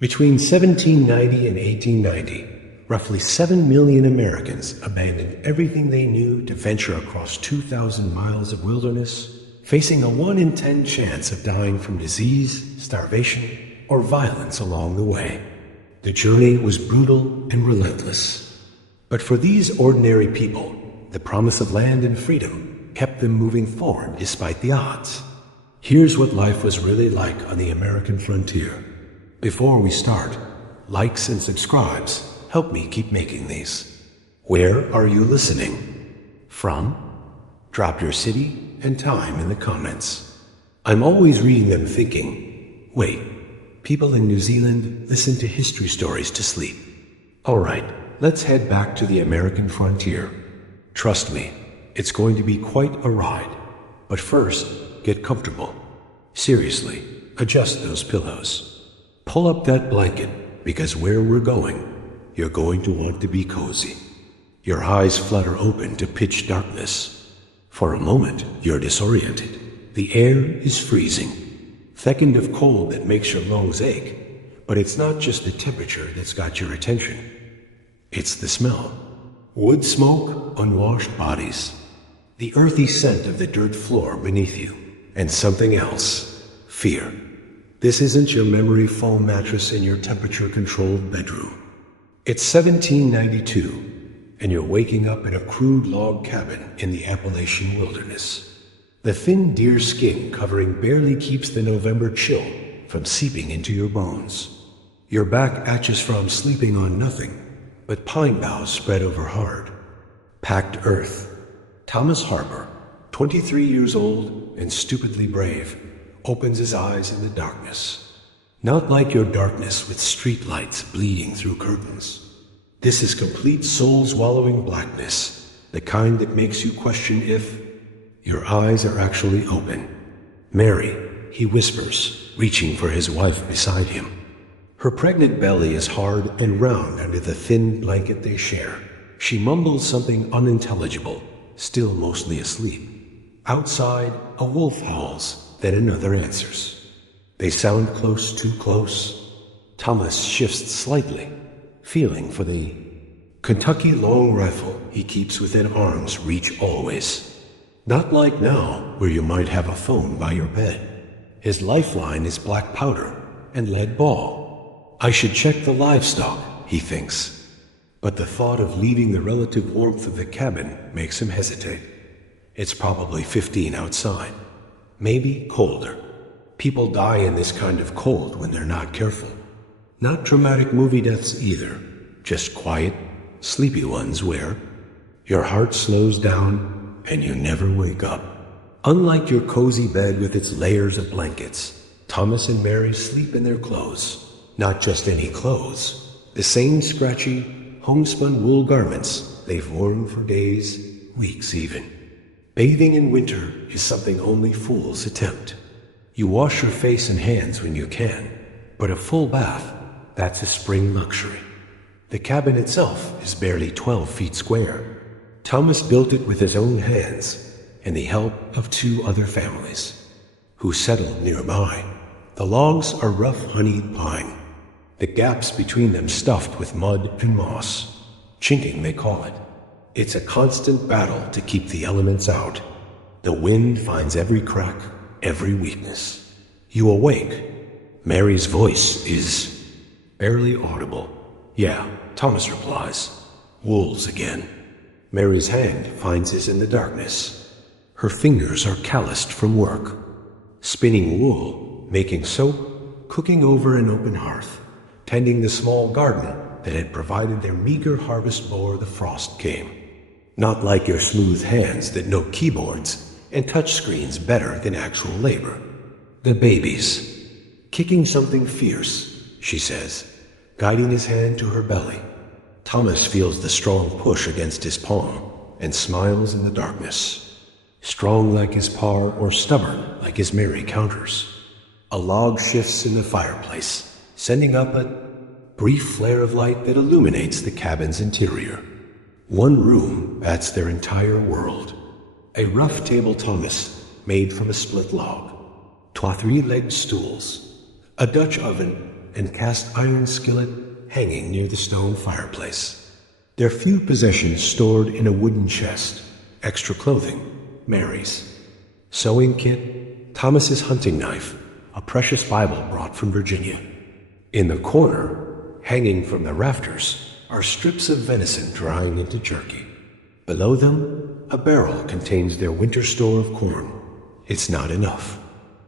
Between 1790 and 1890, roughly 7 million Americans abandoned everything they knew to venture across 2,000 miles of wilderness, facing a 1 in 10 chance of dying from disease, starvation, or violence along the way. The journey was brutal and relentless. But for these ordinary people, the promise of land and freedom kept them moving forward despite the odds. Here's what life was really like on the American frontier. Before we start, likes and subscribes help me keep making these. Where are you listening from? Drop your city and time in the comments. I'm always reading them thinking, wait, people in New Zealand listen to history stories to sleep. All right, let's head back to the American frontier. Trust me, it's going to be quite a ride. But first, get comfortable. Seriously, adjust those pillows. Pull up that blanket, because where we're going, you're going to want to be cozy. Your eyes flutter open to pitch darkness. For a moment, you're disoriented. The air is freezing, thickened of cold that makes your lungs ache. But it's not just the temperature that's got your attention. It's the smell. Wood smoke, unwashed bodies, the earthy scent of the dirt floor beneath you, and something else, fear. This isn't your memory foam mattress in your temperature-controlled bedroom. It's 1792, and you're waking up in a crude log cabin in the Appalachian wilderness. The thin deer skin covering barely keeps the November chill from seeping into your bones. Your back aches from sleeping on nothing but pine boughs spread over hard, packed earth. Thomas Harper, 23 years old and stupidly brave, opens his eyes in the darkness. Not like your darkness with street lights bleeding through curtains. This is complete soul-swallowing blackness, the kind that makes you question if your eyes are actually open. Mary, he whispers, reaching for his wife beside him. Her pregnant belly is hard and round under the thin blanket they share. She mumbles something unintelligible, still mostly asleep. Outside, a wolf howls. Then another answers. They sound close, too close. Thomas shifts slightly, feeling for the Kentucky long rifle he keeps within arm's reach always. Not like now, where you might have a phone by your bed. His lifeline is black powder and lead ball. I should check the livestock, he thinks. But the thought of leaving the relative warmth of the cabin makes him hesitate. It's probably 15 outside. Maybe colder. People die in this kind of cold when they're not careful. Not dramatic movie deaths either, just quiet, sleepy ones where your heart slows down and you never wake up. Unlike your cozy bed with its layers of blankets, Thomas and Mary sleep in their clothes. Not just any clothes, the same scratchy, homespun wool garments they've worn for days, weeks even. Bathing in winter is something only fools attempt. You wash your face and hands when you can, but a full bath, that's a spring luxury. The cabin itself is barely 12 feet square. Thomas built it with his own hands and the help of 2 other families who settled nearby. The logs are rough honeyed pine, the gaps between them stuffed with mud and moss. Chinking, they call it. It's a constant battle to keep the elements out. The wind finds every crack, every weakness. You awake. Mary's voice is barely audible. Yeah, Thomas replies. Wolves again. Mary's hand finds his in the darkness. Her fingers are calloused from work. Spinning wool, making soap, cooking over an open hearth, tending the small garden that had provided their meager harvest before the frost came. Not like your smooth hands that know keyboards and touch screens better than actual labor. The babies. Kicking something fierce, she says, guiding his hand to her belly. Thomas feels the strong push against his palm and smiles in the darkness. Strong like his paw or stubborn like his Mary counters. A log shifts in the fireplace, sending up a brief flare of light that illuminates the cabin's interior. One room bats their entire world. A rough table Thomas made from a split log. 3 legged stools, a Dutch oven, and cast iron skillet hanging near the stone fireplace. Their few possessions stored in a wooden chest, extra clothing, Mary's, sewing kit, Thomas's hunting knife, a precious Bible brought from Virginia. In the corner, hanging from the rafters, are strips of venison drying into jerky. Below them, a barrel contains their winter store of corn. It's not enough.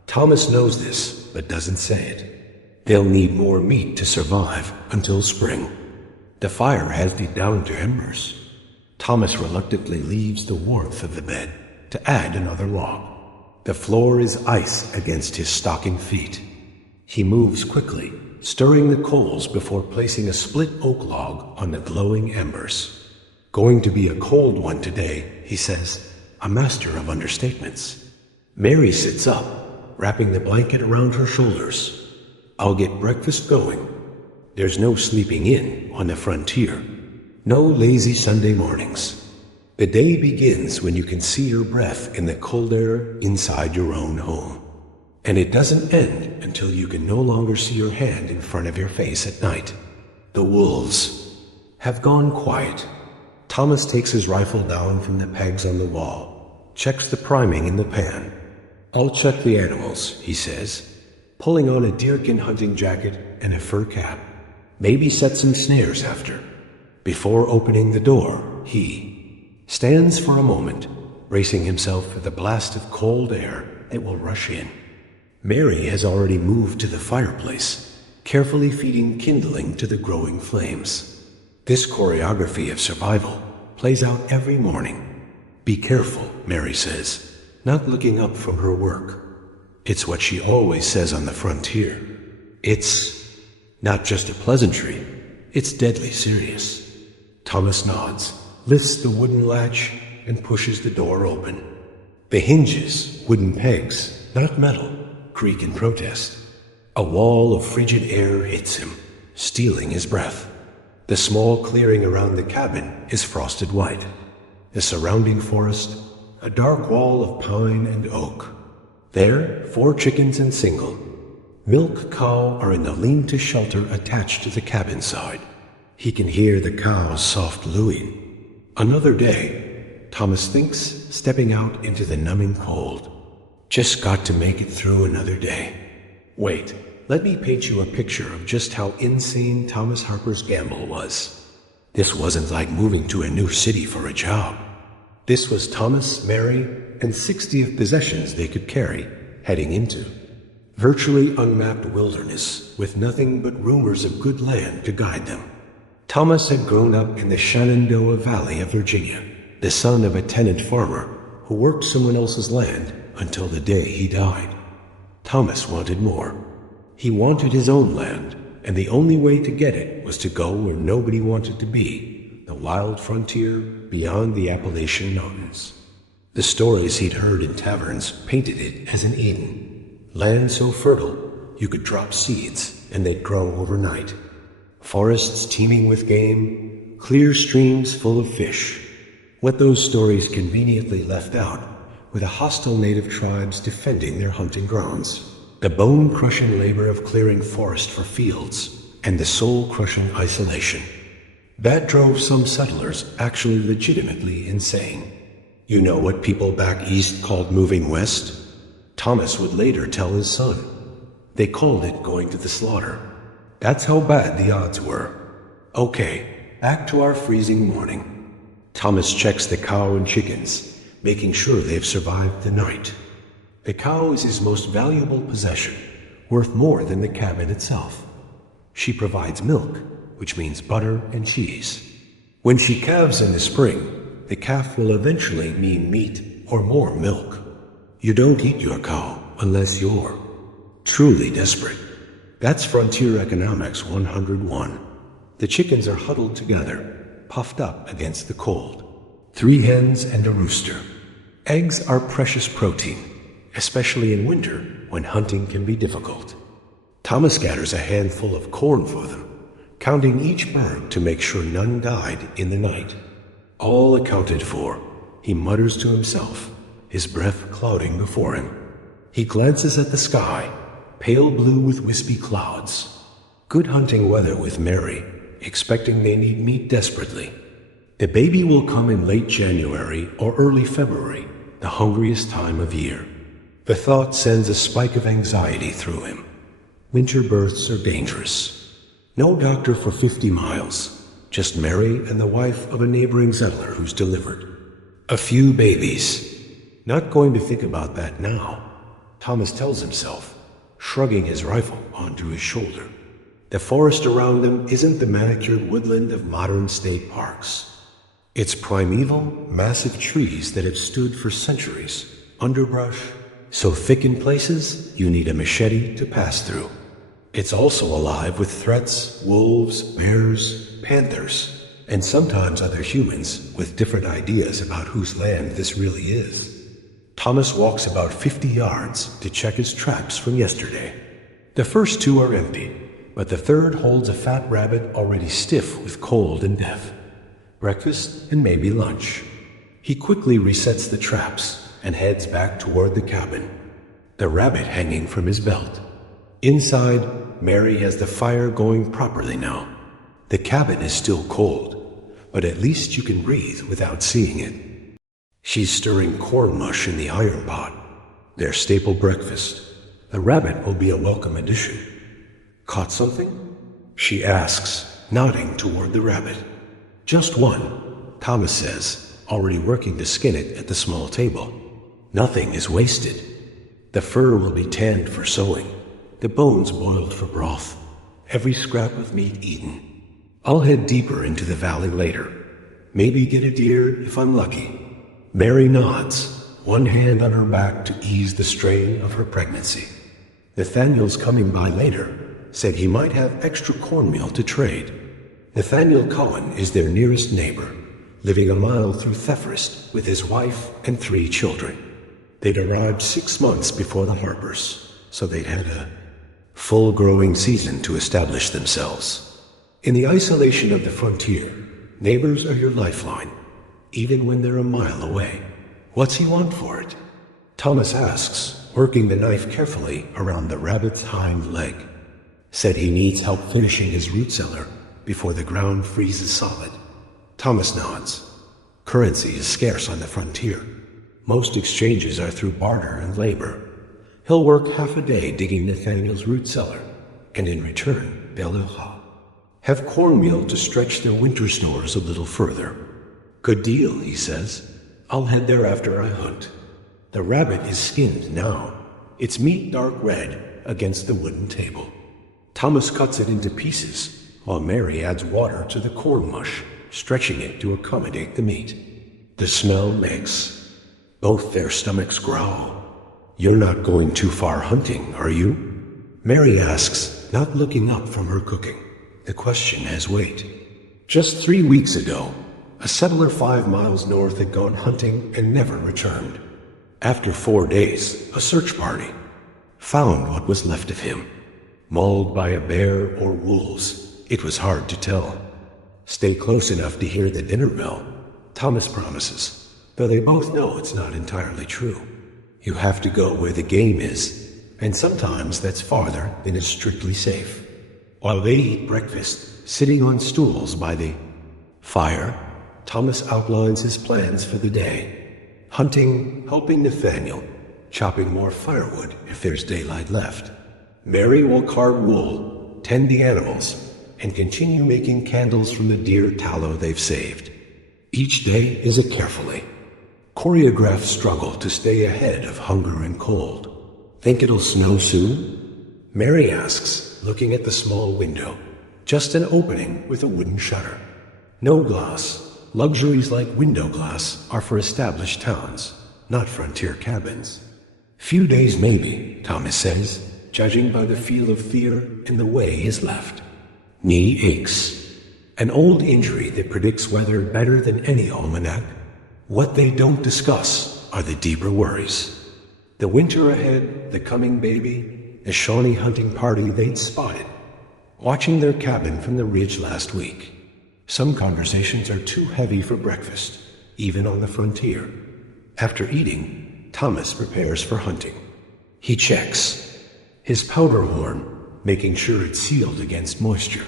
Thomas knows this, but doesn't say it. They'll need more meat to survive until spring. The fire has died down to embers. Thomas reluctantly leaves the warmth of the bed to add another log. The floor is ice against his stocking feet. He moves quickly, stirring the coals before placing a split oak log on the glowing embers. Going to be a cold one today, he says, a master of understatements. Mary sits up, wrapping the blanket around her shoulders. I'll get breakfast going. There's no sleeping in on the frontier. No lazy Sunday mornings. The day begins when you can see your breath in the cold air inside your own home. And it doesn't end until you can no longer see your hand in front of your face at night. The wolves have gone quiet. Thomas takes his rifle down from the pegs on the wall, checks the priming in the pan. I'll check the animals, he says, pulling on a deerskin hunting jacket and a fur cap. Maybe set some snares after. Before opening the door, he stands for a moment, bracing himself for the blast of cold air that will rush in. Mary has already moved to the fireplace, carefully feeding kindling to the growing flames. This choreography of survival plays out every morning. Be careful, Mary says, not looking up from her work. It's what she always says on the frontier. It's not just a pleasantry, it's deadly serious. Thomas nods, lifts the wooden latch, and pushes the door open. The hinges, wooden pegs, not metal, creak in protest. A wall of frigid air hits him, stealing his breath. The small clearing around the cabin is frosted white. The surrounding forest, a dark wall of pine and oak. There, 4 chickens and single. Milk cow are in the lean-to shelter attached to the cabin side. He can hear the cow's soft looing. Another day, Thomas thinks, stepping out into the numbing cold. Just got to make it through another day. Wait, let me paint you a picture of just how insane Thomas Harper's gamble was. This wasn't like moving to a new city for a job. This was Thomas, Mary, and 60 of possessions they could carry, heading into virtually unmapped wilderness with nothing but rumors of good land to guide them. Thomas had grown up in the Shenandoah Valley of Virginia, the son of a tenant farmer who worked someone else's land until the day he died. Thomas wanted more. He wanted his own land, and the only way to get it was to go where nobody wanted to be, the wild frontier beyond the Appalachian Mountains. The stories he'd heard in taverns painted it as an Eden, land so fertile you could drop seeds and they'd grow overnight. Forests teeming with game, clear streams full of fish. What those stories conveniently left out were the hostile native tribes defending their hunting grounds, the bone-crushing labor of clearing forest for fields, and the soul-crushing isolation. That drove some settlers actually legitimately insane. You know what people back east called moving west? Thomas would later tell his son. They called it going to the slaughter. That's how bad the odds were. Okay, back to our freezing morning. Thomas checks the cow and chickens, making sure they've survived the night. The cow is his most valuable possession, worth more than the cabin itself. She provides milk, which means butter and cheese. When she calves in the spring, the calf will eventually mean meat or more milk. You don't eat your cow unless you're truly desperate. That's Frontier Economics 101. The chickens are huddled together, puffed up against the cold. 3 hens and a rooster. Eggs are precious protein, especially in winter when hunting can be difficult. Thomas gathers a handful of corn for them, counting each bird to make sure none died in the night. All accounted for, he mutters to himself, his breath clouding before him. He glances at the sky, pale blue with wispy clouds. Good hunting weather with Mary, expecting they need meat desperately. The baby will come in late January or early February, the hungriest time of year. The thought sends a spike of anxiety through him. Winter births are dangerous. No doctor for 50 miles, just Mary and the wife of a neighboring settler who's delivered. A few babies. Not going to think about that now, Thomas tells himself, shrugging his rifle onto his shoulder. The forest around them isn't the manicured woodland of modern state parks. It's primeval, massive trees that have stood for centuries, underbrush, so thick in places you need a machete to pass through. It's also alive with threats, wolves, bears, panthers, and sometimes other humans with different ideas about whose land this really is. Thomas walks about 50 yards to check his traps from yesterday. The first two are empty, but the third holds a fat rabbit already stiff with cold and death. Breakfast and maybe lunch. He quickly resets the traps and heads back toward the cabin, the rabbit hanging from his belt. Inside, Mary has the fire going properly now. The cabin is still cold, but at least you can breathe without seeing it. She's stirring corn mush in the iron pot, their staple breakfast. The rabbit will be a welcome addition. Caught something? She asks, nodding toward the rabbit. Just one, Thomas says, already working to skin it at the small table. Nothing is wasted. The fur will be tanned for sewing, the bones boiled for broth, every scrap of meat eaten. I'll head deeper into the valley later. Maybe get a deer if I'm lucky. Mary nods, one hand on her back to ease the strain of her pregnancy. Nathaniel's coming by later, said he might have extra cornmeal to trade. Nathaniel Cohen is their nearest neighbor, living a mile through Theforest with his wife and 3 children. They'd arrived 6 months before the Harpers, so they'd had a full growing season to establish themselves. In the isolation of the frontier, neighbors are your lifeline, even when they're a mile away. What's he want for it? Thomas asks, working the knife carefully around the rabbit's hind leg. Said he needs help finishing his root cellar before the ground freezes solid. Thomas nods. Currency is scarce on the frontier. Most exchanges are through barter and labor. He'll work half a day digging Nathaniel's root cellar, and in return, they'll have cornmeal to stretch their winter stores a little further. Good deal, he says. I'll head there after I hunt. The rabbit is skinned now, its meat dark red against the wooden table. Thomas cuts it into pieces, while Mary adds water to the corn mush, stretching it to accommodate the meat. The smell makes both their stomachs growl. You're not going too far hunting, are you? Mary asks, not looking up from her cooking. The question has weight. Just 3 weeks ago, a settler 5 miles north had gone hunting and never returned. After 4 days, a search party found what was left of him. Mauled by a bear or wolves, it was hard to tell. Stay close enough to hear the dinner bell, Thomas promises, though they both know it's not entirely true. You have to go where the game is, and sometimes that's farther than is strictly safe. While they eat breakfast, sitting on stools by the fire, Thomas outlines his plans for the day. Hunting, helping Nathaniel, chopping more firewood if there's daylight left. Mary will carve wool, tend the animals, and continue making candles from the deer tallow they've saved. Each day is a carefully choreographed struggle to stay ahead of hunger and cold. Think it'll snow soon? Mary asks, looking at the small window. Just an opening with a wooden shutter. No glass. Luxuries like window glass are for established towns, not frontier cabins. Few days maybe, Thomas says, judging by the feel of fear and the way he's left. Knee aches. An old injury that predicts weather better than any almanac. What they don't discuss are the deeper worries. The winter ahead, the coming baby, the Shawnee hunting party they'd spotted, watching their cabin from the ridge last week. Some conversations are too heavy for breakfast, even on the frontier. After eating, Thomas prepares for hunting. He checks. His powder horn, making sure it's sealed against moisture.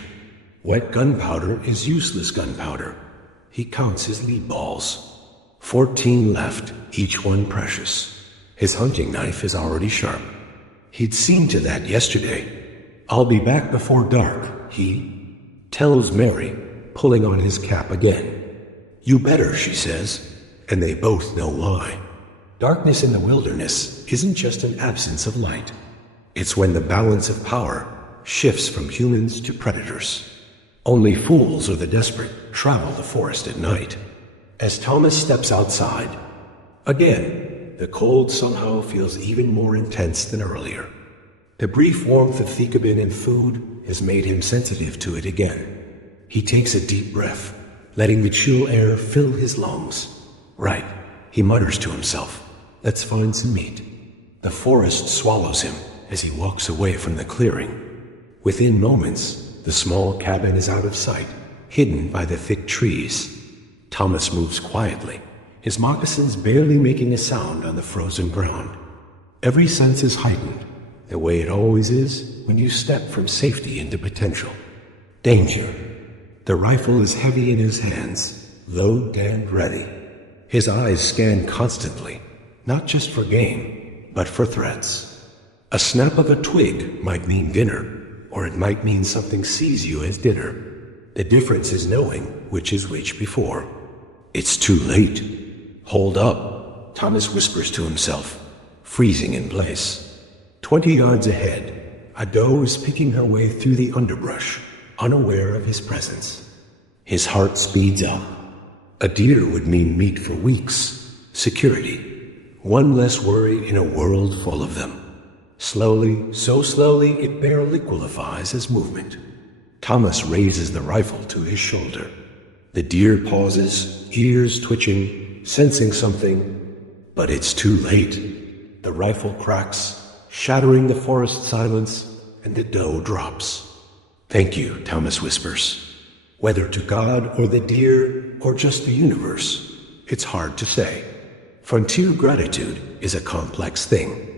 Wet gunpowder is useless gunpowder. He counts his lead balls. 14 left, each one precious. His hunting knife is already sharp. He'd seen to that yesterday. I'll be back before dark, he tells Mary, pulling on his cap again. You better, she says, and they both know why. Darkness in the wilderness isn't just an absence of light. It's when the balance of power shifts from humans to predators. Only fools or the desperate travel the forest at night. As Thomas steps outside, again, the cold somehow feels even more intense than earlier. The brief warmth of thicabin and food has made him sensitive to it again. He takes a deep breath, letting the chill air fill his lungs. Right, he mutters to himself. Let's find some meat. The forest swallows him as he walks away from the clearing. Within moments, the small cabin is out of sight, hidden by the thick trees. Thomas moves quietly, his moccasins barely making a sound on the frozen ground. Every sense is heightened, the way it always is when you step from safety into potential. Danger. The rifle is heavy in his hands, loaded and ready. His eyes scan constantly, not just for game, but for threats. A snap of a twig might mean dinner, or it might mean something sees you as dinner. The difference is knowing which is which before. It's too late. Hold up, Thomas whispers to himself, freezing in place. 20 yards ahead, a doe is picking her way through the underbrush, unaware of his presence. His heart speeds up. A deer would mean meat for weeks, security. One less worry in a world full of them. Slowly, so slowly, it barely qualifies as movement. Thomas raises the rifle to his shoulder. The deer pauses, ears twitching, sensing something, but it's too late. The rifle cracks, shattering the forest silence, and the doe drops. Thank you, Thomas whispers. Whether to God or the deer or just the universe, it's hard to say. Frontier gratitude is a complex thing.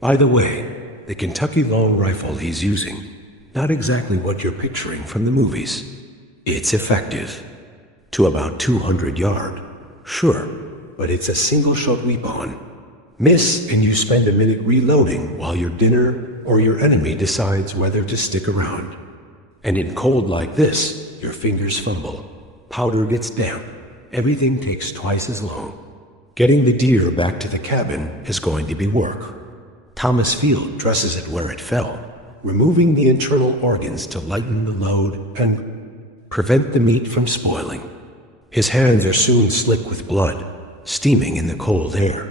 By the way, the Kentucky long rifle he's using, not exactly what you're picturing from the movies. It's effective. To about 200 yards, sure, but it's a single-shot weapon. Miss and you spend a minute reloading while your dinner or your enemy decides whether to stick around. And in cold like this, your fingers fumble. Powder gets damp. Everything takes twice as long. Getting the deer back to the cabin is going to be work. Thomas Field dresses it where it fell, removing the internal organs to lighten the load and prevent the meat from spoiling. His hands are soon slick with blood, steaming in the cold air.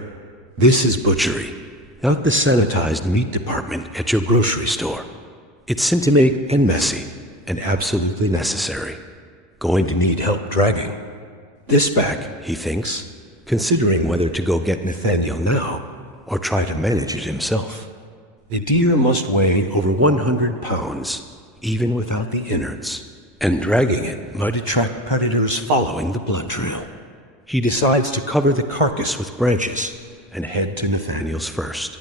This is butchery, not the sanitized meat department at your grocery store. It's intimate and messy, and absolutely necessary. Going to need help dragging this back, he thinks, considering whether to go get Nathaniel now or try to manage it himself. The deer must weigh over 100 pounds, even without the innards, and dragging it might attract predators following the blood trail. He decides to cover the carcass with branches and head to Nathaniel's first.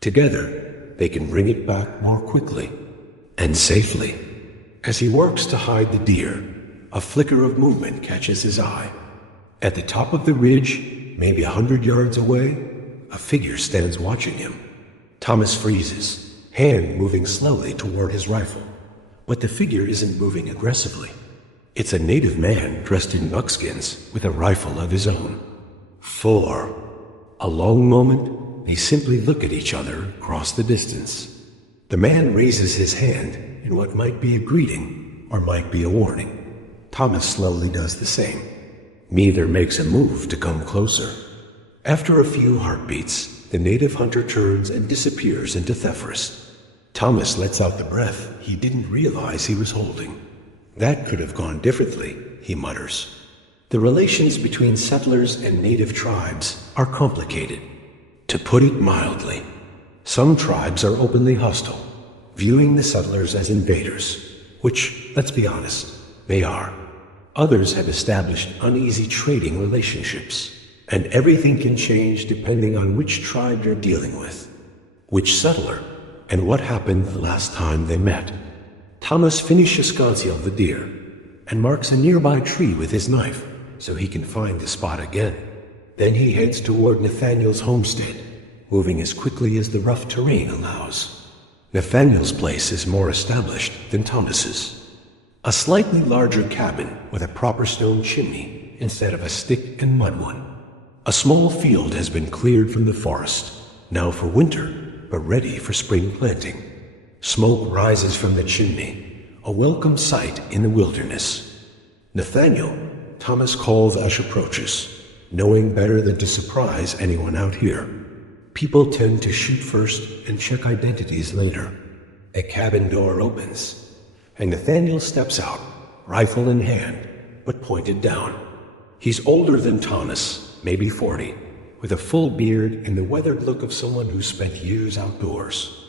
Together, they can bring it back more quickly and safely. As he works to hide the deer, a flicker of movement catches his eye. At the top of the ridge, maybe 100 yards away, a figure stands watching him. Thomas freezes, hand moving slowly toward his rifle. But the figure isn't moving aggressively. It's a native man dressed in buckskins with a rifle of his own. For a long moment, they simply look at each other across the distance. The man raises his hand in what might be a greeting or might be a warning. Thomas slowly does the same. Neither makes a move to come closer. After a few heartbeats, the native hunter turns and disappears into the forest. Thomas lets out the breath he didn't realize he was holding. That could have gone differently, he mutters. The relations between settlers and native tribes are complicated. To put it mildly, some tribes are openly hostile, viewing the settlers as invaders, which, let's be honest, they are. Others have established uneasy trading relationships, and everything can change depending on which tribe you're dealing with. Which settler, and what happened the last time they met. Thomas finishes conceal the deer and marks a nearby tree with his knife so he can find the spot again. Then he heads toward Nathaniel's homestead, moving as quickly as the rough terrain allows. Nathaniel's place is more established than Thomas's. A slightly larger cabin with a proper stone chimney instead of a stick and mud one. A small field has been cleared from the forest, now for winter, but ready for spring planting. Smoke rises from the chimney, a welcome sight in the wilderness. Nathaniel, Thomas calls as approaches, knowing better than to surprise anyone out here. People tend to shoot first and check identities later. A cabin door opens, and Nathaniel steps out, rifle in hand, but pointed down. He's older than Thomas, maybe 40, with a full beard and the weathered look of someone who spent years outdoors.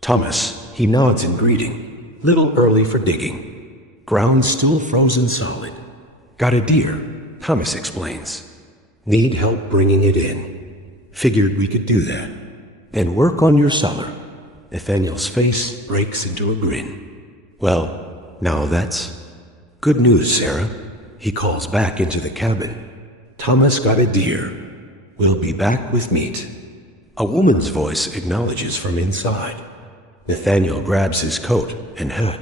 Thomas, he nods in greeting, little early for digging. Ground still frozen solid. Got a deer, Thomas explains. Need help bringing it in. Figured we could do that. And work on your cellar. Nathaniel's face breaks into a grin. Well, now that's good news, Sarah. He calls back into the cabin. Thomas got a deer. We'll be back with meat. A woman's voice acknowledges from inside. Nathaniel grabs his coat and hat.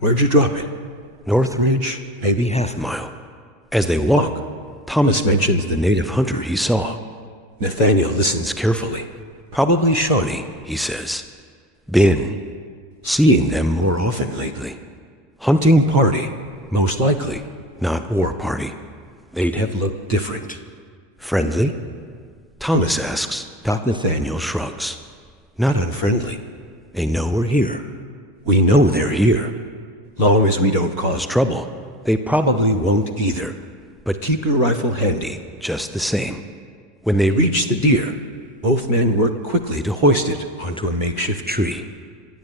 Where'd you drop it? Northridge, maybe half mile. As they walk, Thomas mentions the native hunter he saw. Nathaniel listens carefully. Probably Shawnee, he says. Been seeing them more often lately. Hunting party, most likely, not war party. They'd have looked different. Friendly? Thomas asks. Nathaniel shrugs. Not unfriendly. They know we're here. We know they're here. Long as we don't cause trouble, they probably won't either. But keep your rifle handy, just the same. When they reached the deer, both men worked quickly to hoist it onto a makeshift tree.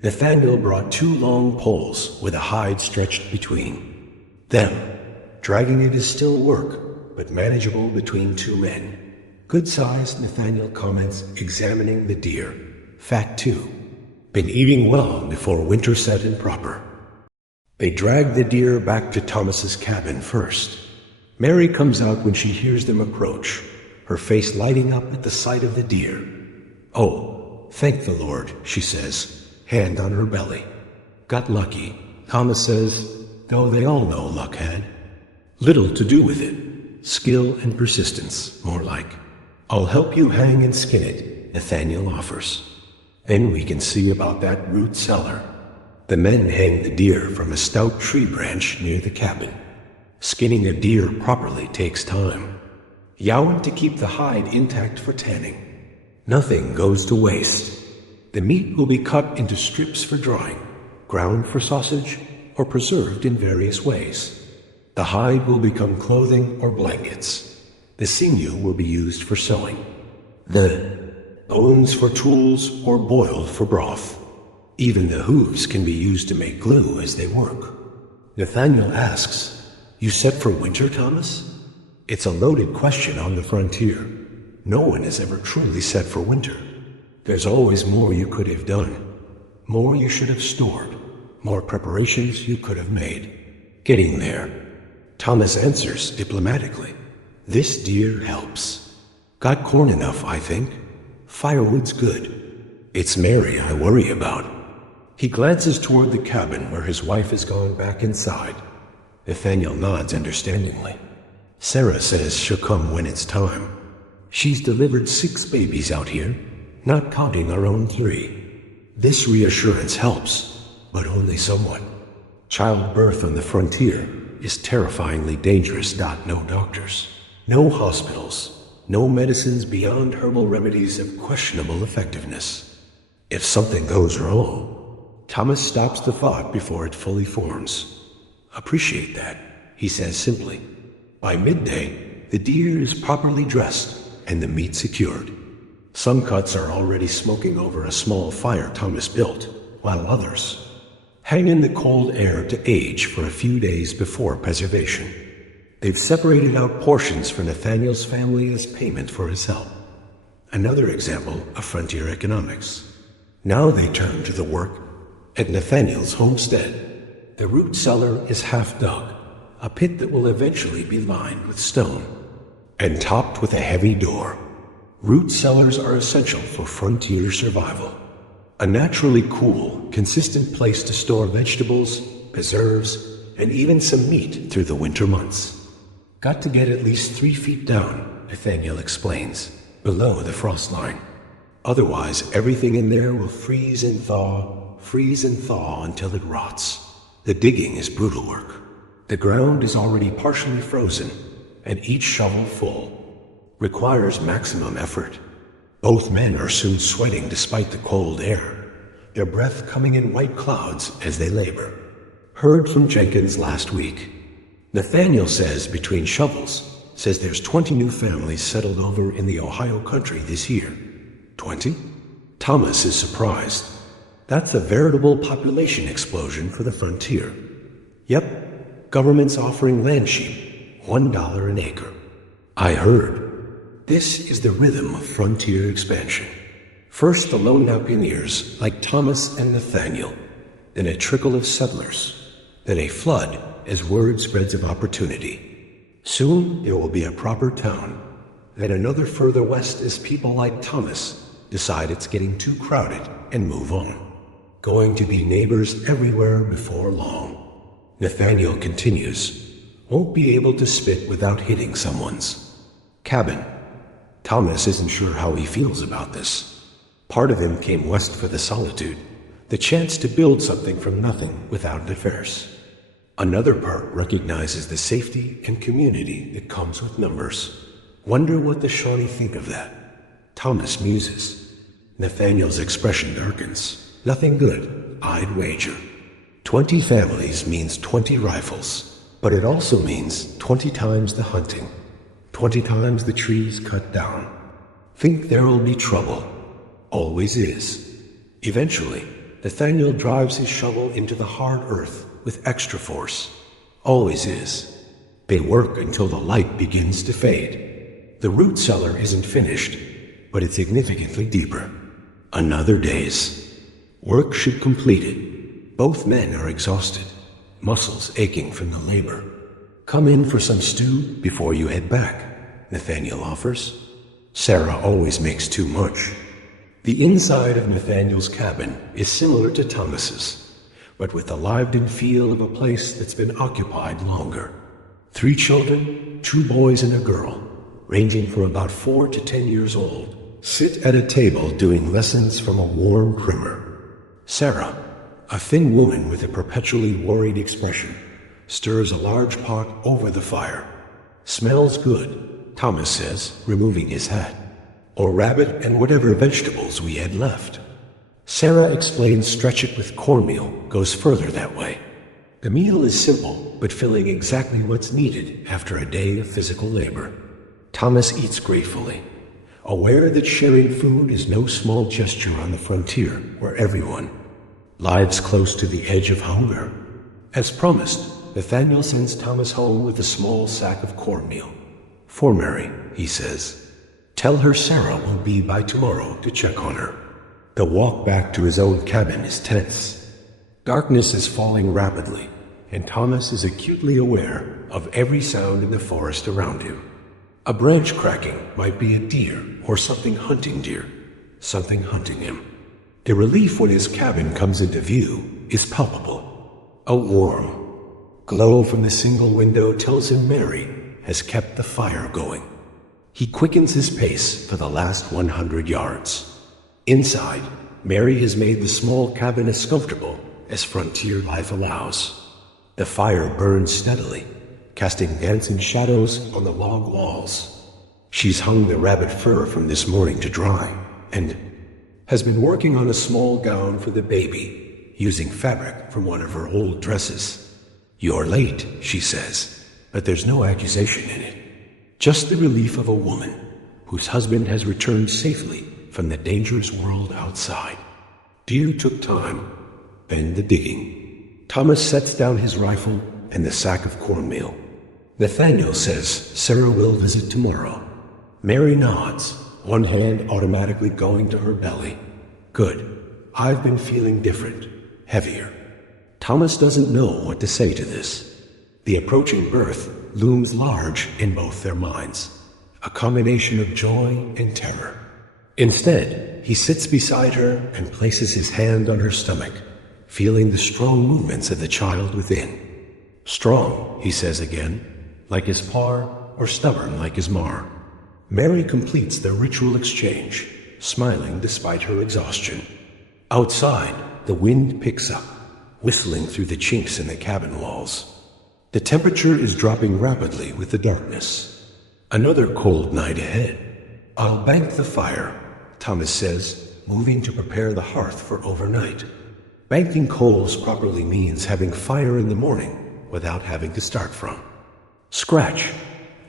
Nathaniel brought 2 long poles with a hide stretched between them. Dragging it is still work, but manageable between 2 men. Good size, Nathaniel comments, examining the deer. Fat too. Been eating well before winter set in proper. They drag the deer back to Thomas's cabin first. Mary comes out when she hears them approach, her face lighting up at the sight of the deer. Oh, thank the Lord, she says, hand on her belly. Got lucky, Thomas says, though they all know luck had. Little to do with it. Skill and persistence, more like. I'll help you hang and skin it, Nathaniel offers. Then we can see about that root cellar. The men hang the deer from a stout tree branch near the cabin. Skinning a deer properly takes time. Yowing to keep the hide intact for tanning. Nothing goes to waste. The meat will be cut into strips for drying, ground for sausage, or preserved in various ways. The hide will become clothing or blankets. The sinew will be used for sewing. The bones for tools or boiled for broth. Even the hooves can be used to make glue as they work. Nathaniel asks, You set for winter, Thomas? It's a loaded question on the frontier. No one has ever truly set for winter. There's always more you could have done. More you should have stored. More preparations you could have made. Getting there. Thomas answers diplomatically. This deer helps. Got corn enough, I think. Firewood's good. It's Mary I worry about. He glances toward the cabin where his wife has gone back inside. Nathaniel nods understandingly. Sarah says she'll come when it's time. She's delivered 6 babies out here, not counting our own 3. This reassurance helps, but only somewhat. Childbirth on the frontier is terrifyingly dangerous. No doctors, no hospitals, no medicines beyond herbal remedies of questionable effectiveness. If something goes wrong, Thomas stops the thought before it fully forms. Appreciate that, he says simply. By midday, the deer is properly dressed and the meat secured. Some cuts are already smoking over a small fire Thomas built, while others hang in the cold air to age for a few days before preservation. They've separated out portions for Nathaniel's family as payment for his help. Another example of frontier economics. Now they turn to the work at Nathaniel's homestead. The root cellar is half dug, a pit that will eventually be lined with stone and topped with a heavy door. Root cellars are essential for frontier survival. A naturally cool, consistent place to store vegetables, preserves, and even some meat through the winter months. Got to get at least 3 feet down, Nathaniel explains, below the frost line. Otherwise, everything in there will freeze and thaw until it rots. The digging is brutal work. The ground is already partially frozen, and each shovel full requires maximum effort. Both men are soon sweating despite the cold air, their breath coming in white clouds as they labor. Heard from Jenkins last week. Nathaniel says between shovels, there's 20 new families settled over in the Ohio country this year. 20? Thomas is surprised. That's a veritable population explosion for the frontier. Yep, government's offering land sheep, $1 an acre. I heard. This is the rhythm of frontier expansion. First the lone mountaineers like Thomas and Nathaniel, then a trickle of settlers, then a flood as word spreads of opportunity. Soon there will be a proper town, then another further west as people like Thomas decide it's getting too crowded and move on. Going to be neighbors everywhere before long. Nathaniel continues, won't be able to spit without hitting someone's cabin. Thomas isn't sure how he feels about this. Part of him came west for the solitude, the chance to build something from nothing without affairs. Another part recognizes the safety and community that comes with numbers. Wonder what the Shawnee think of that. Thomas muses. Nathaniel's expression darkens. Nothing good, I'd wager. 20 families means 20 rifles, but it also means 20 times the hunting. 20 times the trees cut down. Think there'll be trouble. Always is. Eventually, Nathaniel drives his shovel into the hard earth with extra force. Always is. They work until the light begins to fade. The root cellar isn't finished, but it's significantly deeper. Another day's work should complete it. Both men are exhausted, muscles aching from the labor. Come in for some stew before you head back, Nathaniel offers. Sarah always makes too much. The inside of Nathaniel's cabin is similar to Thomas's, but with the lived-in feel of a place that's been occupied longer. 3 children, 2 boys and a girl, ranging from about 4 to 10 years old, sit at a table doing lessons from a warm primer. Sarah, a thin woman with a perpetually worried expression, stirs a large pot over the fire. Smells good, Thomas says, removing his hat. Or rabbit and whatever vegetables we had left. Sarah explains stretch it with cornmeal goes further that way. The meal is simple, but filling exactly what's needed after a day of physical labor. Thomas eats gratefully, aware that sharing food is no small gesture on the frontier where everyone lives close to the edge of hunger. As promised, Nathaniel sends Thomas home with a small sack of cornmeal. For Mary, he says. Tell her Sarah will be by tomorrow to check on her. The walk back to his own cabin is tense. Darkness is falling rapidly, and Thomas is acutely aware of every sound in the forest around him. A branch cracking might be a deer or something hunting him. The relief when his cabin comes into view is palpable. A warm glow from the single window tells him Mary has kept the fire going. He quickens his pace for the last 100 yards. Inside, Mary has made the small cabin as comfortable as frontier life allows. The fire burns steadily, casting dancing shadows on the log walls. She's hung the rabbit fur from this morning to dry, and has been working on a small gown for the baby, using fabric from one of her old dresses. You're late, she says, but there's no accusation in it. Just the relief of a woman whose husband has returned safely from the dangerous world outside. Deer took time, then the digging. Thomas sets down his rifle and the sack of cornmeal. Nathaniel says Sarah will visit tomorrow. Mary nods, one hand automatically going to her belly. Good. I've been feeling different, heavier. Thomas doesn't know what to say to this. The approaching birth looms large in both their minds, a combination of joy and terror. Instead, he sits beside her and places his hand on her stomach, feeling the strong movements of the child within. Strong, he says again, like his par, or stubborn like his mar. Mary completes their ritual exchange, smiling despite her exhaustion. Outside, the wind picks up, whistling through the chinks in the cabin walls. The temperature is dropping rapidly with the darkness. Another cold night ahead. I'll bank the fire, Thomas says, moving to prepare the hearth for overnight. Banking coals properly means having fire in the morning without having to start from scratch,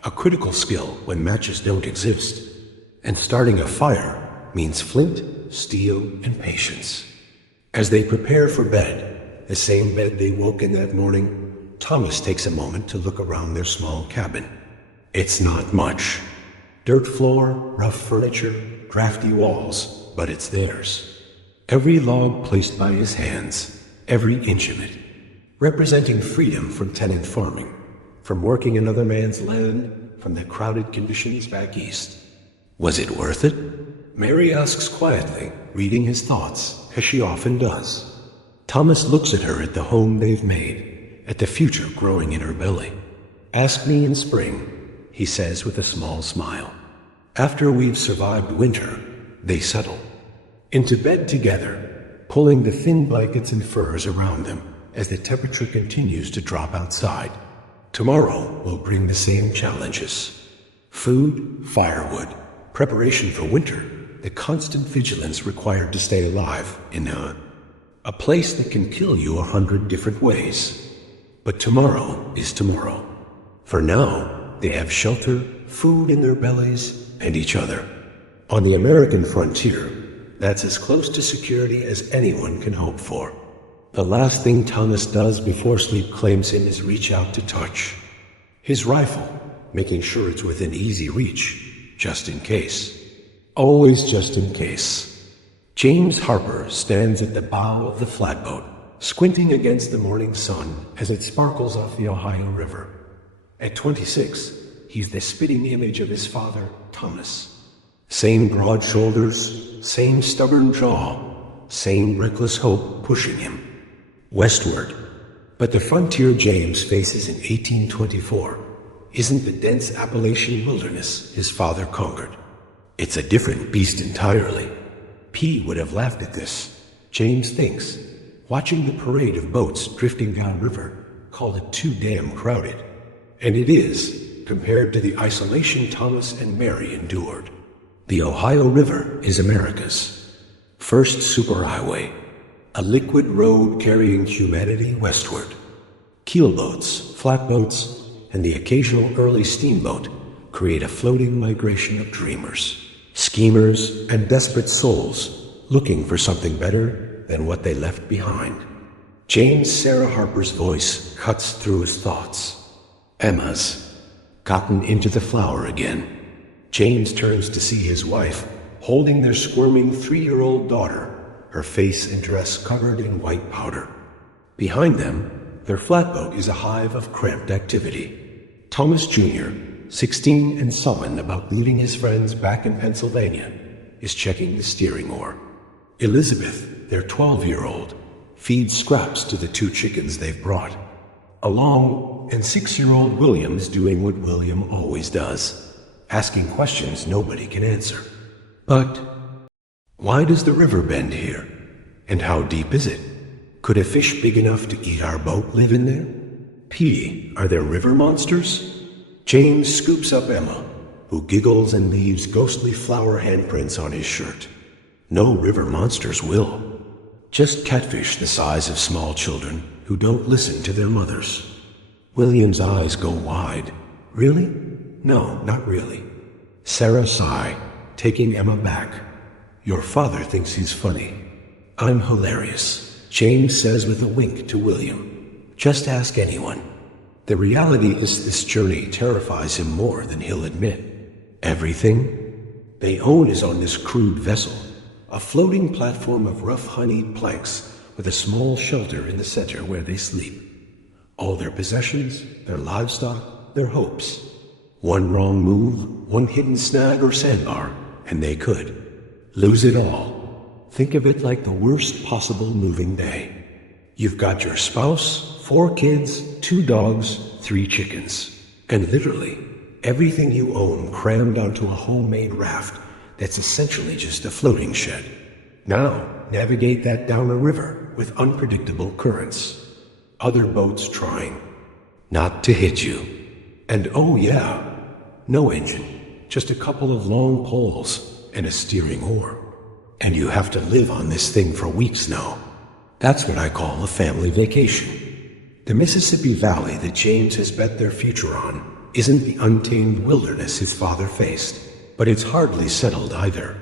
a critical skill when matches don't exist. And starting a fire means flint, steel, and patience. As they prepare for bed, the same bed they woke in that morning, Thomas takes a moment to look around their small cabin. It's not much. Dirt floor, rough furniture, drafty walls, but it's theirs. Every log placed by his hands, every inch of it, representing freedom from tenant farming, from working another man's land, from the crowded conditions back east. Was it worth it? Mary asks quietly, reading his thoughts, as she often does. Thomas looks at her at the home they've made, at the future growing in her belly. Ask me in spring, he says with a small smile. After we've survived winter, they settle into bed together, pulling the thin blankets and furs around them as the temperature continues to drop outside. Tomorrow will bring the same challenges. Food, firewood, preparation for winter, the constant vigilance required to stay alive in a place that can kill you 100 different ways. But tomorrow is tomorrow. For now, they have shelter, food in their bellies, and each other. On the American frontier, that's as close to security as anyone can hope for. The last thing Thomas does before sleep claims him is reach out to touch his rifle, making sure it's within easy reach, just in case. Always just in case. James Harper stands at the bow of the flatboat, squinting against the morning sun as it sparkles off the Ohio River. At 26, he's the spitting image of his father, Thomas. Same broad shoulders, same stubborn jaw, same reckless hope pushing him westward. But the frontier James faces in 1824 isn't the dense Appalachian wilderness his father conquered. It's a different beast entirely. P would have laughed at this, James thinks, watching the parade of boats drifting downriver, called it too damn crowded. And it is, compared to the isolation Thomas and Mary endured. The Ohio River is America's first superhighway, a liquid road carrying humanity westward. Keelboats, flatboats, and the occasional early steamboat create a floating migration of dreamers, schemers, and desperate souls looking for something better than what they left behind. James Sarah Harper's voice cuts through his thoughts. Emma's gotten into the flower again. James turns to see his wife holding their squirming 3-year-old daughter, her face and dress covered in white powder. Behind them, their flatboat is a hive of cramped activity. Thomas Jr., 16 and sullen about leaving his friends back in Pennsylvania, is checking the steering oar. Elizabeth, their 12-year-old, feeds scraps to the 2 chickens they've brought. Along, and 6-year-old William's doing what William always does, asking questions nobody can answer. But why does the river bend here? And how deep is it? Could a fish big enough to eat our boat live in there? P, are there river monsters? James scoops up Emma, who giggles and leaves ghostly flower handprints on his shirt. No river monsters will. Just catfish the size of small children who don't listen to their mothers. William's eyes go wide. Really? No, not really. Sarah sigh, taking Emma back. Your father thinks he's funny. I'm hilarious, James says with a wink to William. Just ask anyone. The reality is this journey terrifies him more than he'll admit. Everything they own is on this crude vessel, a floating platform of rough honeyed planks with a small shelter in the center where they sleep. All their possessions, their livestock, their hopes. One wrong move, one hidden snag or sandbar, and they could lose it all. Think of it like the worst possible moving day. You've got your spouse, 4 kids, 2 dogs, 3 chickens, and literally everything you own crammed onto a homemade raft that's essentially just a floating shed. Now, navigate that down a river with unpredictable currents. Other boats trying not to hit you. And oh yeah, no engine, just a couple of long poles and a steering oar. And you have to live on this thing for weeks now. That's what I call a family vacation. The Mississippi Valley that James has bet their future on isn't the untamed wilderness his father faced, but it's hardly settled either.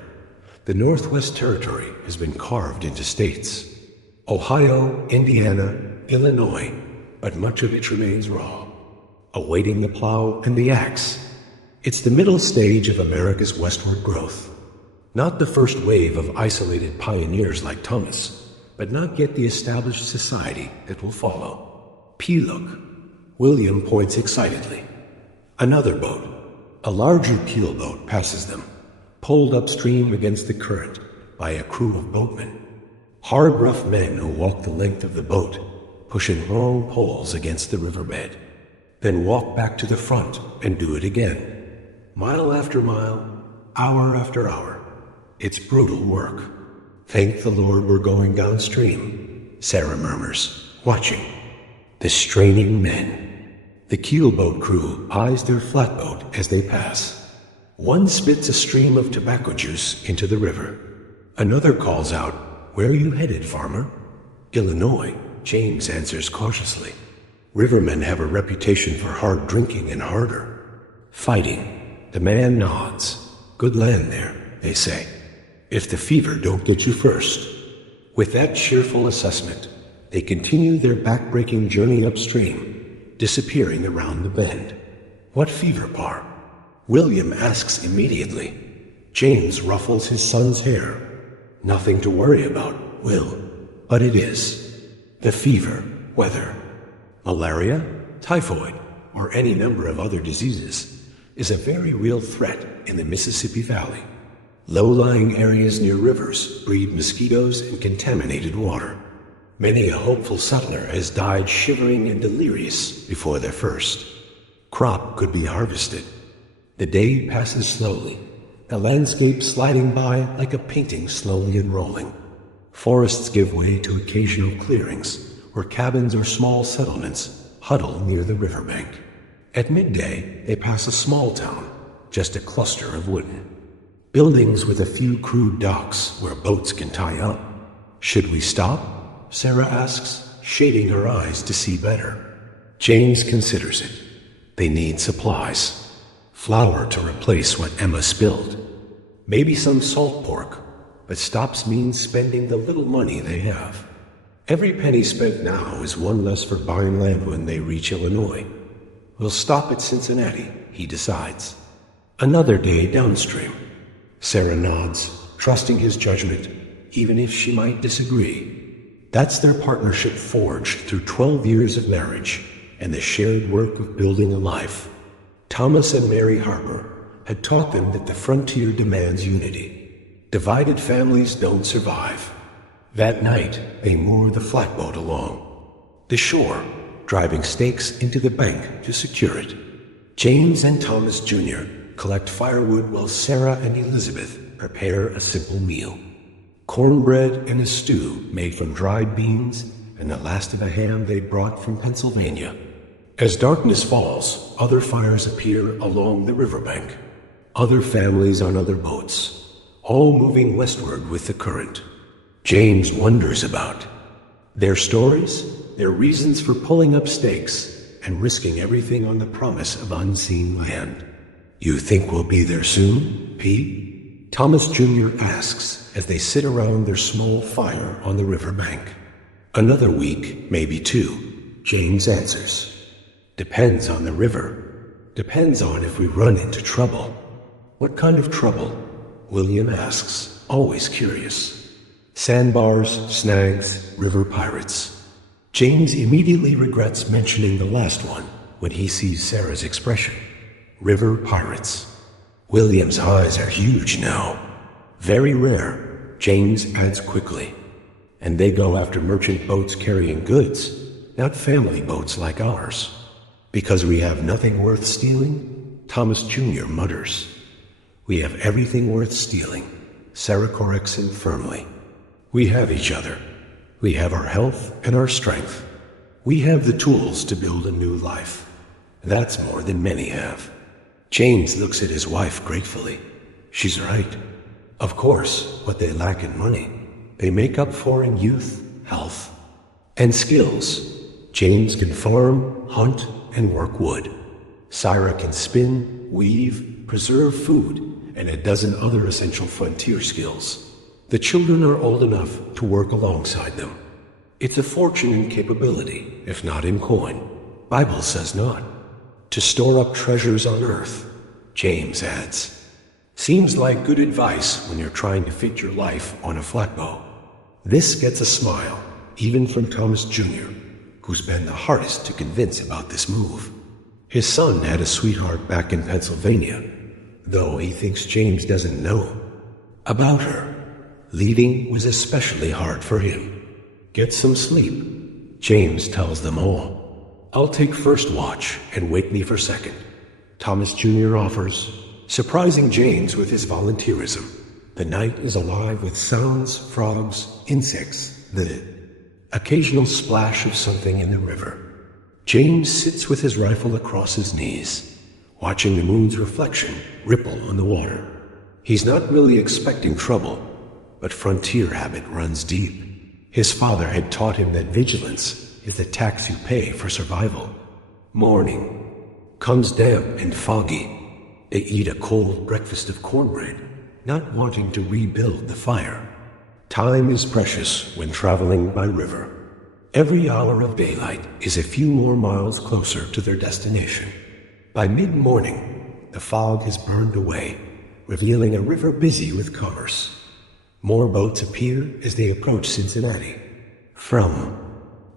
The Northwest Territory has been carved into states. Ohio, Indiana, Illinois, but much of it remains raw, awaiting the plow and the axe. It's the middle stage of America's westward growth. Not the first wave of isolated pioneers like Thomas, but not yet the established society that will follow. Look. William points excitedly. Another boat, a larger keel boat, passes them, pulled upstream against the current by a crew of boatmen. Hard, rough men who walk the length of the boat, pushing long poles against the riverbed, then walk back to the front and do it again. Mile after mile, hour after hour. It's brutal work. Thank the Lord we're going downstream, Sarah murmurs, watching. The straining men. The keelboat crew eyes their flatboat as they pass. One spits a stream of tobacco juice into the river. Another calls out, "Where are you headed, farmer?" "Illinois," James answers cautiously. Rivermen have a reputation for hard drinking and harder fighting. The man nods. Good land there, they say. If the fever don't get you first. With that cheerful assessment, they continue their back-breaking journey upstream, disappearing around the bend. What fever, Par? William asks immediately. James ruffles his son's hair. Nothing to worry about, Will, but it is. The fever, whether malaria, typhoid, or any number of other diseases, is a very real threat in the Mississippi Valley. Low-lying areas near rivers breed mosquitoes and contaminated water. Many a hopeful settler has died shivering and delirious before their first crop could be harvested. The day passes slowly, the landscape sliding by like a painting slowly unrolling. Forests give way to occasional clearings, where cabins or small settlements huddle near the riverbank. At midday, they pass a small town, just a cluster of wooden buildings with a few crude docks where boats can tie up. Should we stop? Sarah asks, shading her eyes to see better. James considers it. They need supplies. Flour to replace what Emma spilled. Maybe some salt pork, but stops means spending the little money they have. Every penny spent now is one less for buying land when they reach Illinois. We'll stop at Cincinnati, he decides. Another day downstream. Sarah nods, trusting his judgment, even if she might disagree. That's their partnership forged through 12 years of marriage and the shared work of building a life. Thomas and Mary Harper had taught them that the frontier demands unity. Divided families don't survive. That night, they moor the flatboat along the shore, driving stakes into the bank to secure it. James and Thomas Jr. collect firewood while Sarah and Elizabeth prepare a simple meal. Cornbread and a stew made from dried beans and the last of a ham they brought from Pennsylvania. As darkness falls, other fires appear along the riverbank. Other families on other boats, all moving westward with the current. James wonders about their stories, their reasons for pulling up stakes and risking everything on the promise of unseen land. You think we'll be there soon, Pete? Thomas Jr. asks as they sit around their small fire on the riverbank. Another week, maybe 2, James answers. Depends on the river. Depends on if we run into trouble. What kind of trouble? William asks, always curious. Sandbars, snags, river pirates. James immediately regrets mentioning the last one when he sees Sarah's expression. River pirates. William's eyes are huge now. Very rare, James adds quickly. And they go after merchant boats carrying goods, not family boats like ours. Because we have nothing worth stealing? Thomas Jr. mutters. We have everything worth stealing, Sarah corrects him firmly. We have each other. We have our health and our strength. We have the tools to build a new life. That's more than many have. James looks at his wife gratefully. She's right. Of course, what they lack in money, they make up for in youth, health, and skills. James can farm, hunt, and work wood. Sarah can spin, weave, preserve food, and a dozen other essential frontier skills. The children are old enough to work alongside them. It's a fortune in capability, if not in coin. Bible says not. To store up treasures on earth, James adds. Seems like good advice when you're trying to fit your life on a flatbow. This gets a smile, even from Thomas Jr., who's been the hardest to convince about this move. His son had a sweetheart back in Pennsylvania, though he thinks James doesn't know about her. Leaving was especially hard for him. Get some sleep, James tells them all. I'll take first watch and wake me for second, Thomas Jr. offers, surprising James with his volunteerism. The night is alive with sounds, frogs, insects, the occasional splash of something in the river. James sits with his rifle across his knees, watching the moon's reflection ripple on the water. He's not really expecting trouble, but frontier habit runs deep. His father had taught him that vigilance is the tax you pay for survival. Morning comes damp and foggy. They eat a cold breakfast of cornbread, not wanting to rebuild the fire. Time is precious when traveling by river. Every hour of daylight is a few more miles closer to their destination. By mid-morning, the fog has burned away, revealing a river busy with commerce. More boats appear as they approach Cincinnati. From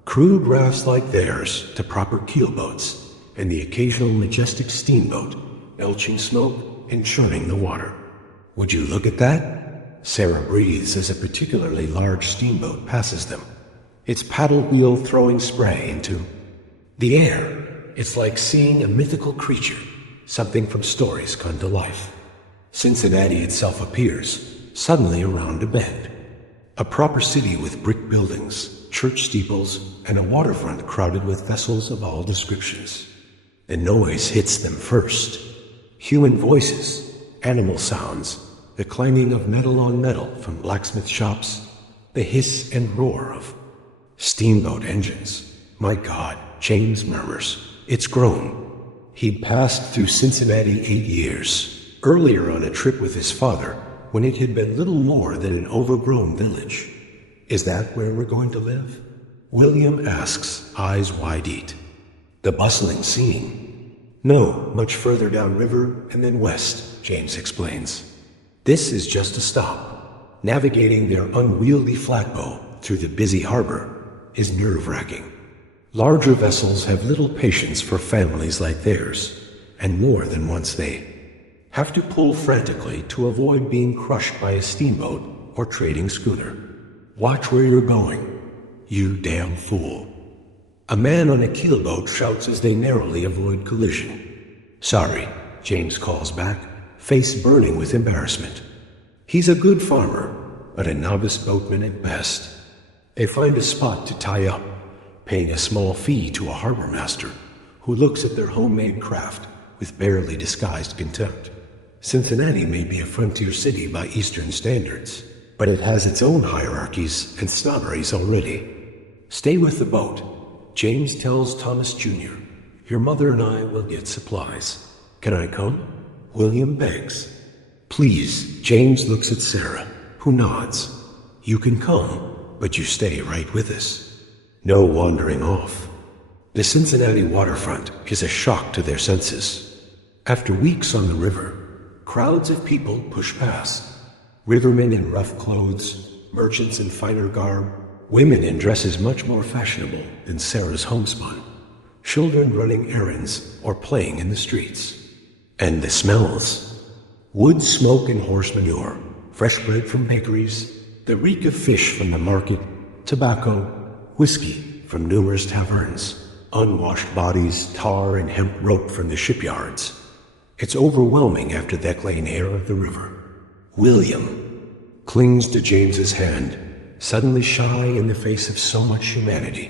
crude rafts like theirs to proper keelboats and the occasional majestic steamboat, belching smoke and churning the water. Would you look at that? Sarah breathes as a particularly large steamboat passes them, its paddle wheel throwing spray into the air. It's like seeing a mythical creature, something from stories come to life. Cincinnati itself appears, suddenly around a bend. A proper city with brick buildings, church steeples, and a waterfront crowded with vessels of all descriptions. The noise hits them first. Human voices, animal sounds, the clanging of metal on metal from blacksmith shops, the hiss and roar of steamboat engines. My God, James murmurs, it's grown. He'd passed through Cincinnati 8 years, earlier on a trip with his father, when it had been little more than an overgrown village. Is that where we're going to live? William asks, eyes wide-eyed. The bustling scene. No, much further downriver and then west, James explains. This is just a stop. Navigating their unwieldy flatbow through the busy harbor is nerve-wracking. Larger vessels have little patience for families like theirs, and more than once they have to pull frantically to avoid being crushed by a steamboat or trading schooner. Watch where you're going, you damn fool. A man on a keelboat shouts as they narrowly avoid collision. Sorry, James calls back, face burning with embarrassment. He's a good farmer, but a novice boatman at best. They find a spot to tie up, paying a small fee to a harbor master who looks at their homemade craft with barely disguised contempt. Cincinnati may be a frontier city by Eastern standards, but it has its own hierarchies and snobberies already. Stay with the boat, James tells Thomas Jr. Your mother and I will get supplies. Can I come? William begs. Please, James looks at Sarah, who nods. You can come, but you stay right with us. No wandering off. The Cincinnati waterfront is a shock to their senses. After weeks on the river, crowds of people push past. Rivermen in rough clothes, merchants in finer garb, women in dresses much more fashionable than Sarah's homespun, children running errands or playing in the streets. And the smells: wood smoke and horse manure, fresh bread from bakeries, the reek of fish from the market, tobacco, whiskey from numerous taverns, unwashed bodies, tar and hemp rope from the shipyards. It's overwhelming after that clean air of the river. William clings to James's hand, suddenly shy in the face of so much humanity.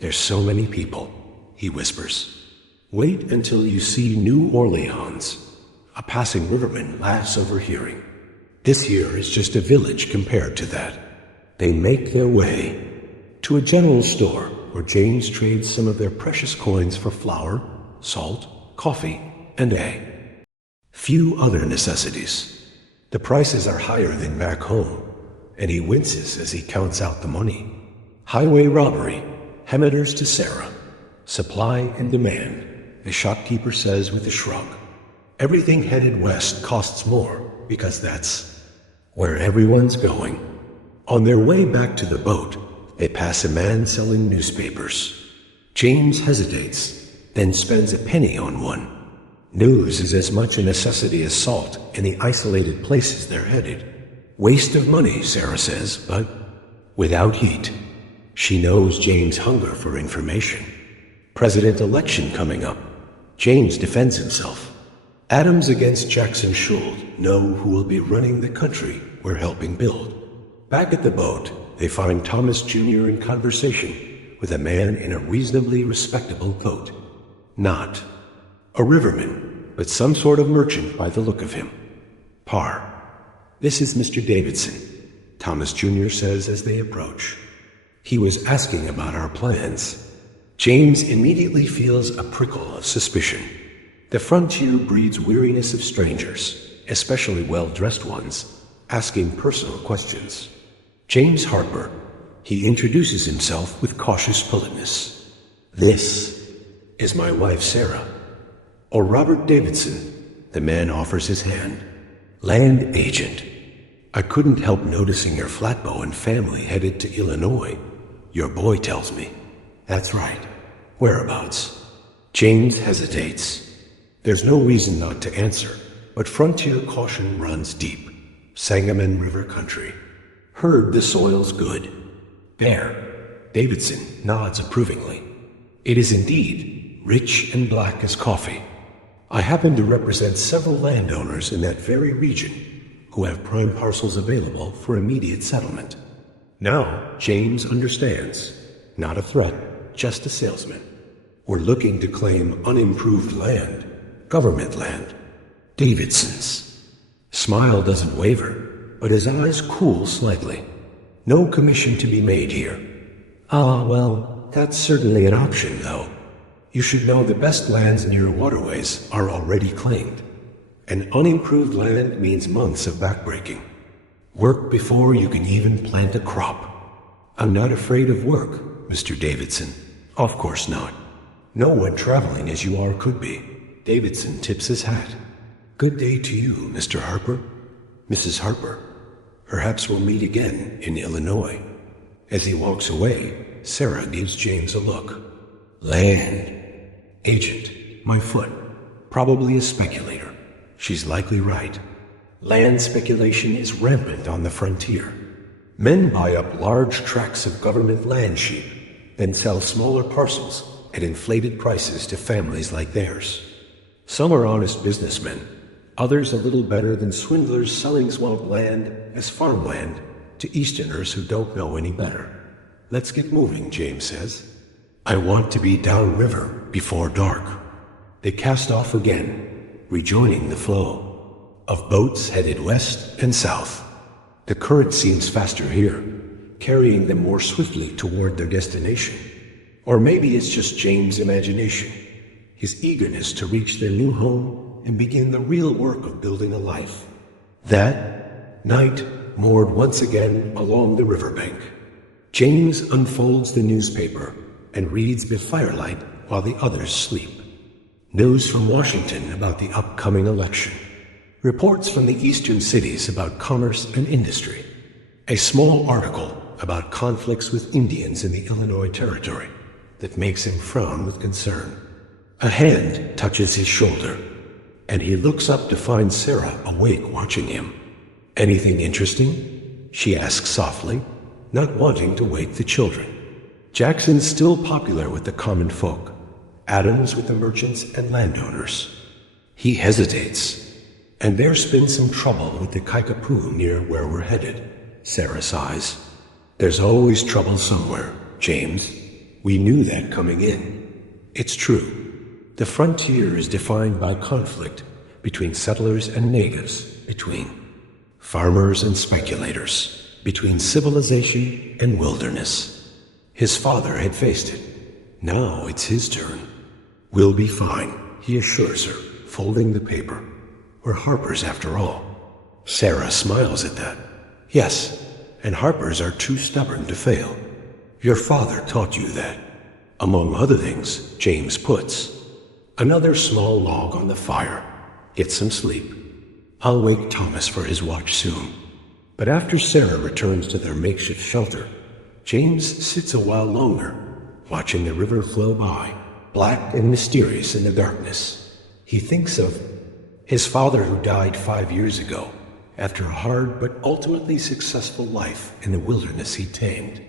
There's so many people, he whispers. Wait until you see New Orleans. A passing riverman laughs overhearing. This here is just a village compared to that. They make their way to a general store where James trades some of their precious coins for flour, salt, coffee, and egg. Few other necessities. The prices are higher than back home, and he winces as he counts out the money. Highway robbery, Hemeters to Sarah. Supply and demand, the shopkeeper says with a shrug. Everything headed west costs more, because that's where everyone's going. On their way back to the boat, they pass a man selling newspapers. James hesitates, then spends a penny on one. News is as much a necessity as salt in the isolated places they're headed. Waste of money, Sarah says, but without heat. She knows James' hunger for information. President election coming up. James defends himself. Adams against Jackson Schuld know who will be running the country we're helping build. Back at the boat, they find Thomas Jr. in conversation with a man in a reasonably respectable coat. Not a riverman, but some sort of merchant by the look of him. Parr. This is Mr. Davidson, Thomas Jr. says as they approach. He was asking about our plans. James immediately feels a prickle of suspicion. The frontier breeds weariness of strangers, especially well-dressed ones, asking personal questions. James Harper. He introduces himself with cautious politeness. This is my wife Sarah. Or Robert Davidson. The man offers his hand. Land agent. I couldn't help noticing your flatbow and family headed to Illinois. Your boy tells me. That's right. Whereabouts? James hesitates. There's no reason not to answer, but frontier caution runs deep. Sangamon River country. Heard the soil's good. There. Davidson nods approvingly. It is indeed rich and black as coffee. I happen to represent several landowners in that very region who have prime parcels available for immediate settlement. Now, James understands. Not a threat, just a salesman. We're looking to claim unimproved land, government land. Davidson's smile doesn't waver, but his eyes cool slightly. No commission to be made here. Ah, well, that's certainly an option, though. You should know the best lands near waterways are already claimed. And unimproved land means months of backbreaking. Work before you can even plant a crop. I'm not afraid of work, Mr. Davidson. Of course not. No one traveling as you are could be. Davidson tips his hat. Good day to you, Mr. Harper. Mrs. Harper. Perhaps we'll meet again in Illinois. As he walks away, Sarah gives James a look. Land. Agent. My foot. Probably a speculator. She's likely right. Land speculation is rampant on the frontier. Men buy up large tracts of government land sheep, then sell smaller parcels at inflated prices to families like theirs. Some are honest businessmen, others a little better than swindlers selling swamp land as farmland to Easterners who don't know any better. Let's get moving, James says. I want to be downriver before dark. They cast off again, rejoining the flow of boats headed west and south. The current seems faster here, carrying them more swiftly toward their destination. Or maybe it's just James' imagination, his eagerness to reach their new home and begin the real work of building a life. That night, moored once again along the riverbank, James unfolds the newspaper and reads by firelight while the others sleep. News from Washington about the upcoming election. reports from the eastern cities about commerce and industry, a small article about conflicts with Indians in the Illinois Territory that makes him frown with concern. A hand touches his shoulder, and he looks up to find Sarah awake watching him. "Anything interesting?" she asks softly, not wanting to wake the children. Jackson's still popular with the common folk, Adams with the merchants and landowners. He hesitates. "And there's been some trouble with the Kickapoo near where we're headed," Sarah sighs. "There's always trouble somewhere, James. We knew that coming in." It's true. The frontier is defined by conflict between settlers and natives, between farmers and speculators, between civilization and wilderness. His father had faced it. Now it's his turn. "We'll be fine," he assures her, folding the paper. "We're Harpers after all." Sarah smiles at that. "Yes, and Harpers are too stubborn to fail. Your father taught you that." Among other things, James puts another small log on the fire. "Get some sleep. I'll wake Thomas for his watch soon." But after Sarah returns to their makeshift shelter, James sits a while longer, watching the river flow by, black and mysterious in the darkness. He thinks of his father who died 5 years ago, after a hard but ultimately successful life in the wilderness he tamed.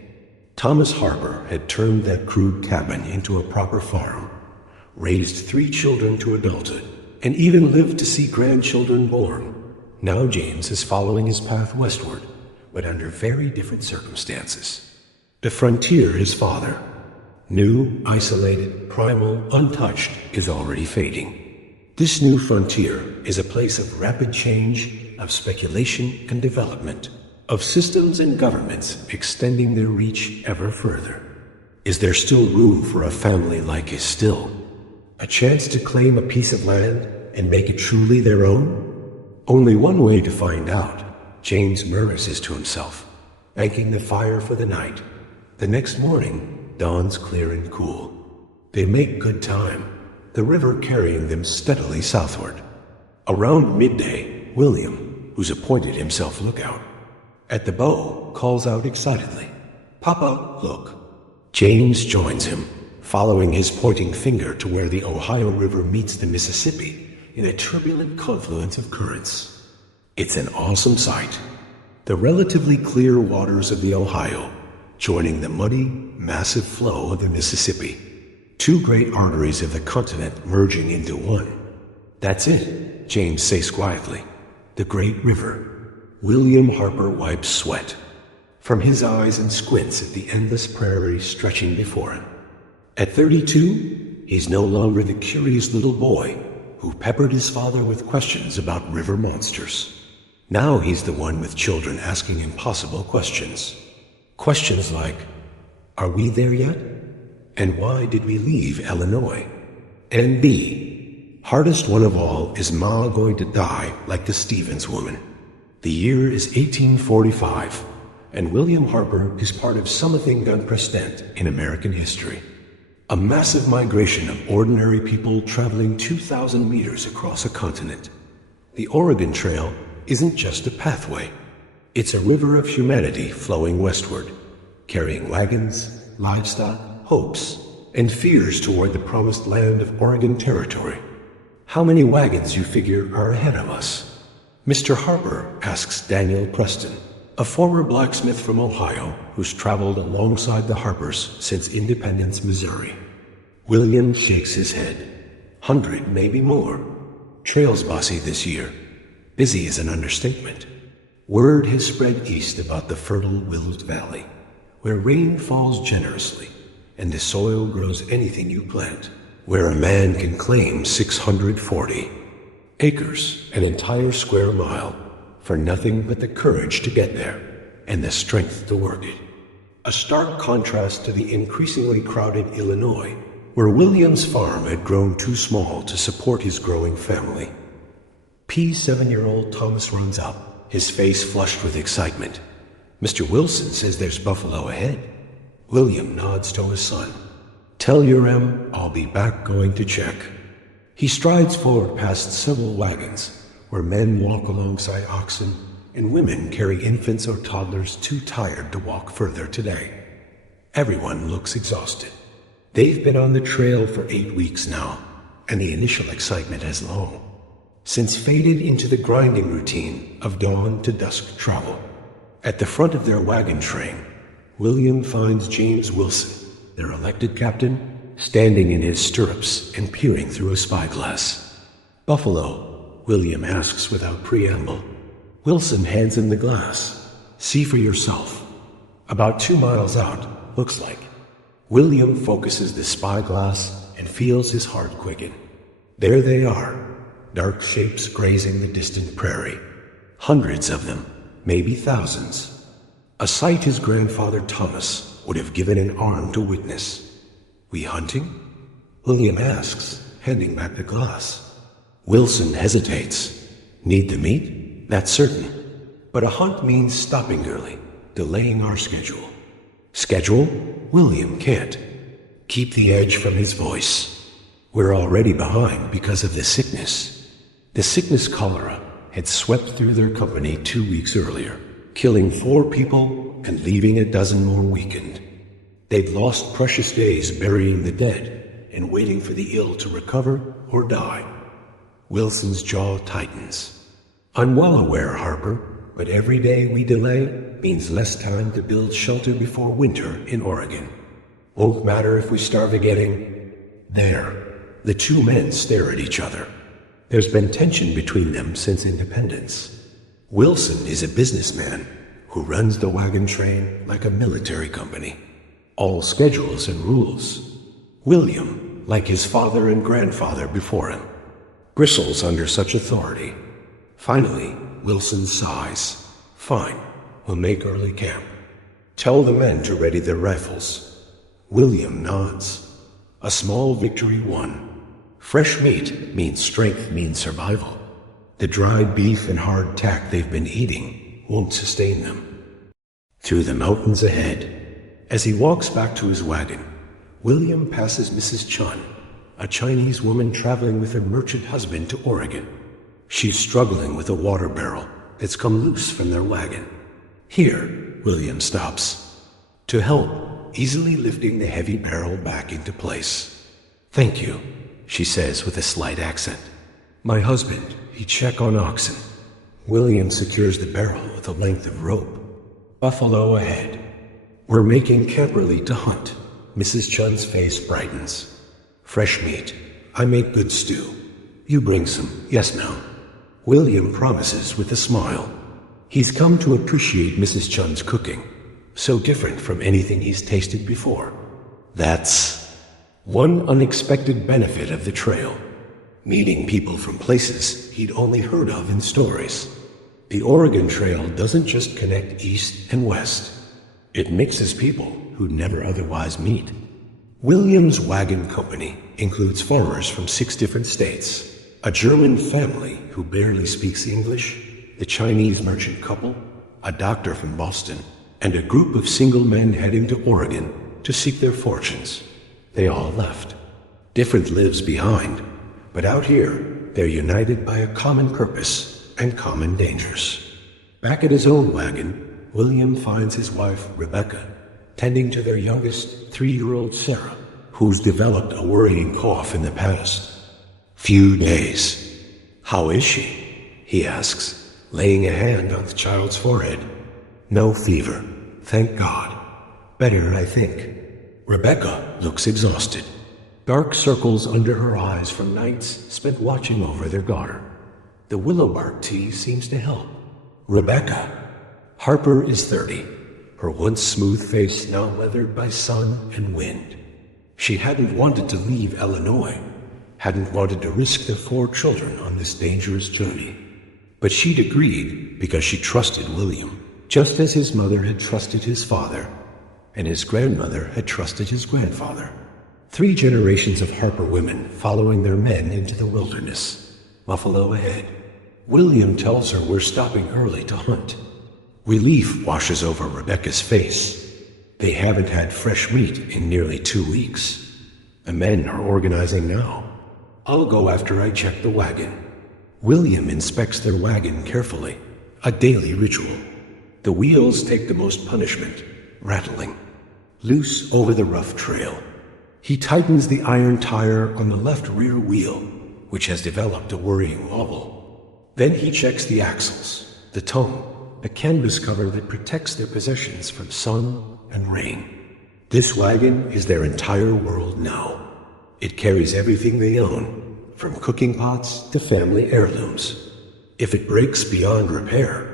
Thomas Harper had turned that crude cabin into a proper farm, raised 3 children to adulthood, and even lived to see grandchildren born. Now James is following his path westward, but under very different circumstances. The frontier his father, new, isolated, primal, untouched, is already fading. This new frontier is a place of rapid change, of speculation and development, of systems and governments extending their reach ever further. Is there still room for a family like his still? A chance to claim a piece of land and make it truly their own? Only one way to find out, James murmurs to himself, banking the fire for the night. The next morning dawns clear and cool. They make good time, the river carrying them steadily southward. Around midday, William, who's appointed himself lookout at the bow, calls out excitedly, "Papa, look." James joins him, following his pointing finger to where the Ohio River meets the Mississippi in a turbulent confluence of currents. It's an awesome sight. The relatively clear waters of the Ohio joining the muddy, massive flow of the Mississippi. 2 great arteries of the continent merging into one. "That's it," James says quietly. "The great river." William Harper wipes sweat from his eyes and squints at the endless prairie stretching before him. At 32, he's no longer the curious little boy who peppered his father with questions about river monsters. Now he's the one with children asking impossible questions. Questions like, are we there yet? And why did we leave Illinois? And B, hardest one of all, is Ma going to die like the Stevens woman? The year is 1845, and William Harper is part of something unprecedented in American history. A massive migration of ordinary people traveling 2,000 meters across a continent. The Oregon Trail isn't just a pathway. It's a river of humanity flowing westward, carrying wagons, livestock, hopes, and fears toward the promised land of Oregon Territory. How many wagons, you figure, are ahead of us? Mr. Harper asks Daniel Preston, a former blacksmith from Ohio who's traveled alongside the Harpers since Independence, Missouri. William shakes his head. 100, maybe more. Trail's bossy this year. Busy is an understatement. Word has spread east about the fertile Wills Valley, where rain falls generously and the soil grows anything you plant, where a man can claim 640 acres, an entire square mile, for nothing but the courage to get there and the strength to work it. A stark contrast to the increasingly crowded Illinois, where William's farm had grown too small to support his growing family. P7-year-old Thomas runs up, his face flushed with excitement. Mr. Wilson says there's buffalo ahead. William nods to his son. Tell your I'll be back going to check. He strides forward past several wagons, where men walk alongside oxen and women carry infants or toddlers too tired to walk further today. Everyone looks exhausted. They've been on the trail for 8 weeks now, and the initial excitement has long since faded into the grinding routine of dawn to dusk travel. At the front of their wagon train, William finds James Wilson, their elected captain, standing in his stirrups and peering through a spyglass. "Buffalo?" William asks without preamble. Wilson hands him the glass. "See for yourself." "About 2 miles out, looks like." William focuses the spyglass and feels his heart quicken. There they are, dark shapes grazing the distant prairie. Hundreds of them, maybe thousands. A sight his grandfather Thomas would have given an arm to witness. "We hunting?" William asks, handing back the glass. Wilson hesitates. "Need the meat?" "That's certain. But a hunt means stopping early, delaying our schedule." "Schedule?" William can't keep the edge from his voice. "We're already behind because of the sickness." The sickness cholera had swept through their company 2 weeks earlier, killing 4 people and leaving a dozen more weakened. They'd lost precious days burying the dead and waiting for the ill to recover or die. Wilson's jaw tightens. "I'm well aware, Harper, but every day we delay means less time to build shelter before winter in Oregon. Won't matter if we starve again." There, the 2 men stare at each other. There's been tension between them since independence. Wilson is a businessman who runs the wagon train like a military company. All schedules and rules. William, like his father and grandfather before him, bristles under such authority. Finally, Wilson sighs. "Fine, we'll make early camp. Tell the men to ready their rifles." William nods. A small victory won. Fresh meat means strength, means survival. The dried beef and hard tack they've been eating won't sustain them. Through the mountains ahead. As he walks back to his wagon, William passes Mrs. Chun, a Chinese woman traveling with her merchant husband to Oregon. She's struggling with a water barrel that's come loose from their wagon. Here, William stops to help, easily lifting the heavy barrel back into place. "Thank you," she says with a slight accent. "My husband, he check on oxen." William secures the barrel with a length of rope. "Buffalo ahead. We're making camp early to hunt." Mrs. Chun's face brightens. "Fresh meat. I make good stew. You bring some." "Yes, ma'am." William promises with a smile. He's come to appreciate Mrs. Chun's cooking, so different from anything he's tasted before. That's one unexpected benefit of the trail. Meeting people from places he'd only heard of in stories. The Oregon Trail doesn't just connect east and west. It mixes people who'd never otherwise meet. William's wagon company includes farmers from 6 different states, a German family who barely speaks English, the Chinese merchant couple, a doctor from Boston, and a group of single men heading to Oregon to seek their fortunes. They all left. Different lives behind, but out here, they're united by a common purpose and common dangers. Back at his own wagon, William finds his wife, Rebecca, tending to their youngest 3-year-old Sarah, who's developed a worrying cough in the past few days. "How is she?" he asks, laying a hand on the child's forehead. "No fever, thank God. Better, I think." Rebecca looks exhausted. Dark circles under her eyes from nights spent watching over their daughter. The willow bark tea seems to help. Rebecca. Harper is 30, her once smooth face now weathered by sun and wind. She hadn't wanted to leave Illinois, hadn't wanted to risk their 4 children on this dangerous journey. But she'd agreed because she trusted William, just as his mother had trusted his father, and his grandmother had trusted his grandfather. 3 generations of Harper women following their men into the wilderness. Buffalo ahead. William tells her we're stopping early to hunt. Relief washes over Rebecca's face. They haven't had fresh meat in nearly 2 weeks. The men are organizing now. I'll go after I check the wagon. William inspects their wagon carefully, a daily ritual. The wheels take the most punishment, rattling, loose over the rough trail. He tightens the iron tire on the left rear wheel, which has developed a worrying wobble. Then he checks the axles, the tongue, a canvas cover that protects their possessions from sun and rain. This wagon is their entire world now. It carries everything they own, from cooking pots to family heirlooms. If it breaks beyond repair,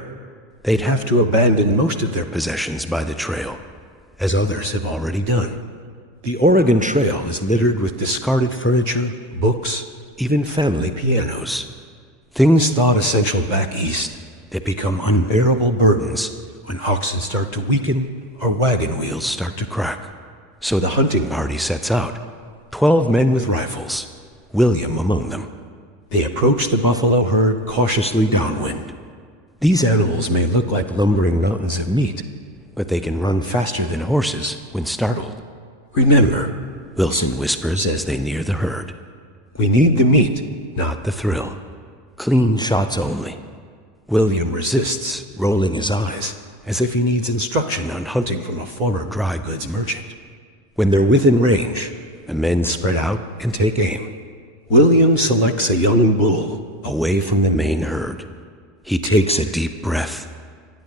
they'd have to abandon most of their possessions by the trail, as others have already done. The Oregon Trail is littered with discarded furniture, books, even family pianos. Things thought essential back east that become unbearable burdens when oxen start to weaken or wagon wheels start to crack. So the hunting party sets out, 12 men with rifles, William among them. They approach the buffalo herd cautiously downwind. These animals may look like lumbering mountains of meat, but they can run faster than horses when startled. "Remember," Wilson whispers as they near the herd, "we need the meat, not the thrill. Clean shots only." William resists, rolling his eyes, as if he needs instruction on hunting from a former dry goods merchant. When they're within range, the men spread out and take aim. William selects a young bull away from the main herd. He takes a deep breath,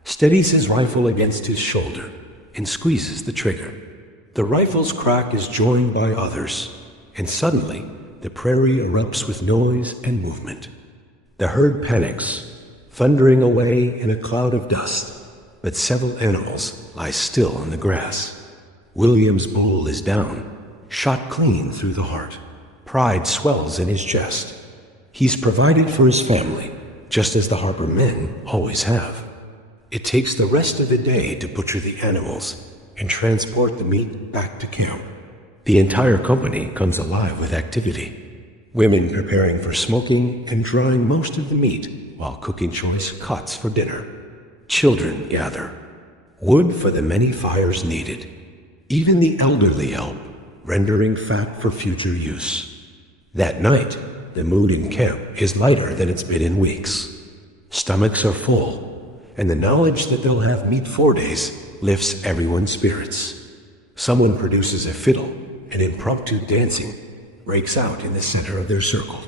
steadies his rifle against his shoulder, and squeezes the trigger. The rifle's crack is joined by others, and suddenly the prairie erupts with noise and movement. The herd panics, thundering away in a cloud of dust, but several animals lie still on the grass. William's bull is down, shot clean through the heart. Pride swells in his chest. He's provided for his family, just as the Harper men always have. It takes the rest of the day to butcher the animals and transport the meat back to camp. The entire company comes alive with activity. Women preparing for smoking and drying most of the meat while cooking choice cuts for dinner. Children gather. Wood for the many fires needed. Even the elderly help, rendering fat for future use. That night, the mood in camp is lighter than it's been in weeks. Stomachs are full, and the knowledge that they'll have meat 4 days lifts everyone's spirits. Someone produces a fiddle, and impromptu dancing breaks out in the center of their circle.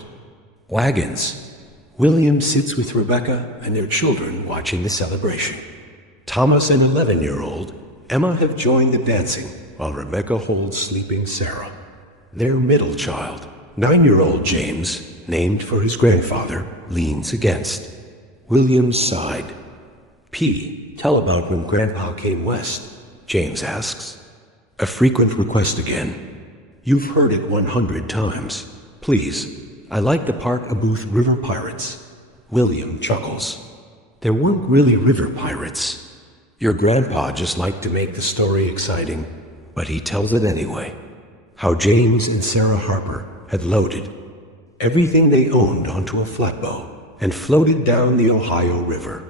Wagons. William sits with Rebecca and their children watching the celebration. Thomas and 11-year-old Emma have joined the dancing, while Rebecca holds sleeping Sarah. Their middle child, 9-year-old James, named for his grandfather, leans against. William sighed. "P, tell about when Grandpa came west," James asks. "A frequent request again. You've heard it 100 times. Please, I like the part about river pirates." William chuckles. "There weren't really river pirates. Your grandpa just liked to make the story exciting, but he tells it anyway. How James and Sarah Harper had loaded everything they owned onto a flatboat and floated down the Ohio River.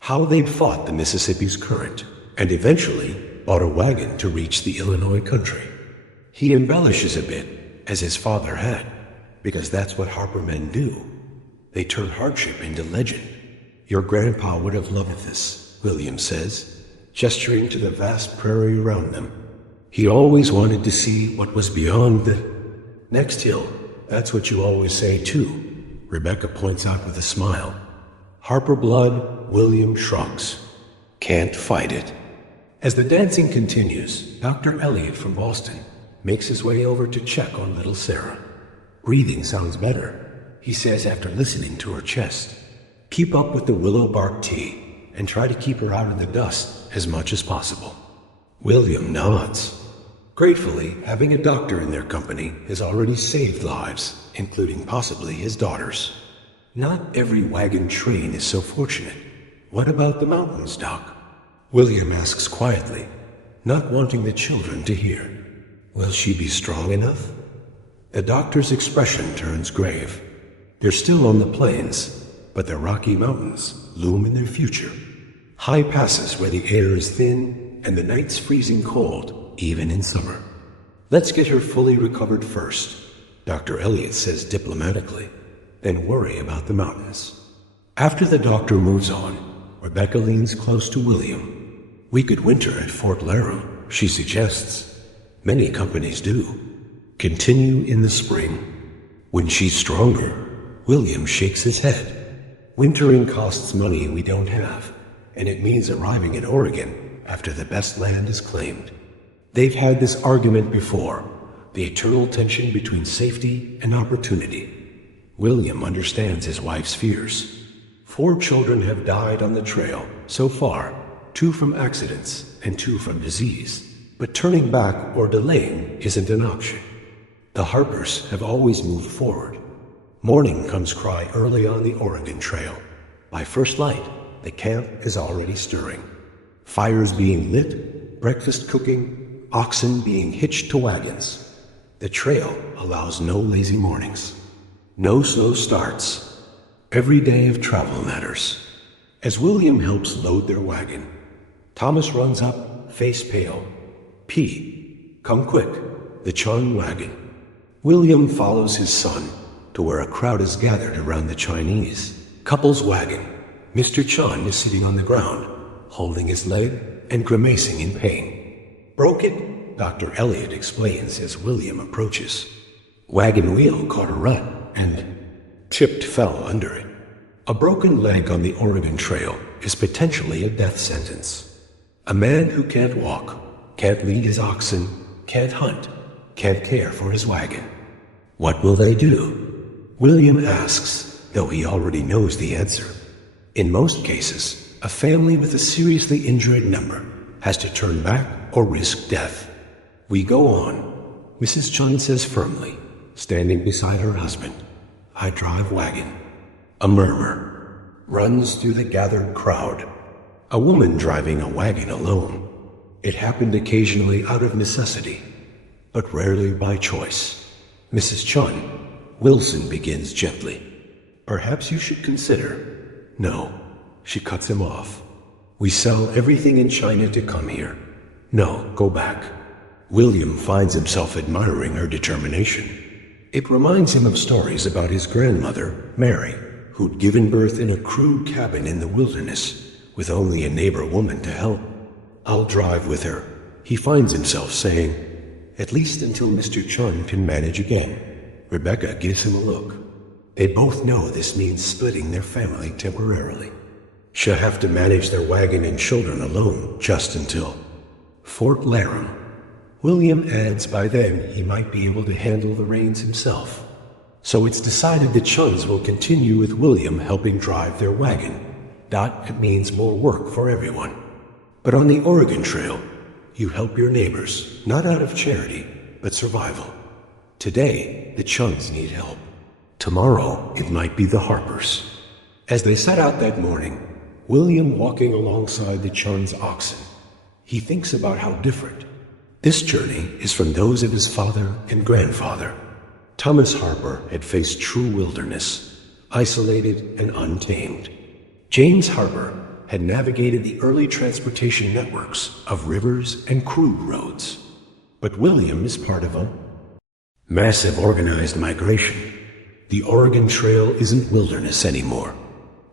How they'd fought the Mississippi's current and eventually bought a wagon to reach the Illinois country. He embellishes a bit, as his father had, because that's what Harper men do. They turn hardship into legend. Your grandpa would have loved this," William says, gesturing to the vast prairie around them. "He always wanted to see what was beyond the next hill. That's what you always say, too," Rebecca points out with a smile. Harper blood, William shrugs. Can't fight it. As the dancing continues, Dr. Elliot from Boston makes his way over to check on little Sarah. "Breathing sounds better," he says after listening to her chest. "Keep up with the willow bark tea and try to keep her out of the dust as much as possible." William nods. Gratefully, having a doctor in their company has already saved lives, including possibly his daughter's. Not every wagon train is so fortunate. What about the mountains, Doc? William asks quietly, not wanting the children to hear. Will she be strong enough? The doctor's expression turns grave. They're still on the plains, but the Rocky Mountains loom in their future. High passes where the air is thin and the nights freezing cold, even in summer. Let's get her fully recovered first, Dr. Elliot says diplomatically. then worry about the mountains. After the doctor moves on, Rebecca leans close to William. We could winter at Fort Laramie, she suggests. Many companies do. Continue in the spring. When she's stronger, William shakes his head. Wintering costs money we don't have, and it means arriving in Oregon after the best land is claimed. They've had this argument before, the eternal tension between safety and opportunity. William understands his wife's fears. 4 children have died on the trail so far, 2 from accidents and 2 from disease. But turning back or delaying isn't an option. The Harpers have always moved forward. Morning comes cry early on the Oregon Trail. By first light, the camp is already stirring. Fires being lit, breakfast cooking, oxen being hitched to wagons. The trail allows no lazy mornings. No slow starts. Every day of travel matters. As William helps load their wagon, Thomas runs up, face pale. P. Come quick, the Chun wagon. William follows his son to where a crowd is gathered around the Chinese couple's wagon. Mr. Chun is sitting on the ground, holding his leg and grimacing in pain. Broke it, Dr. Elliot explains as William approaches. Wagon wheel caught a rut and tipped fell under it. A broken leg on the Oregon Trail is potentially a death sentence. A man who can't walk, can't lead his oxen, can't hunt, can't care for his wagon. What will they do? William asks, though he already knows the answer. In most cases, a family with a seriously injured member has to turn back or risk death. We go on, Mrs. Chun says firmly, standing beside her husband. I drive wagon. A murmur runs through the gathered crowd. A woman driving a wagon alone. It happened occasionally out of necessity, but rarely by choice. Mrs. Chun, Wilson begins gently. Perhaps you should consider. No, she cuts him off. We sell everything in China to come here. No, go back. William finds himself admiring her determination. It reminds him of stories about his grandmother, Mary, who'd given birth in a crude cabin in the wilderness with only a neighbor woman to help. I'll drive with her, he finds himself saying, at least until Mr. Chun can manage again. Rebecca gives him a look. They both know this means splitting their family temporarily. She'll have to manage their wagon and children alone just until Fort Laramie. William adds by then he might be able to handle the reins himself. So it's decided the Chuns will continue with William helping drive their wagon. It means more work for everyone. But on the Oregon Trail, you help your neighbors, not out of charity, but survival. Today, the Chuns need help. Tomorrow, it might be the Harpers. As they set out that morning, William walking alongside the Chuns' oxen, he thinks about how different this journey is from those of his father and grandfather. Thomas Harper had faced true wilderness, isolated and untamed. James Harper had navigated the early transportation networks of rivers and crude roads. But William is part of a massive organized migration. The Oregon Trail isn't wilderness anymore.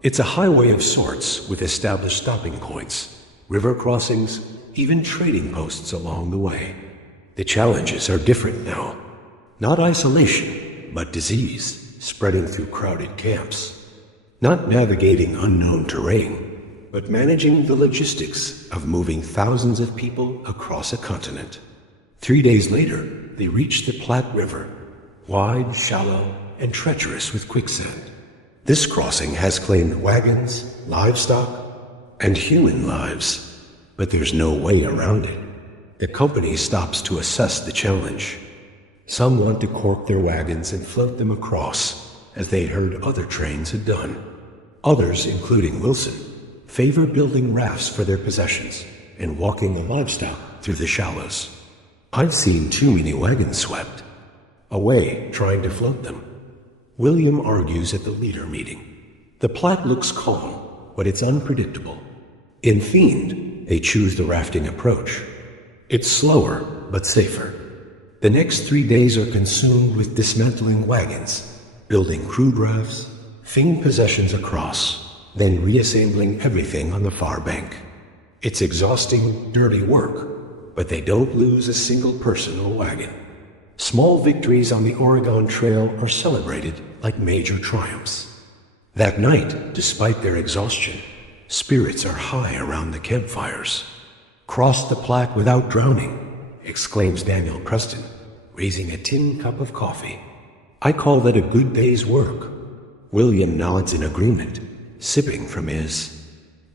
It's a highway of sorts with established stopping points, river crossings, even trading posts along the way. The challenges are different now. Not isolation, but disease spreading through crowded camps. Not navigating unknown terrain, but managing the logistics of moving thousands of people across a continent. 3 days later, they reached the Platte River, wide, shallow, and treacherous with quicksand. This crossing has claimed wagons, livestock, and human lives, but there's no way around it. The company stops to assess the challenge. Some want to cork their wagons and float them across, as they heard other trains had done. Others, including Wilson, favor building rafts for their possessions and walking the livestock through the shallows. I've seen too many wagons swept away trying to float them. William argues at the leader meeting. The Platte looks calm, but it's unpredictable. In Fiend, they choose the rafting approach. It's slower, but safer. The next 3 days are consumed with dismantling wagons, building crude rafts, fleeing possessions across, then reassembling everything on the far bank. It's exhausting, dirty work, but they don't lose a single person or wagon. Small victories on the Oregon Trail are celebrated like major triumphs. That night, despite their exhaustion, spirits are high around the campfires. "Cross the Platte without drowning," exclaims Daniel Preston, raising a tin cup of coffee. "I call that a good day's work." William nods in agreement, sipping from his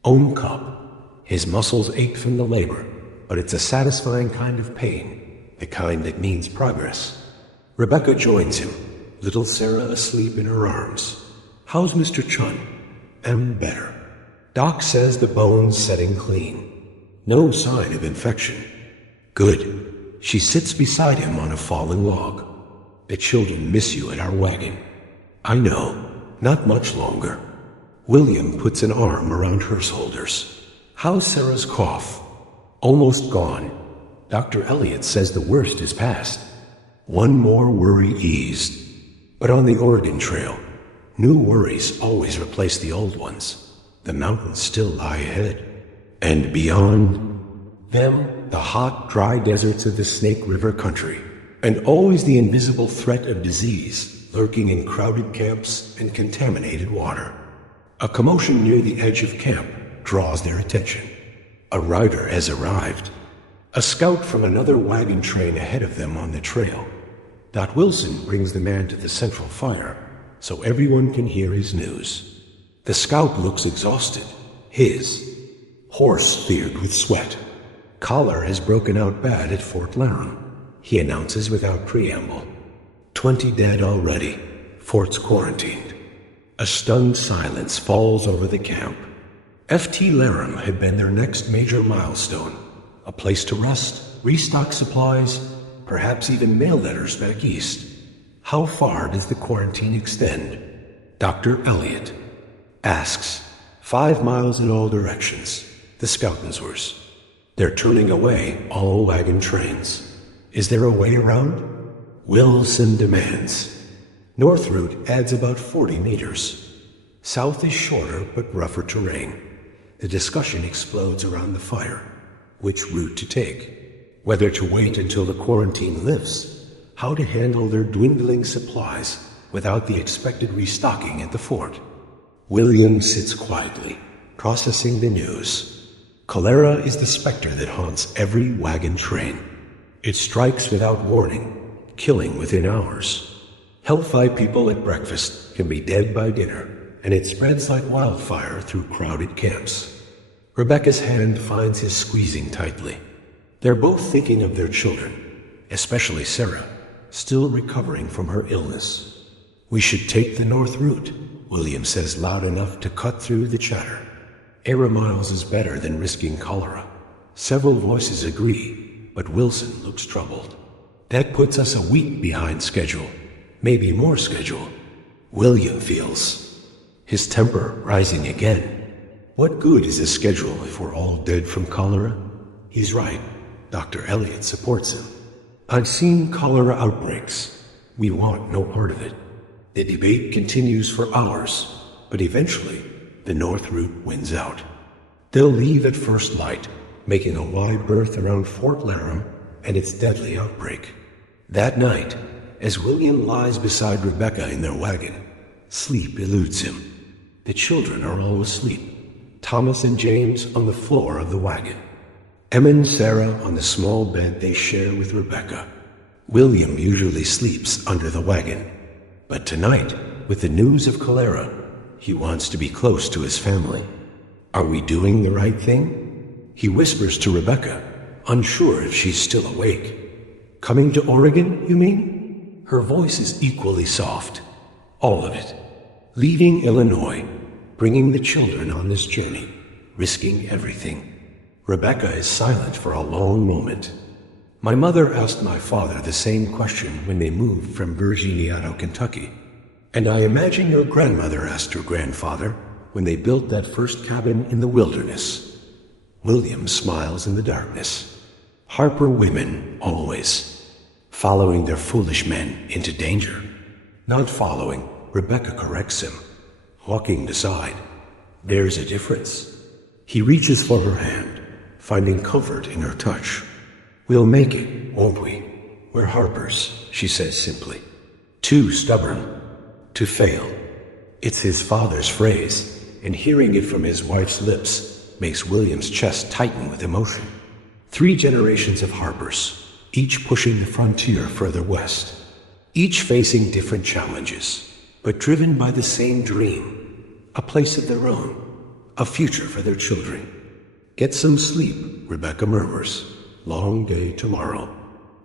own cup. His muscles ache from the labor, but it's a satisfying kind of pain, the kind that means progress. Rebecca joins him, little Sarah asleep in her arms. "How's Mr. Chun?" Better. Doc says the bone's setting clean. No sign of infection." "Good." She sits beside him on a fallen log. "The children miss you at our wagon." "I know. Not much longer." William puts an arm around her shoulders. "How's Sarah's cough?" "Almost gone. Dr. Elliott says the worst is past." One more worry eased. But on the Oregon Trail, new worries always replace the old ones. The mountains still lie ahead. And beyond them, the hot, dry deserts of the Snake River country, and always the invisible threat of disease lurking in crowded camps and contaminated water. A commotion near the edge of camp draws their attention. A rider has arrived. A scout from another wagon train ahead of them on the trail. Dot Wilson brings the man to the central fire so everyone can hear his news. The scout looks exhausted, his horse beard with sweat. "Cholera has broken out bad at Fort Laramie," he announces without preamble. 20 dead already. Fort's quarantined. A stunned silence falls over the camp. Ft. Laramie had been their next major milestone. A place to rest, restock supplies, perhaps even mail letters back east. How far does the quarantine extend? Dr. Elliott asks. 5 miles in all directions, the scout answers. They're turning away all wagon trains. Is there a way around? Wilson demands. North route adds about 40 meters. South is shorter but rougher terrain. The discussion explodes around the fire. Which route to take? Whether to wait until the quarantine lifts, how to handle their dwindling supplies without the expected restocking at the fort. William sits quietly, processing the news. Cholera is the specter that haunts every wagon train. It strikes without warning, killing within hours. Healthy people at breakfast can be dead by dinner, and it spreads like wildfire through crowded camps. Rebecca's hand finds his squeezing tightly. They're both thinking of their children, especially Sarah, still recovering from her illness. "We should take the north route," William says loud enough to cut through the chatter. "Air miles is better than risking cholera." Several voices agree, but Wilson looks troubled. "That puts us a week behind schedule, maybe more schedule." William feels his temper rising again. What good is a schedule if we're all dead from cholera? He's right. Dr. Elliott supports him. "I've seen cholera outbreaks. We want no part of it." The debate continues for hours, but eventually the north route wins out. They'll leave at first light, making a wide berth around Fort Laramie and its deadly outbreak. That night, as William lies beside Rebecca in their wagon, sleep eludes him. The children are all asleep. Thomas and James on the floor of the wagon. Emma and Sarah on the small bed they share with Rebecca. William usually sleeps under the wagon, but tonight, with the news of cholera, he wants to be close to his family. Are we doing the right thing? He whispers to Rebecca, unsure if she's still awake. "Coming to Oregon, you mean?" Her voice is equally soft. All of it. Leaving Illinois, bringing the children on this journey, risking everything. Rebecca is silent for a long moment. "My mother asked my father the same question when they moved from Virginia to Kentucky. And I imagine your grandmother asked her grandfather when they built that first cabin in the wilderness." William smiles in the darkness. Harper women, always. Following their foolish men into danger. Not following, Rebecca corrects him, walking aside. There's a difference. He reaches for her hand, finding comfort in her touch. We'll make it, won't we? We're Harpers, she says simply. Too stubborn to fail. It's his father's phrase, and hearing it from his wife's lips makes William's chest tighten with emotion. 3 generations of Harpers, each pushing the frontier further west, each facing different challenges, but driven by the same dream, a place of their own, a future for their children. Get some sleep, Rebecca murmurs. Long day tomorrow.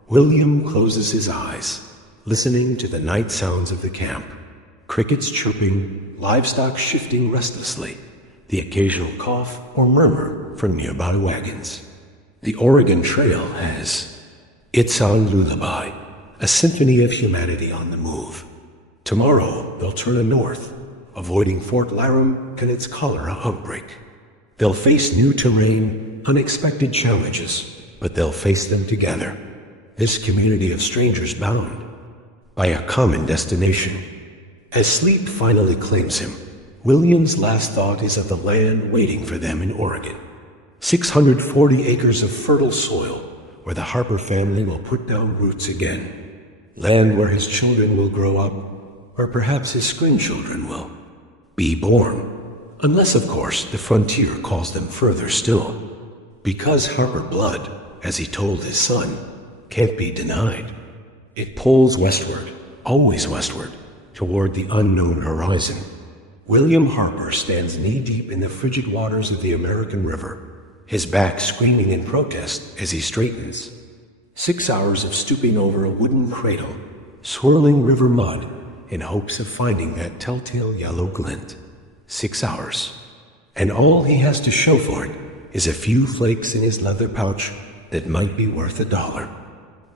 William closes his eyes, listening to the night sounds of the camp. Crickets chirping, livestock shifting restlessly, the occasional cough or murmur from nearby wagons. The Oregon Trail has its own lullaby, a symphony of humanity on the move. Tomorrow they'll turn north, avoiding Fort Laramie and its cholera outbreak. They'll face new terrain, unexpected challenges, but they'll face them together. This community of strangers bound by a common destination. As sleep finally claims him, William's last thought is of the land waiting for them in Oregon. 640 acres of fertile soil where the Harper family will put down roots again. Land where his children will grow up, or perhaps his grandchildren will be born. Unless, of course, the frontier calls them further still. Because Harper blood, as he told his son, can't be denied. It pulls westward, always westward, toward the unknown horizon. William Harper stands knee-deep in the frigid waters of the American River, his back screaming in protest as he straightens. 6 hours of stooping over a wooden cradle, swirling river mud, in hopes of finding that telltale yellow glint. 6 hours. And all he has to show for it is a few flakes in his leather pouch that might be worth $1.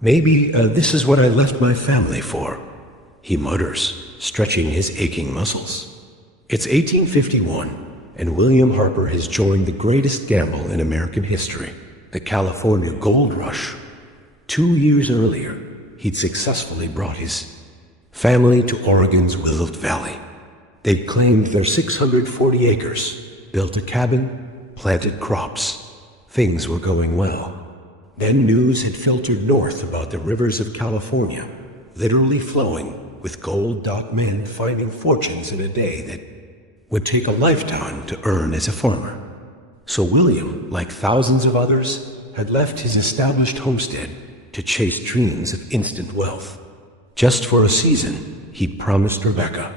Maybe this is what I left my family for, he mutters, stretching his aching muscles. It's 1851, and William Harper has joined the greatest gamble in American history, the California Gold Rush. 2 years earlier, he'd successfully brought his family to Oregon's Willow Valley. They'd claimed their 640 acres, built a cabin, planted crops. Things were going well. Then news had filtered north about the rivers of California, literally flowing with gold-docked men finding fortunes in a day that would take a lifetime to earn as a farmer. So William, like thousands of others, had left his established homestead to chase dreams of instant wealth. Just for a season, he promised Rebecca,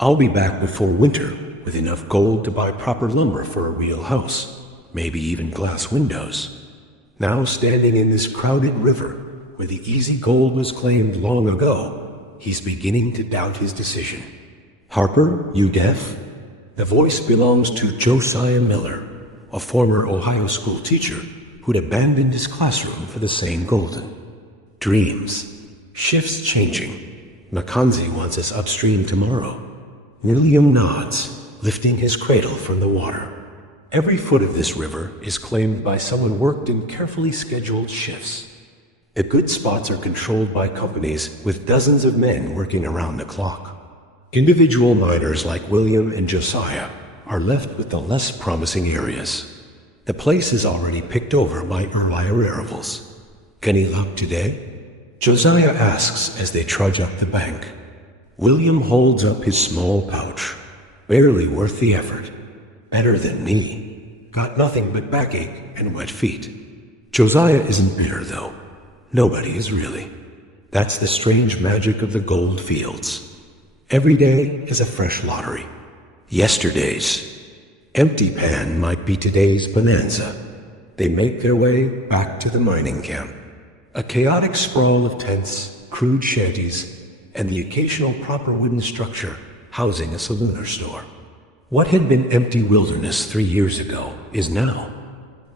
I'll be back before winter with enough gold to buy proper lumber for a real house, maybe even glass windows. Now standing in this crowded river, where the easy gold was claimed long ago, he's beginning to doubt his decision. Harper, you deaf? The voice belongs to Josiah Miller, a former Ohio school teacher who'd abandoned his classroom for the same golden dreams. Shifts changing. Mackenzie wants us upstream tomorrow. William nods, lifting his cradle from the water. Every foot of this river is claimed by someone worked in carefully scheduled shifts. The good spots are controlled by companies with dozens of men working around the clock. Individual miners like William and Josiah are left with the less promising areas. The place is already picked over by early arrivals. Any luck today? Josiah asks as they trudge up the bank. William holds up his small pouch. Barely worth the effort. Better than me. Got nothing but backache and wet feet. Josiah isn't bitter, though. Nobody is really. That's the strange magic of the gold fields. Every day is a fresh lottery. Yesterday's empty pan might be today's bonanza. They make their way back to the mining camp. A chaotic sprawl of tents, crude shanties, and the occasional proper wooden structure housing a saloon or store. What had been empty wilderness 3 years ago is now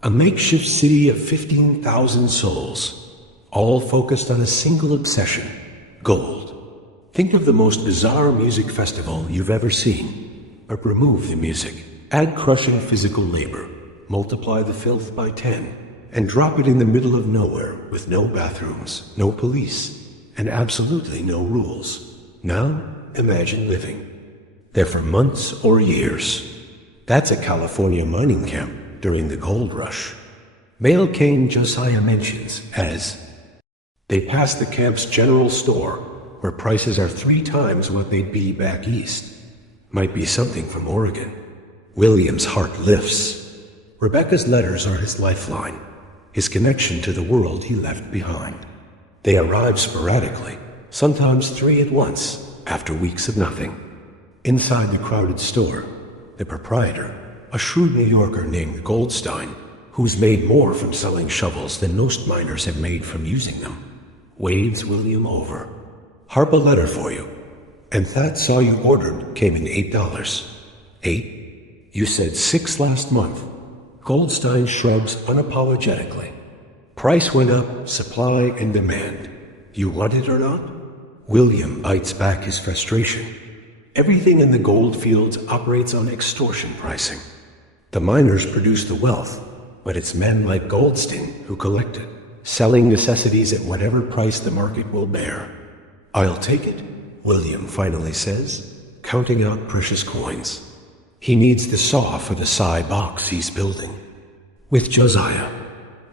a makeshift city of 15,000 souls, all focused on a single obsession, gold. Think of the most bizarre music festival you've ever seen, but remove the music, add crushing physical labor, multiply the filth by 10, and drop it in the middle of nowhere with no bathrooms, no police, and absolutely no rules. Now, imagine living there for months or years. That's a California mining camp during the gold rush. Mail King Josiah mentions as they pass the camp's general store, where prices are 3 times what they'd be back east. Might be something from Oregon. William's heart lifts. Rebecca's letters are his lifeline, his connection to the world he left behind. They arrive sporadically, sometimes 3 at once, after weeks of nothing. Inside the crowded store, the proprietor, a shrewd New Yorker named Goldstein, who's made more from selling shovels than most miners have made from using them, wades William over. "Harp a letter for you. And that saw you ordered came in $8. "8? You said 6 last month." Goldstein shrugs unapologetically. "Price went up, supply and demand. You want it or not?" William bites back his frustration. Everything in the gold fields operates on extortion pricing. The miners produce the wealth, but it's men like Goldstein who collect it, selling necessities at whatever price the market will bear. "I'll take it," William finally says, counting out precious coins. He needs the saw for the psi box he's building. With Josiah,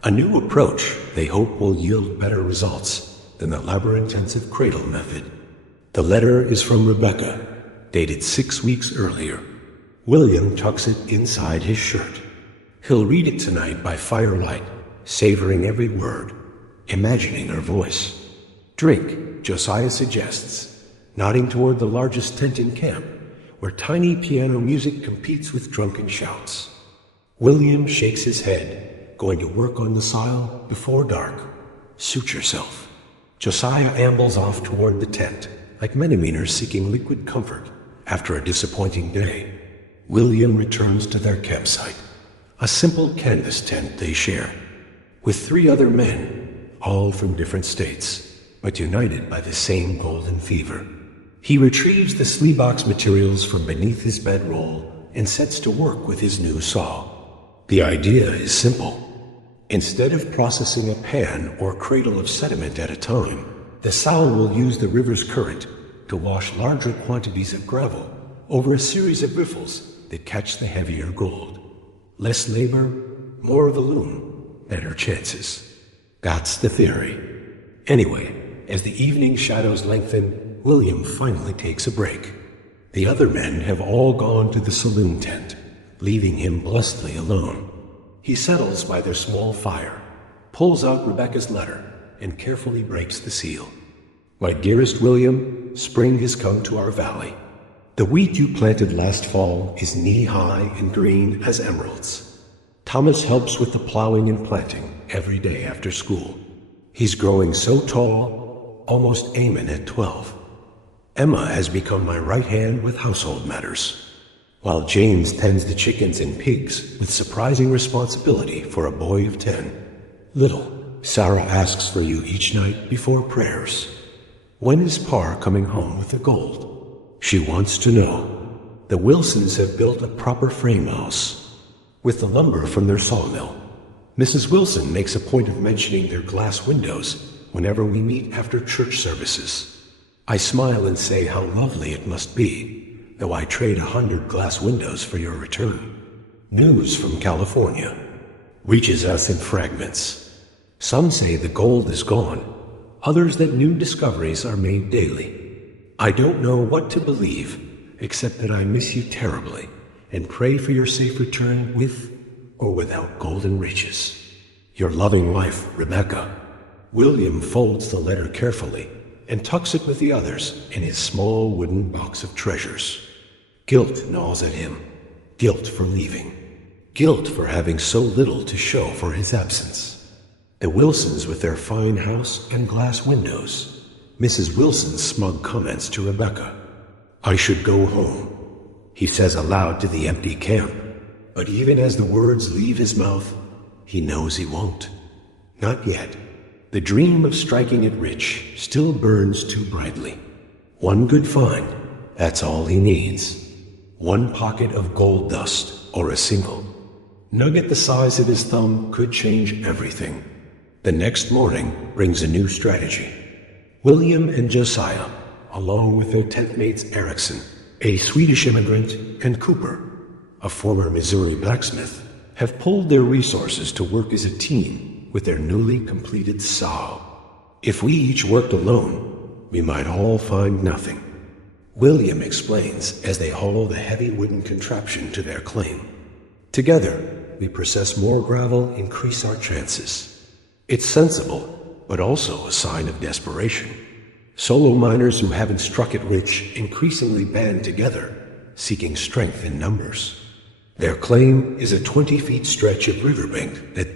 a new approach they hope will yield better results than the labor-intensive cradle method. The letter is from Rebecca, dated 6 weeks earlier. William tucks it inside his shirt. He'll read it tonight by firelight, savoring every word, imagining her voice. "Drink," Josiah suggests, nodding toward the largest tent in camp, where tiny piano music competes with drunken shouts. William shakes his head, going to work on the sile before dark. "Suit yourself." Josiah ambles off toward the tent, like many seeking liquid comfort after a disappointing day. William returns to their campsite, a simple canvas tent they share, with 3 other men, all from different states, but united by the same golden fever. He retrieves the sleebox materials from beneath his bedroll and sets to work with his new saw. The idea is simple. Instead of processing a pan or cradle of sediment at a time, the saw will use the river's current to wash larger quantities of gravel over a series of riffles that catch the heavier gold. Less labor, more volume, better chances. That's the theory. Anyway, as the evening shadows lengthen, William finally takes a break. The other men have all gone to the saloon tent, leaving him blessedly alone. He settles by their small fire, pulls out Rebecca's letter, and carefully breaks the seal. "My dearest William, spring has come to our valley. The wheat you planted last fall is knee-high and green as emeralds. Thomas helps with the plowing and planting every day after school. He's growing so tall, almost Eamon at 12. Emma has become my right hand with household matters, while James tends the chickens and pigs with surprising responsibility for a boy of 10. Little, Sarah asks for you each night before prayers. When is Parr coming home with the gold? She wants to know. The Wilsons have built a proper frame house with the lumber from their sawmill. Mrs. Wilson makes a point of mentioning their glass windows whenever we meet after church services. I smile and say how lovely it must be, though I trade 100 glass windows for your return. News from California reaches us in fragments. Some say the gold is gone, others that new discoveries are made daily. I don't know what to believe, except that I miss you terribly and pray for your safe return with or without golden riches. Your loving wife, Rebecca. William folds the letter carefully and tucks it with the others in his small wooden box of treasures. Guilt gnaws at him. Guilt for leaving. Guilt for having so little to show for his absence. The Wilsons with their fine house and glass windows. Mrs. Wilson's smug comments to Rebecca. I should go home, he says aloud to the empty camp. But even as the words leave his mouth, he knows he won't. Not yet. The dream of striking it rich still burns too brightly. One good find, that's all he needs. One pocket of gold dust, or a single nugget the size of his thumb, could change everything. The next morning brings a new strategy. William and Josiah, along with their tent mates Erickson, a Swedish immigrant, and Cooper, a former Missouri blacksmith, have pulled their resources to work as a team with their newly completed sow. If we each worked alone, we might all find nothing. William explains as they haul the heavy wooden contraption to their claim. Together, we process more gravel, increase our chances. It's sensible, but also a sign of desperation. Solo miners who haven't struck it rich increasingly band together, seeking strength in numbers. Their claim is a 20-foot stretch of riverbank that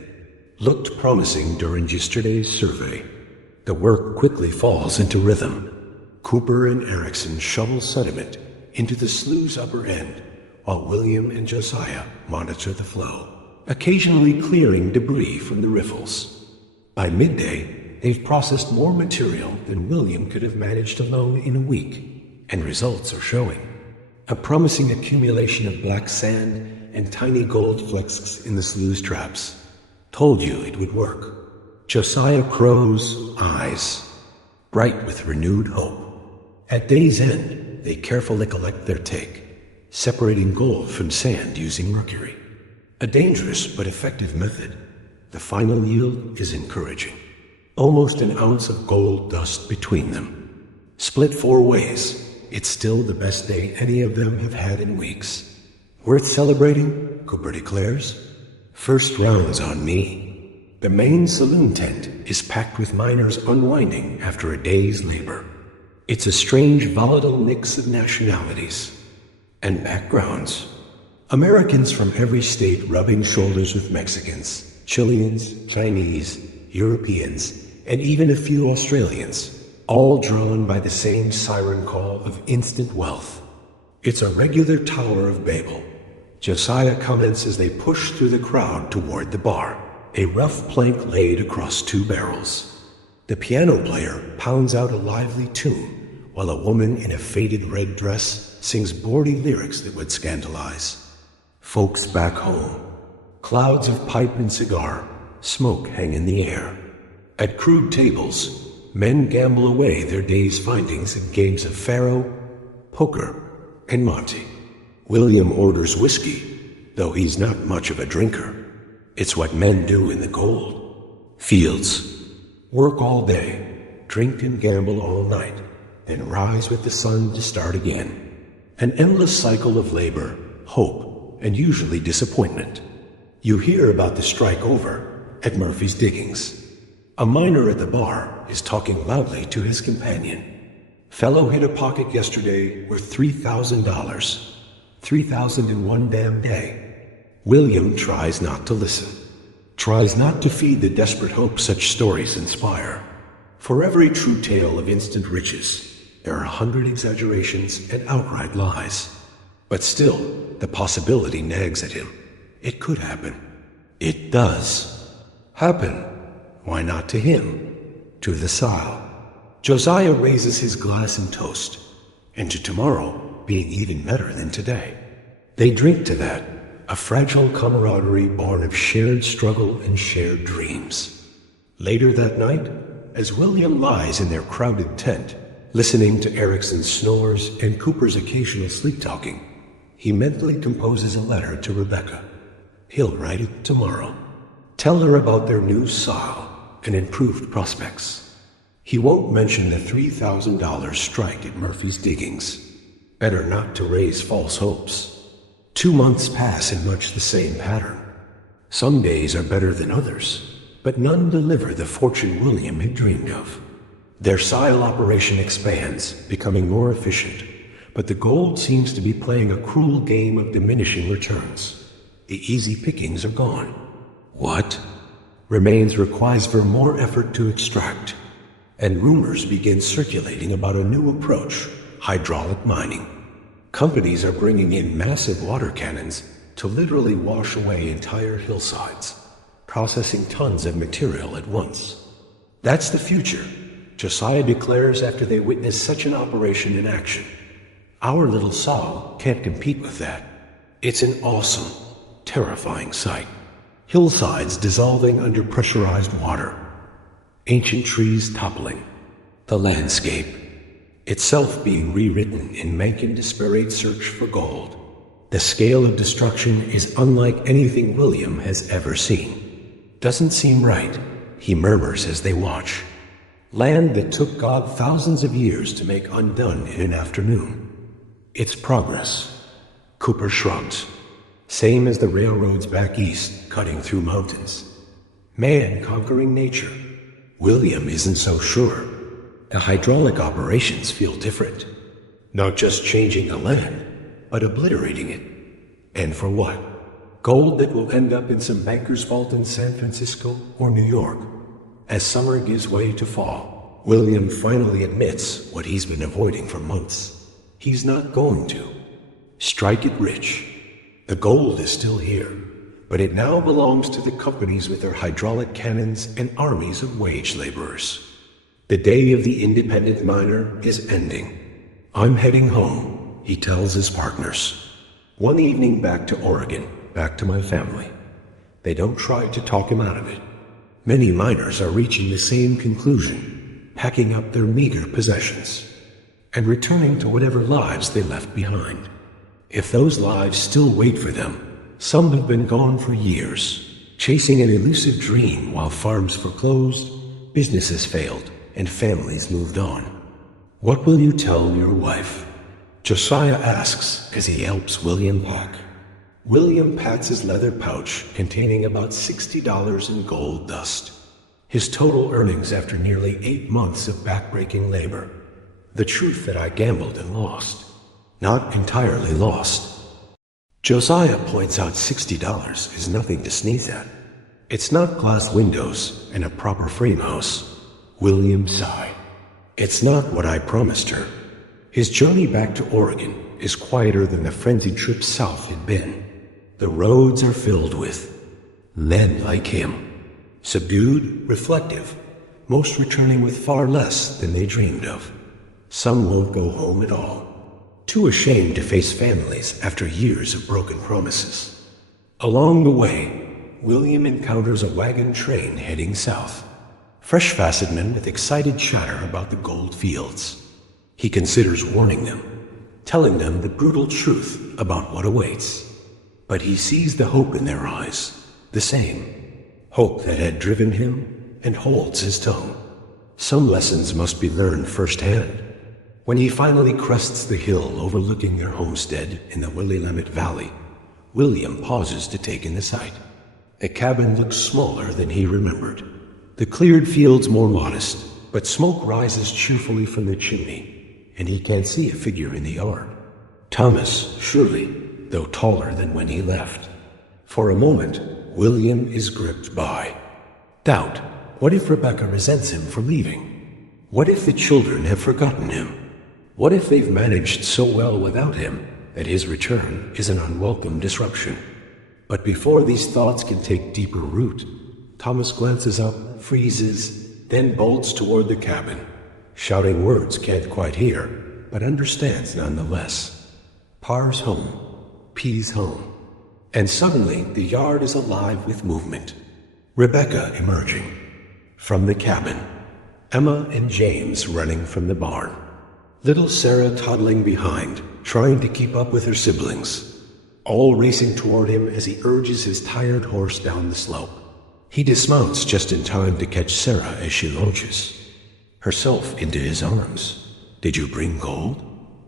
looked promising during yesterday's survey. The work quickly falls into rhythm. Cooper and Erickson shovel sediment into the slough's upper end, while William and Josiah monitor the flow, occasionally clearing debris from the riffles. By midday, they've processed more material than William could have managed alone in a week, and results are showing. A promising accumulation of black sand and tiny gold flecks in the slough's traps. Told you it would work. Josiah Crow's eyes, bright with renewed hope. At day's end, they carefully collect their take, separating gold from sand using mercury. A dangerous but effective method. The final yield is encouraging. Almost an ounce of gold dust between them. Split 4 ways, it's still the best day any of them have had in weeks. Worth celebrating, Cooper declares. First round's on me. The main saloon tent is packed with miners unwinding after a day's labor. It's a strange, volatile mix of nationalities and backgrounds. Americans from every state rubbing shoulders with Mexicans, Chileans, Chinese, Europeans, and even a few Australians, all drawn by the same siren call of instant wealth. It's a regular Tower of Babel. Josiah comments as they push through the crowd toward the bar, a rough plank laid across 2 barrels. The piano player pounds out a lively tune, while a woman in a faded red dress sings bawdy lyrics that would scandalize. Folks back home. Clouds of pipe and cigar, smoke hang in the air. At crude tables, men gamble away their day's findings in games of faro, poker, and monte. William orders whiskey, though he's not much of a drinker. It's what men do in the cold. Fields. Work all day, drink and gamble all night, then rise with the sun to start again. An endless cycle of labor, hope, and usually disappointment. You hear about the strike over at Murphy's diggings. A miner at the bar is talking loudly to his companion. Fellow hit a pocket yesterday worth $3,000. $3,000 in one damn day. William tries not to listen. Tries not to feed the desperate hope such stories inspire. For every true tale of instant riches, there are 100 exaggerations and outright lies. But still, the possibility nags at him. It could happen. It does happen. Why not to him? To the sow. Josiah raises his glass in toast, and to tomorrow being even better than today. They drink to that, a fragile camaraderie born of shared struggle and shared dreams. Later that night, as William lies in their crowded tent, listening to Erickson's snores and Cooper's occasional sleep-talking, he mentally composes a letter to Rebecca. He'll write it tomorrow. Tell her about their new sow and improved prospects. He won't mention the $3,000 strike at Murphy's diggings. Better not to raise false hopes. 2 months pass in much the same pattern. Some days are better than others, but none deliver the fortune William had dreamed of. Their silo operation expands, becoming more efficient, but the gold seems to be playing a cruel game of diminishing returns. The easy pickings are gone. What remains requires for more effort to extract, and rumors begin circulating about a new approach, hydraulic mining. Companies are bringing in massive water cannons to literally wash away entire hillsides, processing tons of material at once. That's the future, Josiah declares after they witness such an operation in action. Our little sow can't compete with that. It's an awesome, terrifying sight. Hillsides dissolving under pressurized water. Ancient trees toppling. The landscape. itself being rewritten in Mencken desperate search for gold. The scale of destruction is unlike anything William has ever seen. Doesn't seem right, he murmurs as they watch. Land that took God thousands of years to make undone in an afternoon. It's progress. Cooper shrugs. Same as the railroads back east, cutting through mountains. Man conquering nature. William isn't so sure. The hydraulic operations feel different. Not just changing the land, but obliterating it. And for what? Gold that will end up in some banker's vault in San Francisco or New York. As summer gives way to fall, William finally admits what he's been avoiding for months. He's not going to. Strike it rich. The gold is still here, but it now belongs to the companies with their hydraulic cannons and armies of wage laborers. The day of the independent miner is ending. I'm heading home, he tells his partners. One evening back to Oregon, back to my family. They don't try to talk him out of it. Many miners are reaching the same conclusion, packing up their meager possessions, and returning to whatever lives they left behind. If those lives still wait for them, some have been gone for years, chasing an elusive dream while farms foreclosed, businesses failed, and families moved on. What will you tell your wife? Josiah asks as he helps William pack. William pats his leather pouch containing about $60 in gold dust. His total earnings after nearly 8 months of backbreaking labor. The truth that I gambled and lost. Not entirely lost. Josiah points out $60 is nothing to sneeze at. It's not glass windows and a proper frame house. William sighed. It's not what I promised her. His journey back to Oregon is quieter than the frenzied trip south had been. The roads are filled with men like him. Subdued, reflective, most returning with far less than they dreamed of. Some won't go home at all. Too ashamed to face families after years of broken promises. Along the way, William encounters a wagon train heading south. Fresh-faced men with excited chatter about the gold fields. He considers warning them, telling them the brutal truth about what awaits. But he sees the hope in their eyes, the same. Hope that had driven him and holds his tongue. Some lessons must be learned firsthand. When he finally crests the hill overlooking their homestead in the Willamette Valley, William pauses to take in the sight. The cabin looks smaller than he remembered. The cleared fields more modest, but smoke rises cheerfully from the chimney, and he can't see a figure in the yard. Thomas, surely, though taller than when he left. For a moment, William is gripped by doubt. What if Rebecca resents him for leaving? What if the children have forgotten him? What if they've managed so well without him that his return is an unwelcome disruption? But before these thoughts can take deeper root, Thomas glances up, freezes, then bolts toward the cabin, shouting words can't quite hear, but understands nonetheless. Par's home, P's home. And suddenly the yard is alive with movement. Rebecca emerging from the cabin, Emma and James running from the barn. Little Sarah toddling behind, trying to keep up with her siblings, all racing toward him as he urges his tired horse down the slope. He dismounts just in time to catch Sarah as she launches herself into his arms. Did you bring gold?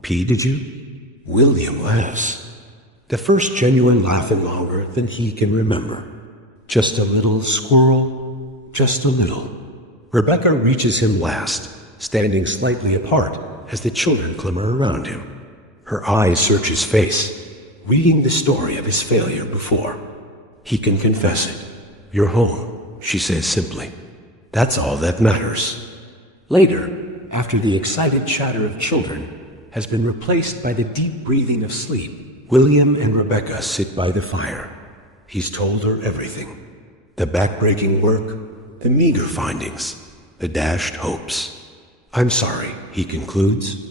P, did you? William laughs. The first genuine laugh in longer than he can remember. Just a little, squirrel, just a little. Rebecca reaches him last, standing slightly apart as the children clamor around him. Her eyes search his face, reading the story of his failure before. He can confess it. You're home, she says simply. That's all that matters. Later, after the excited chatter of children has been replaced by the deep breathing of sleep, William and Rebecca sit by the fire. He's told her everything. The backbreaking work, the meager findings, the dashed hopes. I'm sorry, he concludes,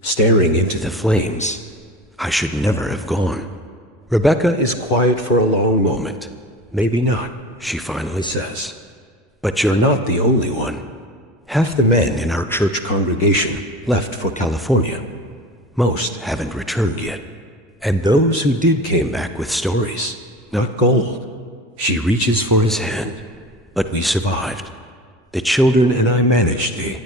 staring into the flames. I should never have gone. Rebecca is quiet for a long moment. Maybe not, she finally says. But you're not the only one. Half the men in our church congregation left for California. Most haven't returned yet. And those who did came back with stories, not gold. She reaches for his hand, but we survived. The children and I managed the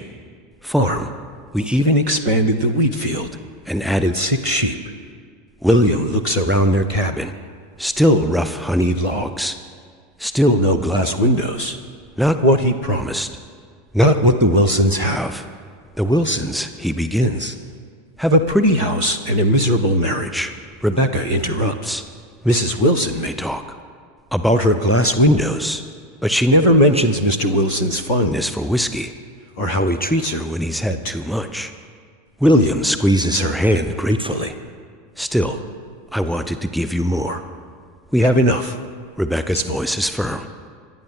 farm. We even expanded the wheat field and added 6 sheep. William looks around their cabin. Still rough honeyed logs. Still no glass windows. Not what he promised. Not what the Wilsons have. The Wilsons, he begins, have a pretty house and a miserable marriage. Rebecca interrupts. Mrs. Wilson may talk about her glass windows, but she never mentions Mr. Wilson's fondness for whiskey or how he treats her when he's had too much. William squeezes her hand gratefully. Still, I wanted to give you more. We have enough. Rebecca's voice is firm.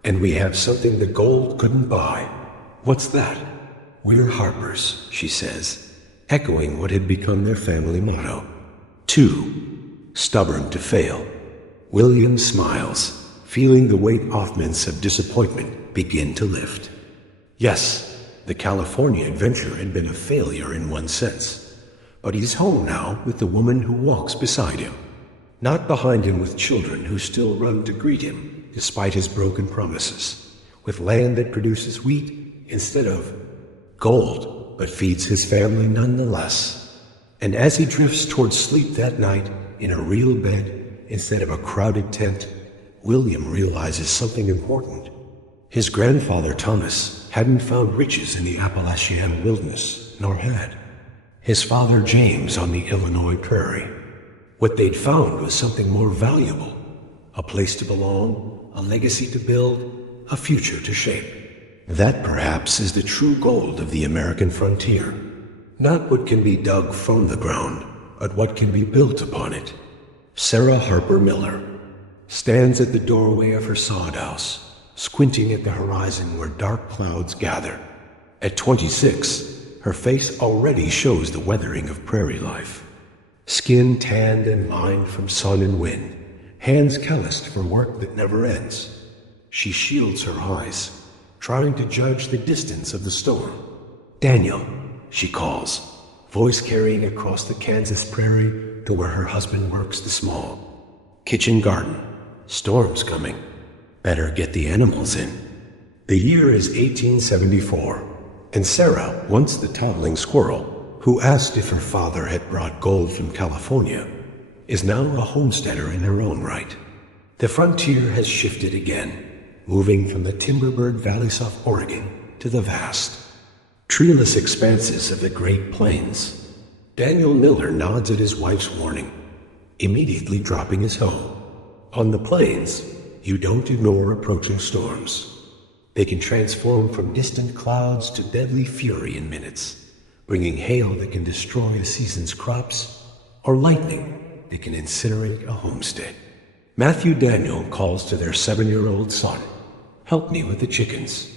And we have something the gold couldn't buy. What's that? We're Harpers, she says, echoing what had become their family motto. 2. Stubborn to fail. William smiles, feeling the weight offense of disappointment begin to lift. Yes, the California adventure had been a failure in one sense, but he's home now with the woman who walks beside him, not behind him with children who still run to greet him despite his broken promises, with land that produces wheat instead of gold, but feeds his family nonetheless. And as he drifts towards sleep that night in a real bed instead of a crowded tent, William realizes something important. His grandfather Thomas hadn't found riches in the Appalachian wilderness, nor had his father James on the Illinois prairie. What they'd found was something more valuable, a place to belong, a legacy to build, a future to shape. That perhaps is the true gold of the American frontier. Not what can be dug from the ground, but what can be built upon it. Sarah Harper Miller stands at the doorway of her sod house, squinting at the horizon where dark clouds gather. At 26, her face already shows the weathering of prairie life. Skin tanned and lined from sun and wind, hands calloused for work that never ends. She shields her eyes, trying to judge the distance of the storm. Daniel, she calls, voice carrying across the Kansas prairie to where her husband works the small kitchen garden. Storm's coming. Better get the animals in. The year is 1874, and Sarah, once the toddling squirrel, who asked if her father had brought gold from California, is now a homesteader in her own right. The frontier has shifted again, moving from the timber-bird valleys of Oregon to the vast, treeless expanses of the Great Plains. Daniel Miller nods at his wife's warning, immediately dropping his hoe. On the plains, you don't ignore approaching storms. They can transform from distant clouds to deadly fury in minutes, bringing hail that can destroy a season's crops, or lightning that can incinerate a homestead. Matthew Daniel calls to their 7-year-old son, "Help me with the chickens."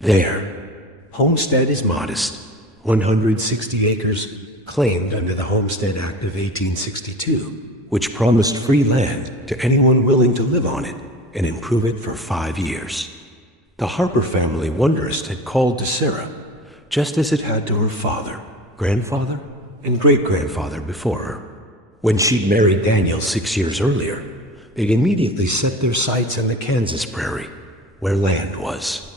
Their homestead is modest, 160 acres claimed under the Homestead Act of 1862, which promised free land to anyone willing to live on it and improve it for 5 years. The Harper family wondrous had called to Sarah, just as it had to her father, grandfather, and great-grandfather before her. When she'd married Daniel 6 years earlier, they'd immediately set their sights on the Kansas prairie, where land was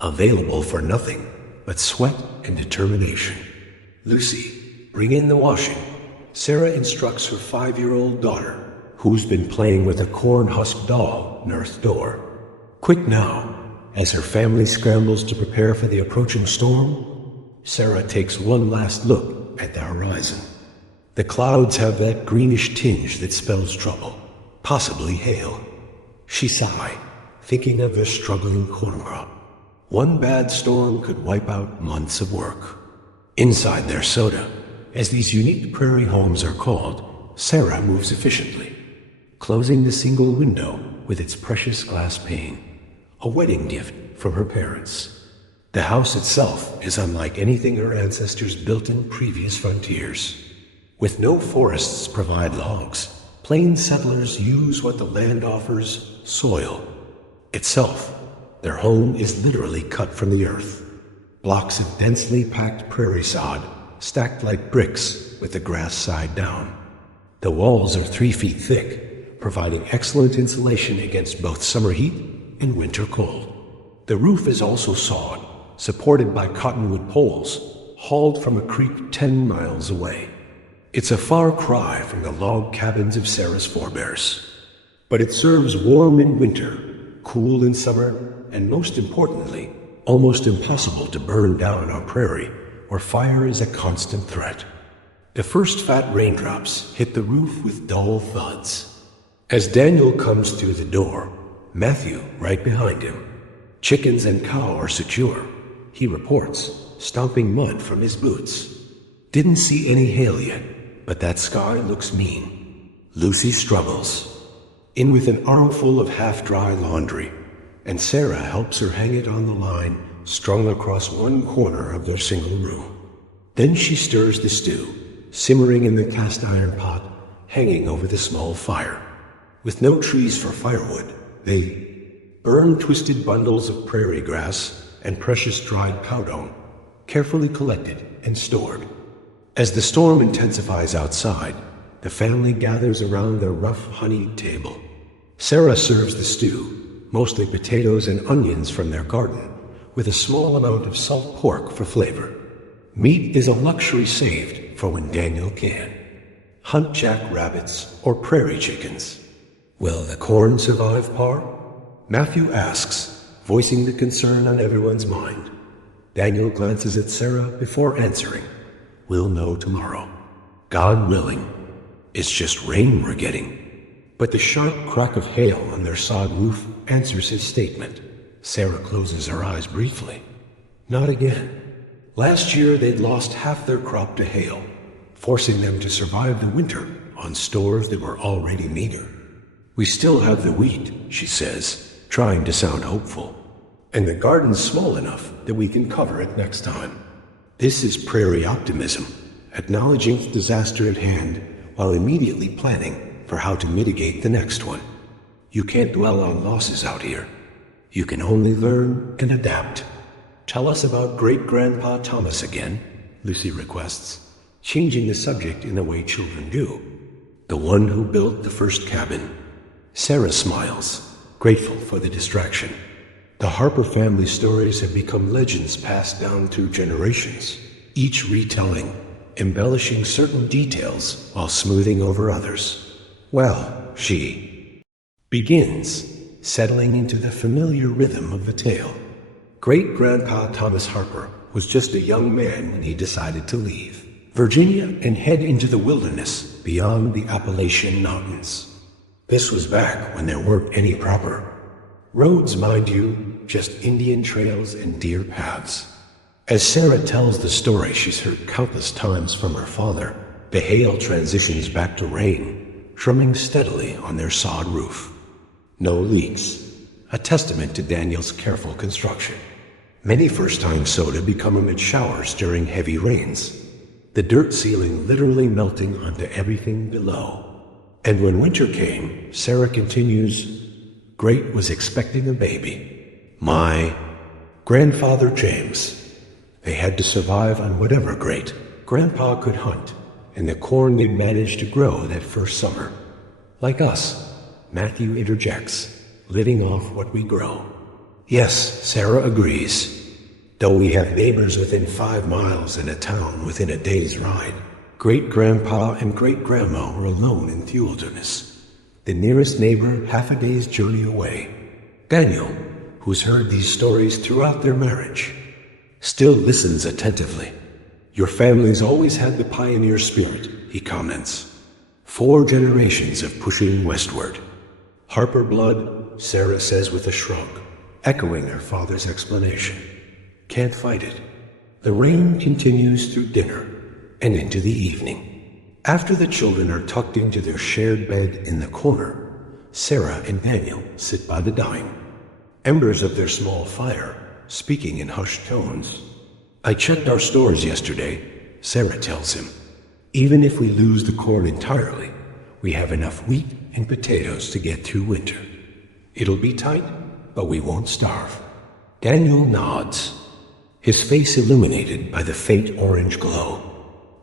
available for nothing but sweat and determination. "Lucy, bring in the washing," Sarah instructs her 5-year-old daughter, who's been playing with a corn-husk doll near the door. Quick now, as her family scrambles to prepare for the approaching storm, Sarah takes one last look at the horizon. The clouds have that greenish tinge that spells trouble, possibly hail. She sighs, thinking of their struggling corn crop. One bad storm could wipe out months of work. Inside their soda, as these unique prairie homes are called, Sarah moves efficiently, closing the single window with its precious glass pane, a wedding gift from her parents. The house itself is unlike anything her ancestors built in previous frontiers. With no forests provide logs, plain settlers use what the land offers, soil itself. Their home is literally cut from the earth. blocks of densely packed prairie sod stacked like bricks with the grass side down. The walls are 3 feet thick, providing excellent insulation against both summer heat and winter cold. The roof is also sawed, supported by cottonwood poles, hauled from a creek 10 miles away. It's a far cry from the log cabins of Sarah's forebears, but it serves warm in winter, cool in summer, and most importantly, almost impossible to burn down our prairie, where fire is a constant threat. The first fat raindrops hit the roof with dull thuds. As Daniel comes through the door, Matthew right behind him. Chickens and cow are secure, he reports, stomping mud from his boots. Didn't see any hail yet, but that sky looks mean. Lucy struggles. In with an armful of half-dry laundry, and Sarah helps her hang it on the line strung across one corner of their single room. Then she stirs the stew, simmering in the cast-iron pot, hanging over the small fire. With no trees for firewood, they burn twisted bundles of prairie grass and precious dried cow dung, carefully collected and stored. As the storm intensifies outside, the family gathers around their rough honeyed table. Sarah serves the stew, mostly potatoes and onions from their garden, with a small amount of salt pork for flavor. Meat is a luxury saved for when Daniel can. Hunt jackrabbits or prairie chickens. Will the corn survive, Par? Matthew asks, voicing the concern on everyone's mind. Daniel glances at Sarah before answering. We'll know tomorrow. God willing. It's just rain we're getting. But the sharp crack of hail on their sod roof answers his statement. Sarah closes her eyes briefly. Not again. Last year they'd lost half their crop to hail, forcing them to survive the winter on stores that were already meager. We still have the wheat, she says, trying to sound hopeful. And the garden's small enough that we can cover it next time. This is prairie optimism, acknowledging the disaster at hand while immediately planning for how to mitigate the next one. You can't dwell on losses out here. You can only learn and adapt. Tell us about Great-Grandpa Thomas again, Lucy requests, changing the subject in the way children do. The one who built the first cabin. Sarah smiles, grateful for the distraction. The Harper family stories have become legends passed down through generations, each retelling, embellishing certain details while smoothing over others. Well, she begins, settling into the familiar rhythm of the tale. Great-Grandpa Thomas Harper was just a young man when he decided to leave Virginia and head into the wilderness beyond the Appalachian Mountains. This was back when there weren't any proper roads, mind you, just Indian trails and deer paths. As Sarah tells the story she's heard countless times from her father, the hail transitions back to rain, drumming steadily on their sod roof. No leaks, a testament to Daniel's careful construction. Many first-time soda become amid showers during heavy rains, the dirt ceiling literally melting onto everything below. And when winter came, Sarah continues, Great was expecting a baby. My grandfather James. They had to survive on whatever Great Grandpa could hunt, and the corn they'd managed to grow that first summer. Like us, Matthew interjects, living off what we grow. Yes, Sarah agrees. Though we have neighbors within 5 miles and a town within a day's ride, Great-Grandpa and Great-Grandma were alone in the wilderness. The nearest neighbor half a day's journey away. Daniel, who's heard these stories throughout their marriage, still listens attentively. Your family's always had the pioneer spirit, he comments. 4 generations of pushing westward. Harper blood, Sarah says with a shrug, echoing her father's explanation. Can't fight it. The rain continues through dinner and into the evening. After the children are tucked into their shared bed in the corner, Sarah and Daniel sit by the dime, embers of their small fire, speaking in hushed tones. I checked our stores yesterday, Sarah tells him. Even if we lose the corn entirely, we have enough wheat and potatoes to get through winter. It'll be tight, but we won't starve. Daniel nods. his face illuminated by the faint orange glow.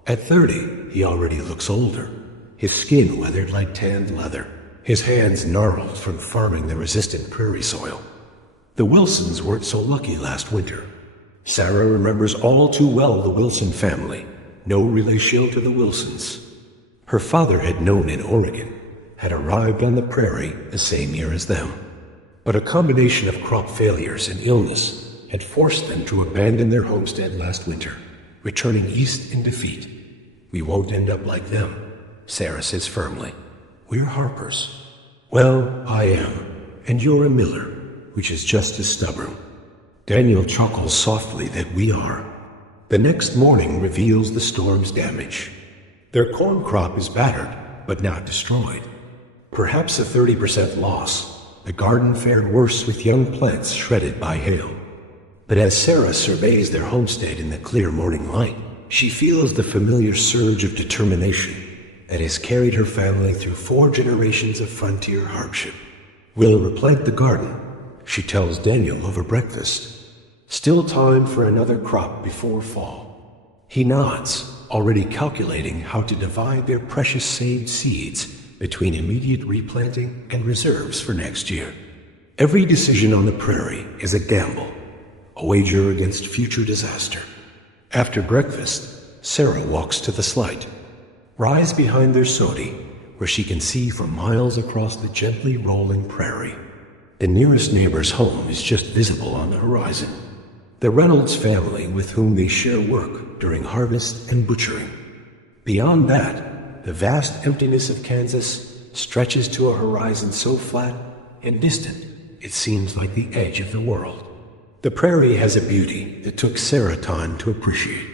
At 30, he already looks older, his skin weathered like tanned leather, his hands gnarled from farming the resistant prairie soil. The Wilsons weren't so lucky last winter. Sarah remembers all too well the Wilson family, no relation to the Wilsons. Her father had known in Oregon, had arrived on the prairie the same year as them. But a combination of crop failures and illness had forced them to abandon their homestead last winter, returning east in defeat. We won't end up like them, Sarah says firmly. We're Harpers. Well, I am, and you're a Miller, which is just as stubborn. Daniel chuckles softly that we are. The next morning reveals the storm's damage. Their corn crop is battered, but not destroyed. Perhaps a 30% loss. The garden fared worse with young plants shredded by hail. But as Sarah surveys their homestead in the clear morning light, she feels the familiar surge of determination that has carried her family through 4 generations of frontier hardship. We'll replant the garden, she tells Daniel over breakfast. Still time for another crop before fall. He nods, already calculating how to divide their precious saved seeds between immediate replanting and reserves for next year. Every decision on the prairie is a gamble, a wager against future disaster. After breakfast, Sarah walks to the slide, rise behind their sodi, where she can see for miles across the gently rolling prairie. The nearest neighbor's home is just visible on the horizon. The Reynolds family with whom they share work during harvest and butchering. Beyond that, the vast emptiness of Kansas stretches to a horizon so flat and distant it seems like the edge of the world. The prairie has a beauty that took Sarah time to appreciate.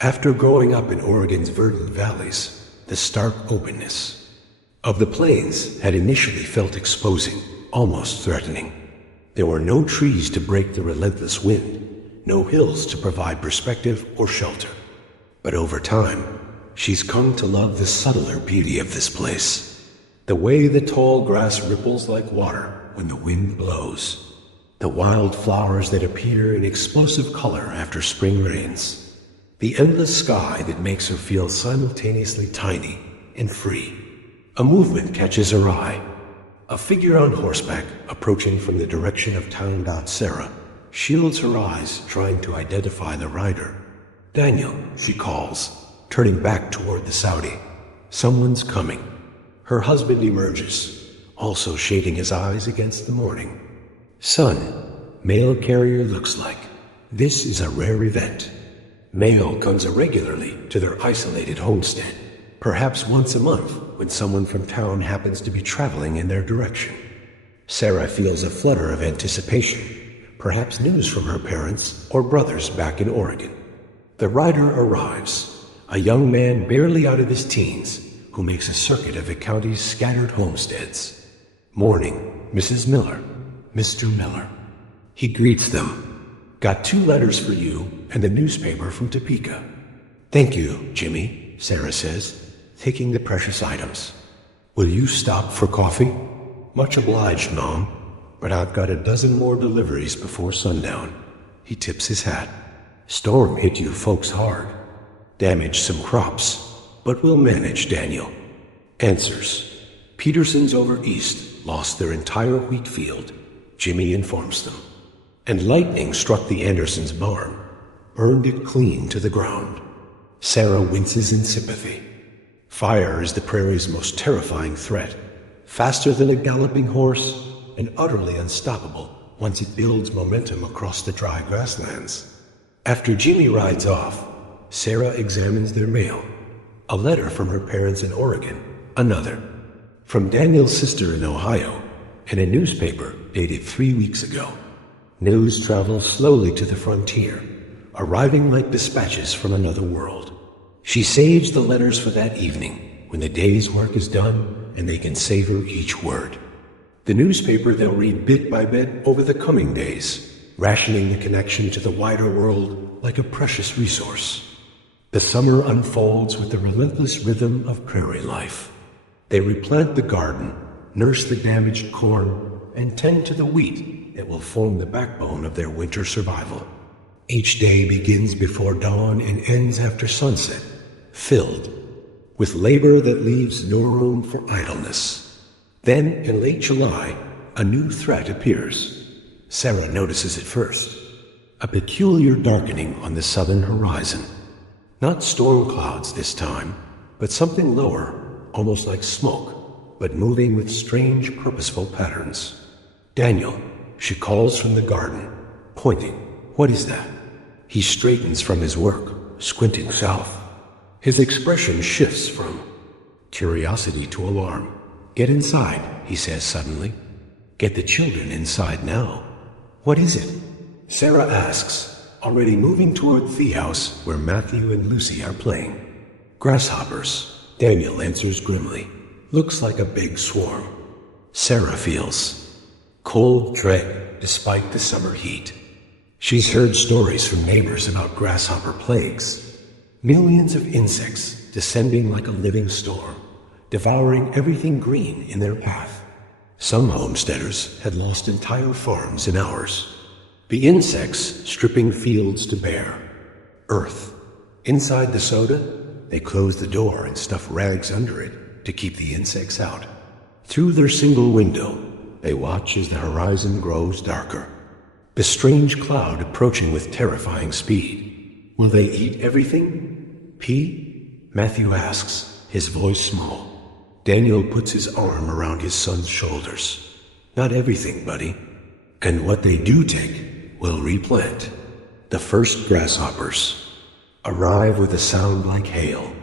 After growing up in Oregon's verdant valleys, the stark openness of the plains had initially felt exposing, almost threatening. There were no trees to break the relentless wind, no hills to provide perspective or shelter. But over time, she's come to love the subtler beauty of this place. The way the tall grass ripples like water when the wind blows. The wild flowers that appear in explosive color after spring rains. The endless sky that makes her feel simultaneously tiny and free. A movement catches her eye. A figure on horseback approaching from the direction of town. Sarah shields her eyes, trying to identify the rider. Daniel, she calls, turning back toward the Saudi. Someone's coming. Her husband emerges, also shading his eyes against the morning. Son, mail carrier looks like. This is a rare event. Mail comes irregularly to their isolated homestead, perhaps once a month when someone from town happens to be traveling in their direction. Sarah feels a flutter of anticipation, perhaps news from her parents or brothers back in Oregon. The rider arrives, a young man barely out of his teens who makes a circuit of the county's scattered homesteads. Morning, Mrs. Miller, Mr. Miller. He greets them. Got 2 letters for you and the newspaper from Topeka. Thank you, Jimmy, Sarah says, taking the precious items. Will you stop for coffee? Much obliged, Mom, but I've got a dozen more deliveries before sundown. He tips his hat. Storm hit you folks hard. Damaged some crops, but we'll manage, Daniel. Answers. Peterson's over east lost their entire wheat field, Jimmy informs them. And lightning struck the Andersons' barn, burned it clean to the ground. Sarah winces in sympathy. Fire is the prairie's most terrifying threat, faster than a galloping horse and utterly unstoppable once it builds momentum across the dry grasslands. After Jimmy rides off, Sarah examines their mail. A letter from her parents in Oregon, another. From Daniel's sister in Ohio, and a newspaper dated 3 weeks ago. News travels slowly to the frontier, arriving like dispatches from another world. She saves the letters for that evening, when the day's work is done and they can savor each word. The newspaper they'll read bit by bit over the coming days, rationing the connection to the wider world like a precious resource. The summer unfolds with the relentless rhythm of prairie life. They replant the garden, nurse the damaged corn, and tend to the wheat that will form the backbone of their winter survival. Each day begins before dawn and ends after sunset, filled with labor that leaves no room for idleness. Then, in late July, a new threat appears. Sarah notices it first. A peculiar darkening on the southern horizon. Not storm clouds this time, but something lower, almost like smoke, but moving with strange, purposeful patterns. Daniel, she calls from the garden, pointing. What is that? He straightens from his work, squinting south. His expression shifts from curiosity to alarm. Get inside, he says suddenly. Get the children inside now. What is it? Sarah asks, already moving toward the house where Matthew and Lucy are playing. Grasshoppers, Daniel answers grimly. Looks like a big swarm. Sarah feels cold dread despite the summer heat. She's heard stories from neighbors about grasshopper plagues. Millions of insects descending like a living storm, devouring everything green in their path. Some homesteaders had lost entire farms in hours. The insects stripping fields to bare. Earth. Inside the soda, they close the door and stuff rags under it to keep the insects out. Through their single window, they watch as the horizon grows darker. The strange cloud approaching with terrifying speed. Will they eat everything? P? Matthew asks, his voice small. Daniel puts his arm around his son's shoulders. Not everything, buddy. And what they do take will replant. The first grasshoppers arrive with a sound like hail.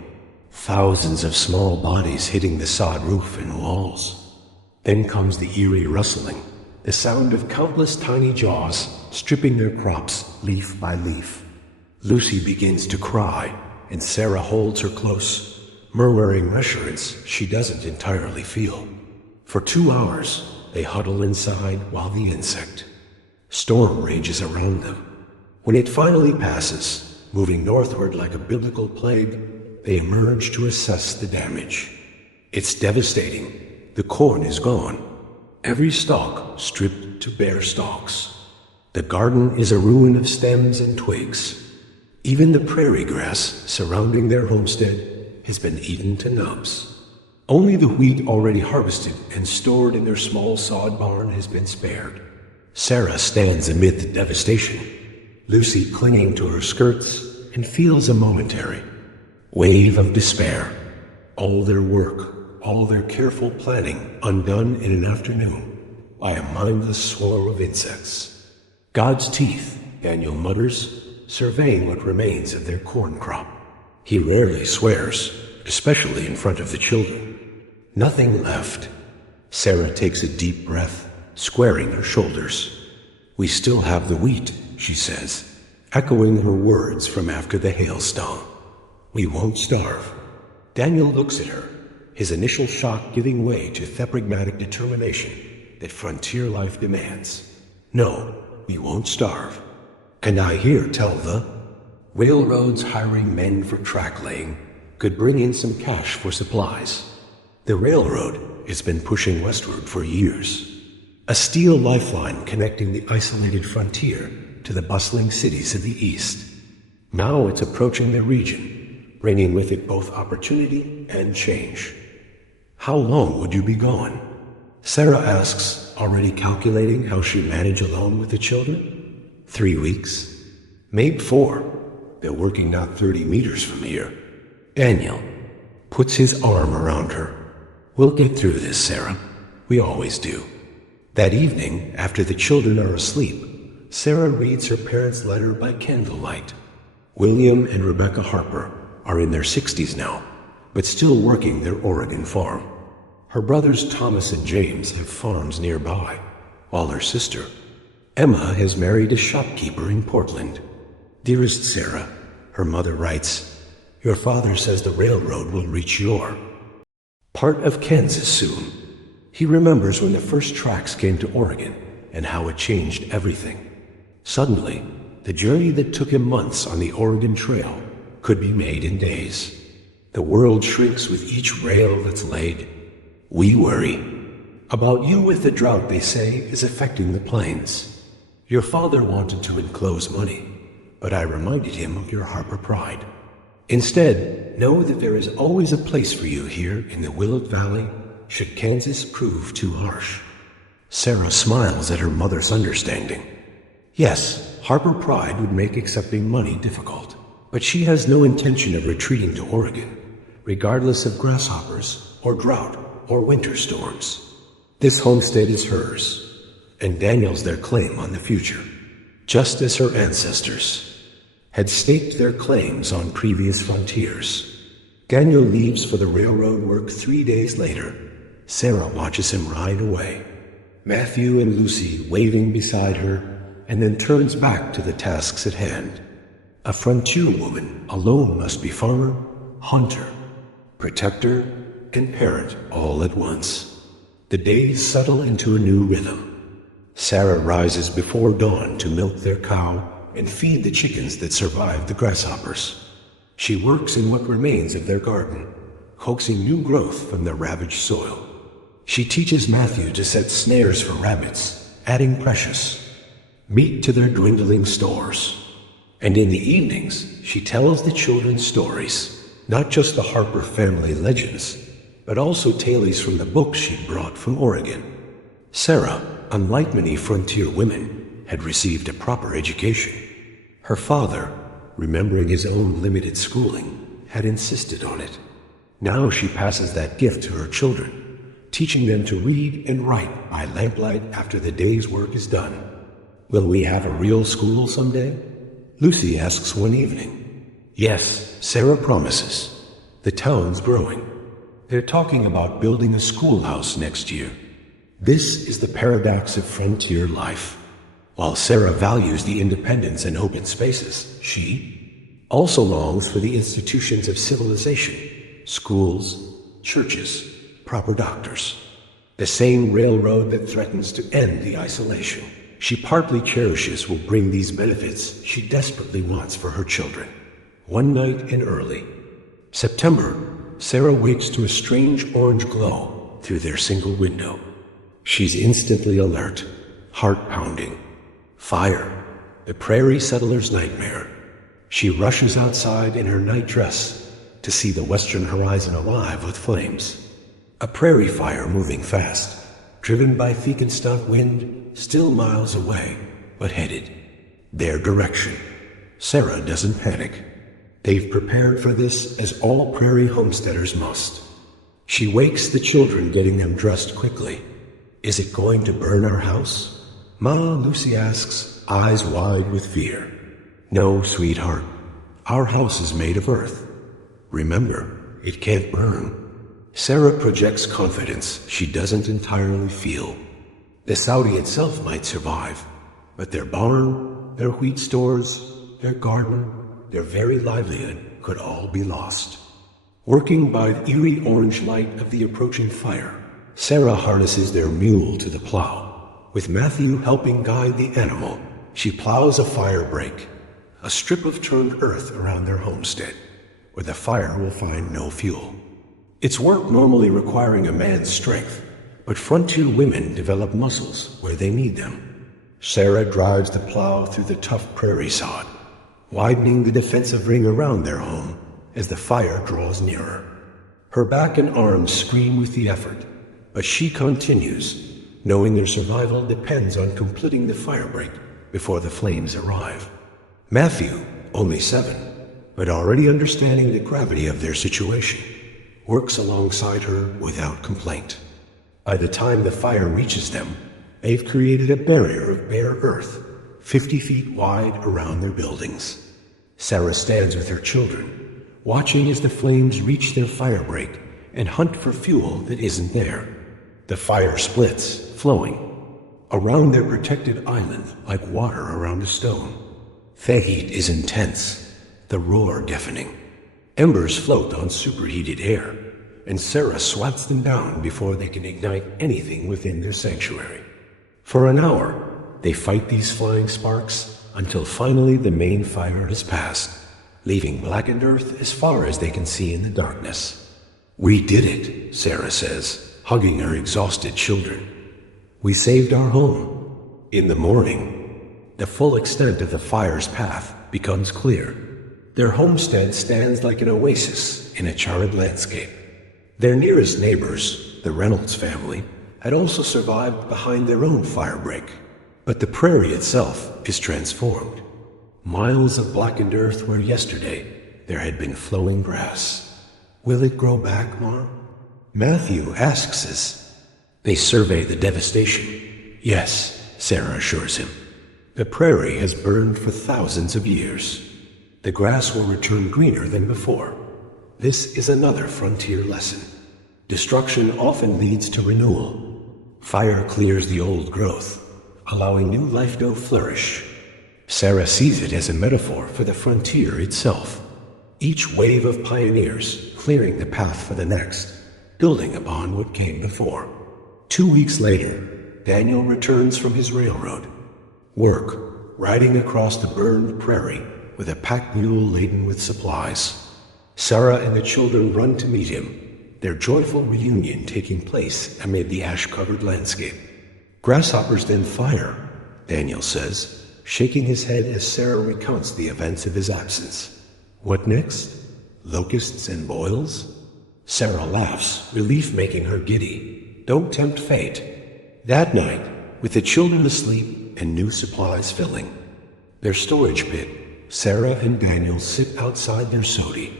Thousands of small bodies hitting the sod roof and walls. Then comes the eerie rustling, the sound of countless tiny jaws stripping their crops leaf by leaf. Lucy begins to cry, and Sarah holds her close, murmuring reassurance she doesn't entirely feel. For 2 hours, they huddle inside while the insect storm rages around them. When it finally passes, moving northward like a biblical plague, they emerge to assess the damage. It's devastating. The corn is gone. Every stalk stripped to bare stalks. The garden is a ruin of stems and twigs. Even the prairie grass surrounding their homestead has been eaten to nubs. Only the wheat already harvested and stored in their small sod barn has been spared. Sarah stands amid the devastation, Lucy clinging to her skirts, and feels a momentary wave of despair. All their work, all their careful planning undone in an afternoon by a mindless swarm of insects. God's teeth, Daniel mutters, surveying what remains of their corn crop. He rarely swears, especially in front of the children. Nothing left. Sarah takes a deep breath, squaring her shoulders. We still have the wheat, she says, echoing her words from after the hailstorm. We won't starve. Daniel looks at her, his initial shock giving way to phlegmatic determination that frontier life demands. No, we won't starve. And I hear tell the railroads hiring men for track laying could bring in some cash for supplies. The railroad has been pushing westward for years. A steel lifeline connecting the isolated frontier to the bustling cities of the east. Now it's approaching the region, bringing with it both opportunity and change. How long would you be gone? Sarah asks, already calculating how she'd manage alone with the children. 3 weeks. Maybe 4. They're working not 30 meters from here. Daniel puts his arm around her. We'll get through this, Sarah. We always do. That evening, after the children are asleep, Sarah reads her parents' letter by candlelight. William and Rebecca Harper are in their 60s now, but still working their Oregon farm. Her brothers Thomas and James have farms nearby, while her sister, Emma, has married a shopkeeper in Portland. Dearest Sarah, her mother writes, your father says the railroad will reach your part of Kansas soon. He remembers when the first tracks came to Oregon and how it changed everything. Suddenly, the journey that took him months on the Oregon Trail could be made in days. The world shrinks with each rail that's laid. We worry about you with the drought they say is affecting the plains. Your father wanted to enclose money, but I reminded him of your harbor pride. Instead, know that there is always a place for you here in the Willow Valley, should Kansas prove too harsh. Sarah smiles at her mother's understanding. Yes, harbor pride would make accepting money difficult, but she has no intention of retreating to Oregon, regardless of grasshoppers, or drought, or winter storms. This homestead is hers, and Daniel's their claim on the future, just as her ancestors had staked their claims on previous frontiers. Daniel leaves for the railroad work 3 days later. Sarah watches him ride away, Matthew and Lucy waving beside her, and then turns back to the tasks at hand. A frontier woman alone must be farmer, hunter, protector, and parent all at once. The days settle into a new rhythm. Sarah rises before dawn to milk their cow and feed the chickens that survive the grasshoppers. She works in what remains of their garden, coaxing new growth from the ravaged soil. She teaches Matthew to set snares for rabbits, adding precious meat to their dwindling stores. And in the evenings, she tells the children stories, not just the Harper family legends, but also tales from the books she brought from Oregon. Sarah, unlike many frontier women, had received a proper education. Her father, remembering his own limited schooling, had insisted on it. Now she passes that gift to her children, teaching them to read and write by lamplight after the day's work is done. Will we have a real school someday? Lucy asks one evening. Yes, Sarah promises. The town's growing. They're talking about building a schoolhouse next year. This is the paradox of frontier life. While Sarah values the independence and open spaces, she also longs for the institutions of civilization, schools, churches, proper doctors. The same railroad that threatens to end the isolation she partly cherishes will bring these benefits she desperately wants for her children. One night in early September, Sarah wakes to a strange orange glow through their single window. She's instantly alert, heart pounding. Fire, the prairie settler's nightmare. She rushes outside in her night dress to see the western horizon alive with flames. A prairie fire moving fast, driven by Thekenstott wind, still miles away, but headed their direction. Sarah doesn't panic. They've prepared for this as all prairie homesteaders must. She wakes the children, getting them dressed quickly. Is it going to burn our house? Ma, Lucy asks, eyes wide with fear. No, sweetheart. Our house is made of earth. Remember, it can't burn. Sarah projects confidence she doesn't entirely feel. The Saudi itself might survive, but their barn, their wheat stores, their garden, their very livelihood could all be lost. Working by the eerie orange light of the approaching fire, Sarah harnesses their mule to the plow. With Matthew helping guide the animal, she plows a fire break, a strip of turned earth around their homestead, where the fire will find no fuel. It's work normally requiring a man's strength, but frontier women develop muscles where they need them. Sarah drives the plow through the tough prairie sod, widening the defensive ring around their home as the fire draws nearer. Her back and arms scream with the effort, but she continues, knowing their survival depends on completing the fire break before the flames arrive. Matthew, only 7, but already understanding the gravity of their situation, works alongside her without complaint. By the time the fire reaches them, they've created a barrier of bare earth, 50 feet wide around their buildings. Sarah stands with her children, watching as the flames reach their fire break and hunt for fuel that isn't there. The fire splits, flowing around their protected island like water around a stone. The heat is intense, the roar deafening. Embers float on superheated air, and Sarah swats them down before they can ignite anything within their sanctuary. For an hour, they fight these flying sparks until finally the main fire has passed, leaving blackened earth as far as they can see in the darkness. We did it, Sarah says, hugging her exhausted children. We saved our home. In the morning, the full extent of the fire's path becomes clear. Their homestead stands like an oasis in a charred landscape. Their nearest neighbors, the Reynolds family, had also survived behind their own firebreak. But the prairie itself is transformed. Miles of blackened earth where yesterday there had been flowing grass. Will it grow back, Mar? Matthew asks as they survey the devastation. Yes, Sarah assures him. The prairie has burned for thousands of years. The grass will return greener than before. This is another frontier lesson. Destruction often leads to renewal. Fire clears the old growth, allowing new life to flourish. Sarah sees it as a metaphor for the frontier itself. Each wave of pioneers clearing the path for the next, building upon what came before. 2 weeks later, Daniel returns from his railroad work, riding across the burned prairie with a packed mule laden with supplies. Sarah and the children run to meet him, their joyful reunion taking place amid the ash-covered landscape. Grasshoppers then fire, Daniel says, shaking his head as Sarah recounts the events of his absence. What next? Locusts and boils? Sarah laughs, relief making her giddy. Don't tempt fate. That night, with the children asleep and new supplies filling their storage pit, Sarah and Daniel sit outside their sodi,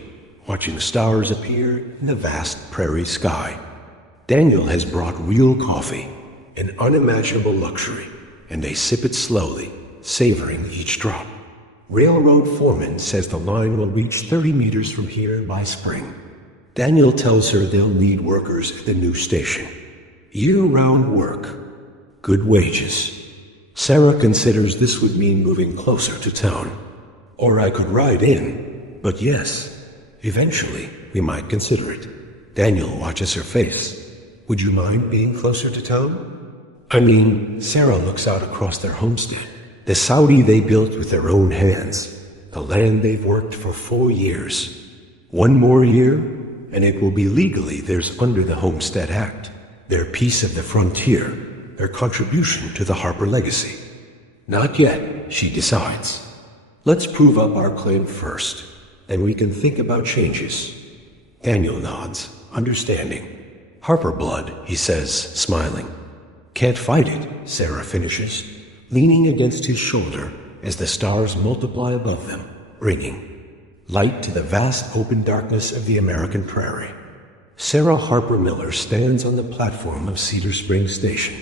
watching stars appear in the vast prairie sky. Daniel has brought real coffee, an unimaginable luxury, and they sip it slowly, savoring each drop. Railroad foreman says the line will reach 30 meters from here by spring. Daniel tells her they'll need workers at the new station. Year-round work, good wages. Sarah considers this would mean moving closer to town. Or I could ride in, but yes, eventually we might consider it. Daniel watches her face. Would you mind being closer to town? I mean, Sarah looks out across their homestead, the Saudi they built with their own hands, the land they've worked for 4 years. 1 more year, and it will be legally theirs under the Homestead Act, their piece of the frontier, their contribution to the Harper legacy. Not yet, she decides. Let's prove up our claim first, then we can think about changes. Daniel nods, understanding. Harper blood, he says, smiling. Can't fight it, Sarah finishes, leaning against his shoulder as the stars multiply above them, bringing light to the vast open darkness of the American prairie. Sarah Harper Miller stands on the platform of Cedar Springs Station,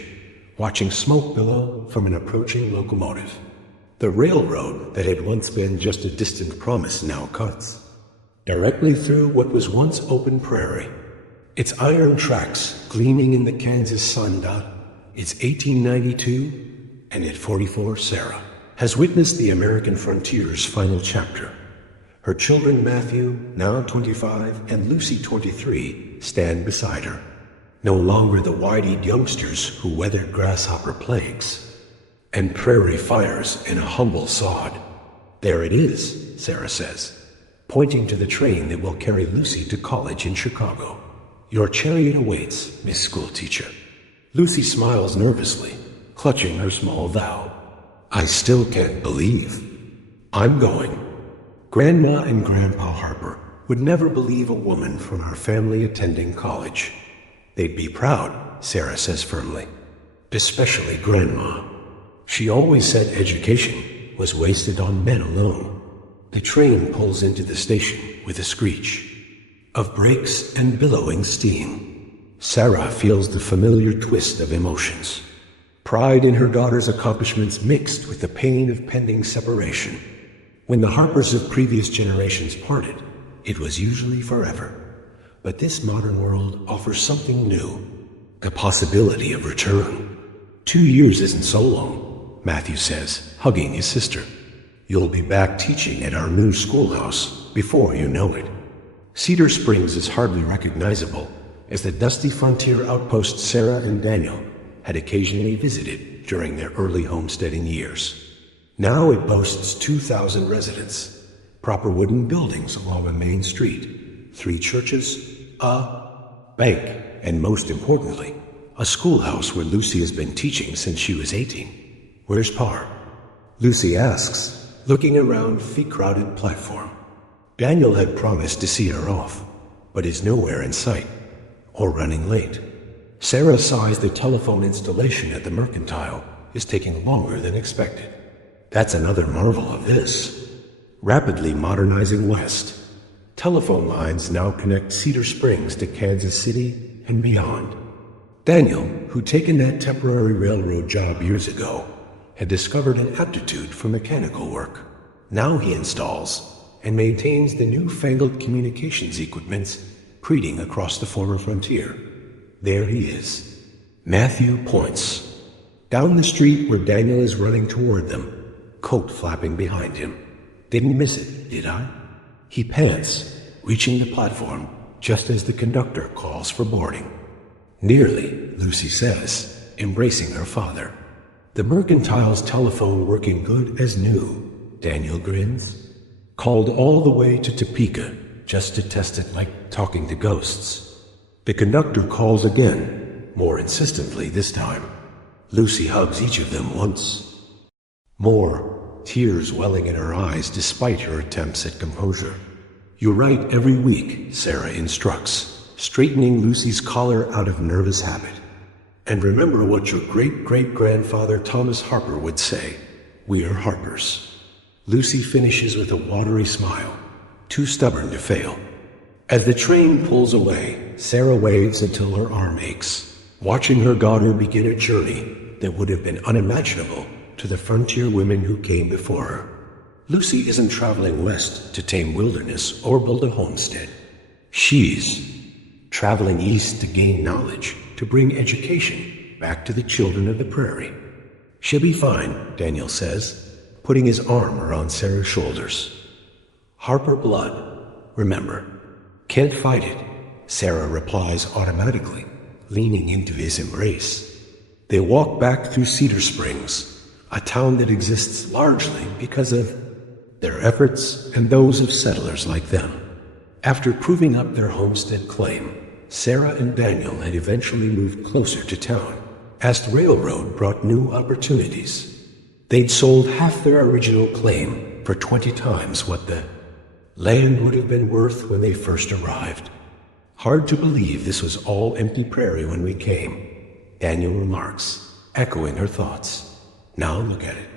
watching smoke billow from an approaching locomotive. The railroad that had once been just a distant promise now cuts directly through what was once open prairie. Its iron tracks gleaming in the Kansas sun dot. It's 1892, and at 44, Sarah has witnessed the American frontier's final chapter. Her children Matthew, now 25, and Lucy, 23, stand beside her. No longer the wide-eyed youngsters who weathered grasshopper plagues and prairie fires in a humble sod. There it is, Sarah says, pointing to the train that will carry Lucy to college in Chicago. Your chariot awaits, Miss Schoolteacher. Lucy smiles nervously, clutching her small thou. I still can't believe. I'm going. Grandma and Grandpa Harper would never believe a woman from her family attending college. They'd be proud, Sarah says firmly. Especially Grandma. She always said education was wasted on men alone. The train pulls into the station with a screech of brakes and billowing steam. Sarah feels the familiar twist of emotions. Pride in her daughter's accomplishments mixed with the pain of pending separation. When the Harpers of previous generations parted, it was usually forever. But this modern world offers something new, the possibility of return. 2 years isn't so long, Matthew says, hugging his sister. You'll be back teaching at our new schoolhouse before you know it. Cedar Springs is hardly recognizable as the dusty frontier outpost Sarah and Daniel had occasionally visited during their early homesteading years. Now it boasts 2,000 residents, proper wooden buildings along a main street, 3 churches, a bank, and most importantly, a schoolhouse where Lucy has been teaching since she was 18. Where's Par? Lucy asks, looking around the crowded platform. Daniel had promised to see her off, but is nowhere in sight, or running late. Sarah sighs the telephone installation at the mercantile is taking longer than expected. That's another marvel of this. Rapidly modernizing west, telephone lines now connect Cedar Springs to Kansas City and beyond. Daniel, who'd taken that temporary railroad job years ago, had discovered an aptitude for mechanical work. Now he installs and maintains the newfangled communications equipments creating across the former frontier. There he is. Matthew points. Down the street where Daniel is running toward them, coat flapping behind him. Didn't miss it, did I? He pants, reaching the platform just as the conductor calls for boarding. Nearly, Lucy says, embracing her father. The mercantile's telephone working good as new, Daniel grins. Called all the way to Topeka just to test it like talking to ghosts. The conductor calls again, more insistently this time. Lucy hugs each of them once. More, tears welling in her eyes despite her attempts at composure. You write every week, Sarah instructs, straightening Lucy's collar out of nervous habit. And remember what your great-great-grandfather Thomas Harper would say. We are Harpers. Lucy finishes with a watery smile, too stubborn to fail. As the train pulls away, Sarah waves until her arm aches, watching her daughter begin a journey that would have been unimaginable to the frontier women who came before her. Lucy isn't traveling west to tame wilderness or build a homestead. She's traveling east to gain knowledge, to bring education back to the children of the prairie. She'll be fine, Daniel says, putting his arm around Sarah's shoulders. Harper blood, remember. Can't fight it, Sarah replies automatically, leaning into his embrace. They walk back through Cedar Springs, a town that exists largely because of their efforts and those of settlers like them. After proving up their homestead claim, Sarah and Daniel had eventually moved closer to town, as the railroad brought new opportunities. They'd sold half their original claim for 20 times what the land would have been worth when they first arrived. Hard to believe this was all empty prairie when we came, Daniel remarks, echoing her thoughts. Now look at it.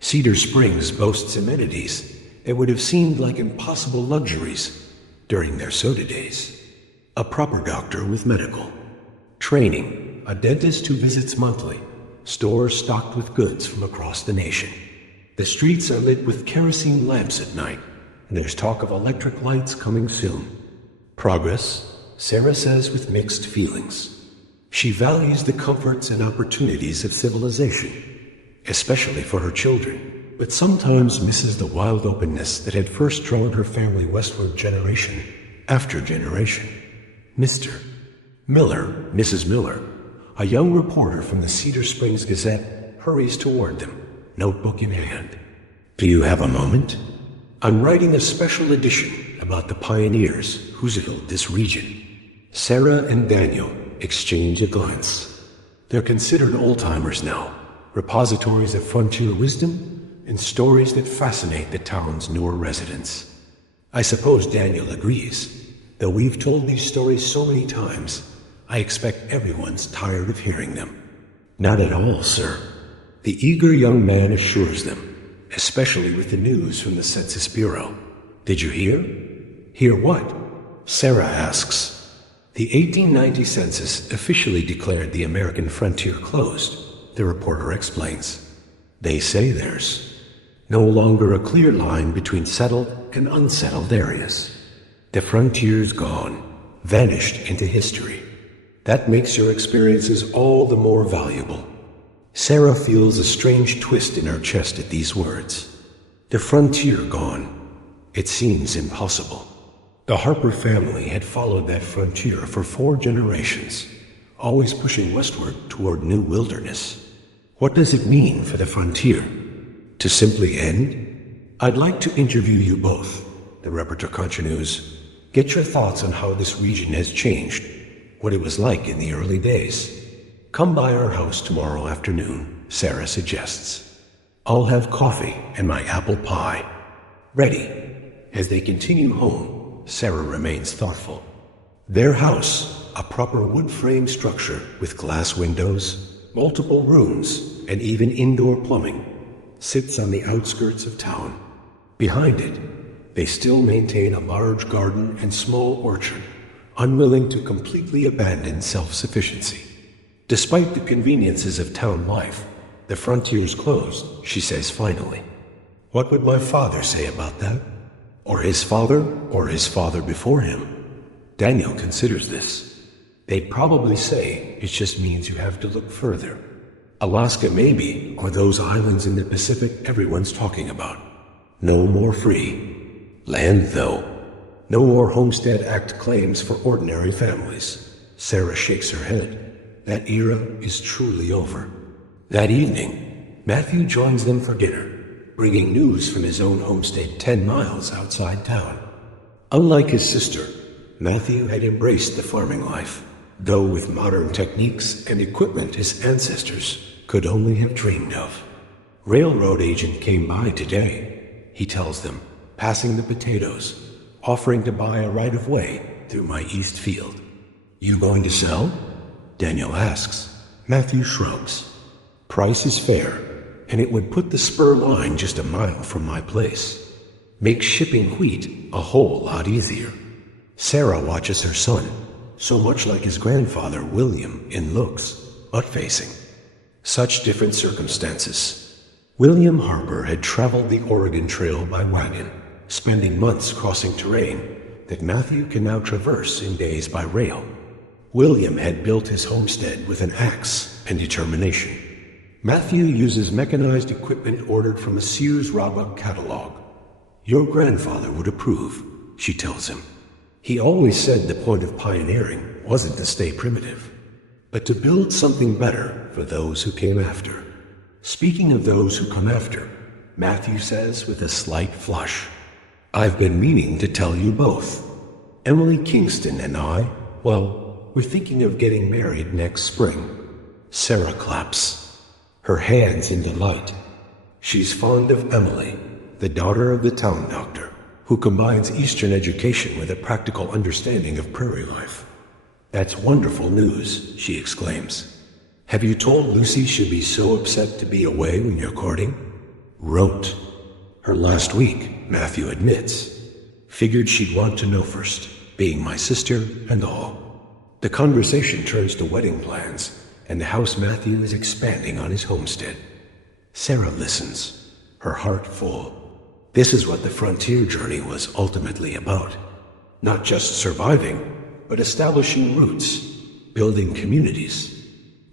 Cedar Springs boasts amenities that would have seemed like impossible luxuries during their soda days. A proper doctor with medical training, a dentist who visits monthly, stores stocked with goods from across the nation. The streets are lit with kerosene lamps at night, and there's talk of electric lights coming soon. Progress, Sarah says with mixed feelings. She values the comforts and opportunities of civilization, especially for her children, but sometimes misses the wild openness that had first drawn her family westward generation after generation. Mr. Miller, Mrs. Miller, a young reporter from the Cedar Springs Gazette, hurries toward them, notebook in hand. Do you have a moment? I'm writing a special edition about the pioneers who settled this region. Sarah and Daniel exchange a glance. They're considered old-timers now, repositories of frontier wisdom and stories that fascinate the town's newer residents. I suppose Daniel agrees. Though we've told these stories so many times, I expect everyone's tired of hearing them. Not at all, sir. The eager young man assures them, especially with the news from the Census Bureau. Did you hear? Hear what? Sarah asks. The 1890 census officially declared the American frontier closed, the reporter explains. They say there's no longer a clear line between settled and unsettled areas. The frontier's gone, vanished into history. That makes your experiences all the more valuable. Sarah feels a strange twist in her chest at these words. The frontier gone. It seems impossible. The Harper family had followed that frontier for 4 generations, always pushing westward toward new wilderness. What does it mean for the frontier? To simply end? I'd like to interview you both, the reporter continues. Get your thoughts on how this region has changed, what it was like in the early days. Come by our house tomorrow afternoon, Sarah suggests. I'll have coffee and my apple pie. Ready. As they continue home, Sarah remains thoughtful. Their house, a proper wood frame structure with glass windows, multiple rooms, and even indoor plumbing, sits on the outskirts of town. Behind it, they still maintain a large garden and small orchard, unwilling to completely abandon self-sufficiency. Despite the conveniences of town life, the frontier's closed, she says finally. What would my father say about that? Or his father before him? Daniel considers this. They'd probably say it just means you have to look further. Alaska maybe, or those islands in the Pacific everyone's talking about. No more free land, though. No more Homestead Act claims for ordinary families. Sarah shakes her head. That era is truly over. That evening, Matthew joins them for dinner, bringing news from his own homestead 10 miles outside town. Unlike his sister, Matthew had embraced the farming life, though with modern techniques and equipment his ancestors could only have dreamed of. Railroad agent came by today, he tells them, passing the potatoes, offering to buy a right-of-way through my east field. You going to sell? Daniel asks. Matthew shrugs. Price is fair, and it would put the spur line just a mile from my place. Makes shipping wheat a whole lot easier. Sarah watches her son, so much like his grandfather William in looks, but facing such different circumstances. William Harper had traveled the Oregon Trail by wagon, spending months crossing terrain that Matthew can now traverse in days by rail. William had built his homestead with an axe and determination. Matthew uses mechanized equipment ordered from a Sears Roebuck catalog. Your grandfather would approve, she tells him. He always said the point of pioneering wasn't to stay primitive, but to build something better for those who came after. Speaking of those who come after, Matthew says with a slight flush, I've been meaning to tell you both. Emily Kingston and I, well, we're thinking of getting married next spring. Sarah claps, her hands in delight. She's fond of Emily, the daughter of the town doctor, who combines Eastern education with a practical understanding of prairie life. That's wonderful news, she exclaims. Have you told Lucy she'd be so upset to be away when you're courting? Wrote. Her last week, Matthew admits. Figured she'd want to know first, being my sister and all. The conversation turns to wedding plans, and the house Matthew is expanding on his homestead. Sarah listens, her heart full. This is what the frontier journey was ultimately about. Not just surviving, but establishing roots, building communities,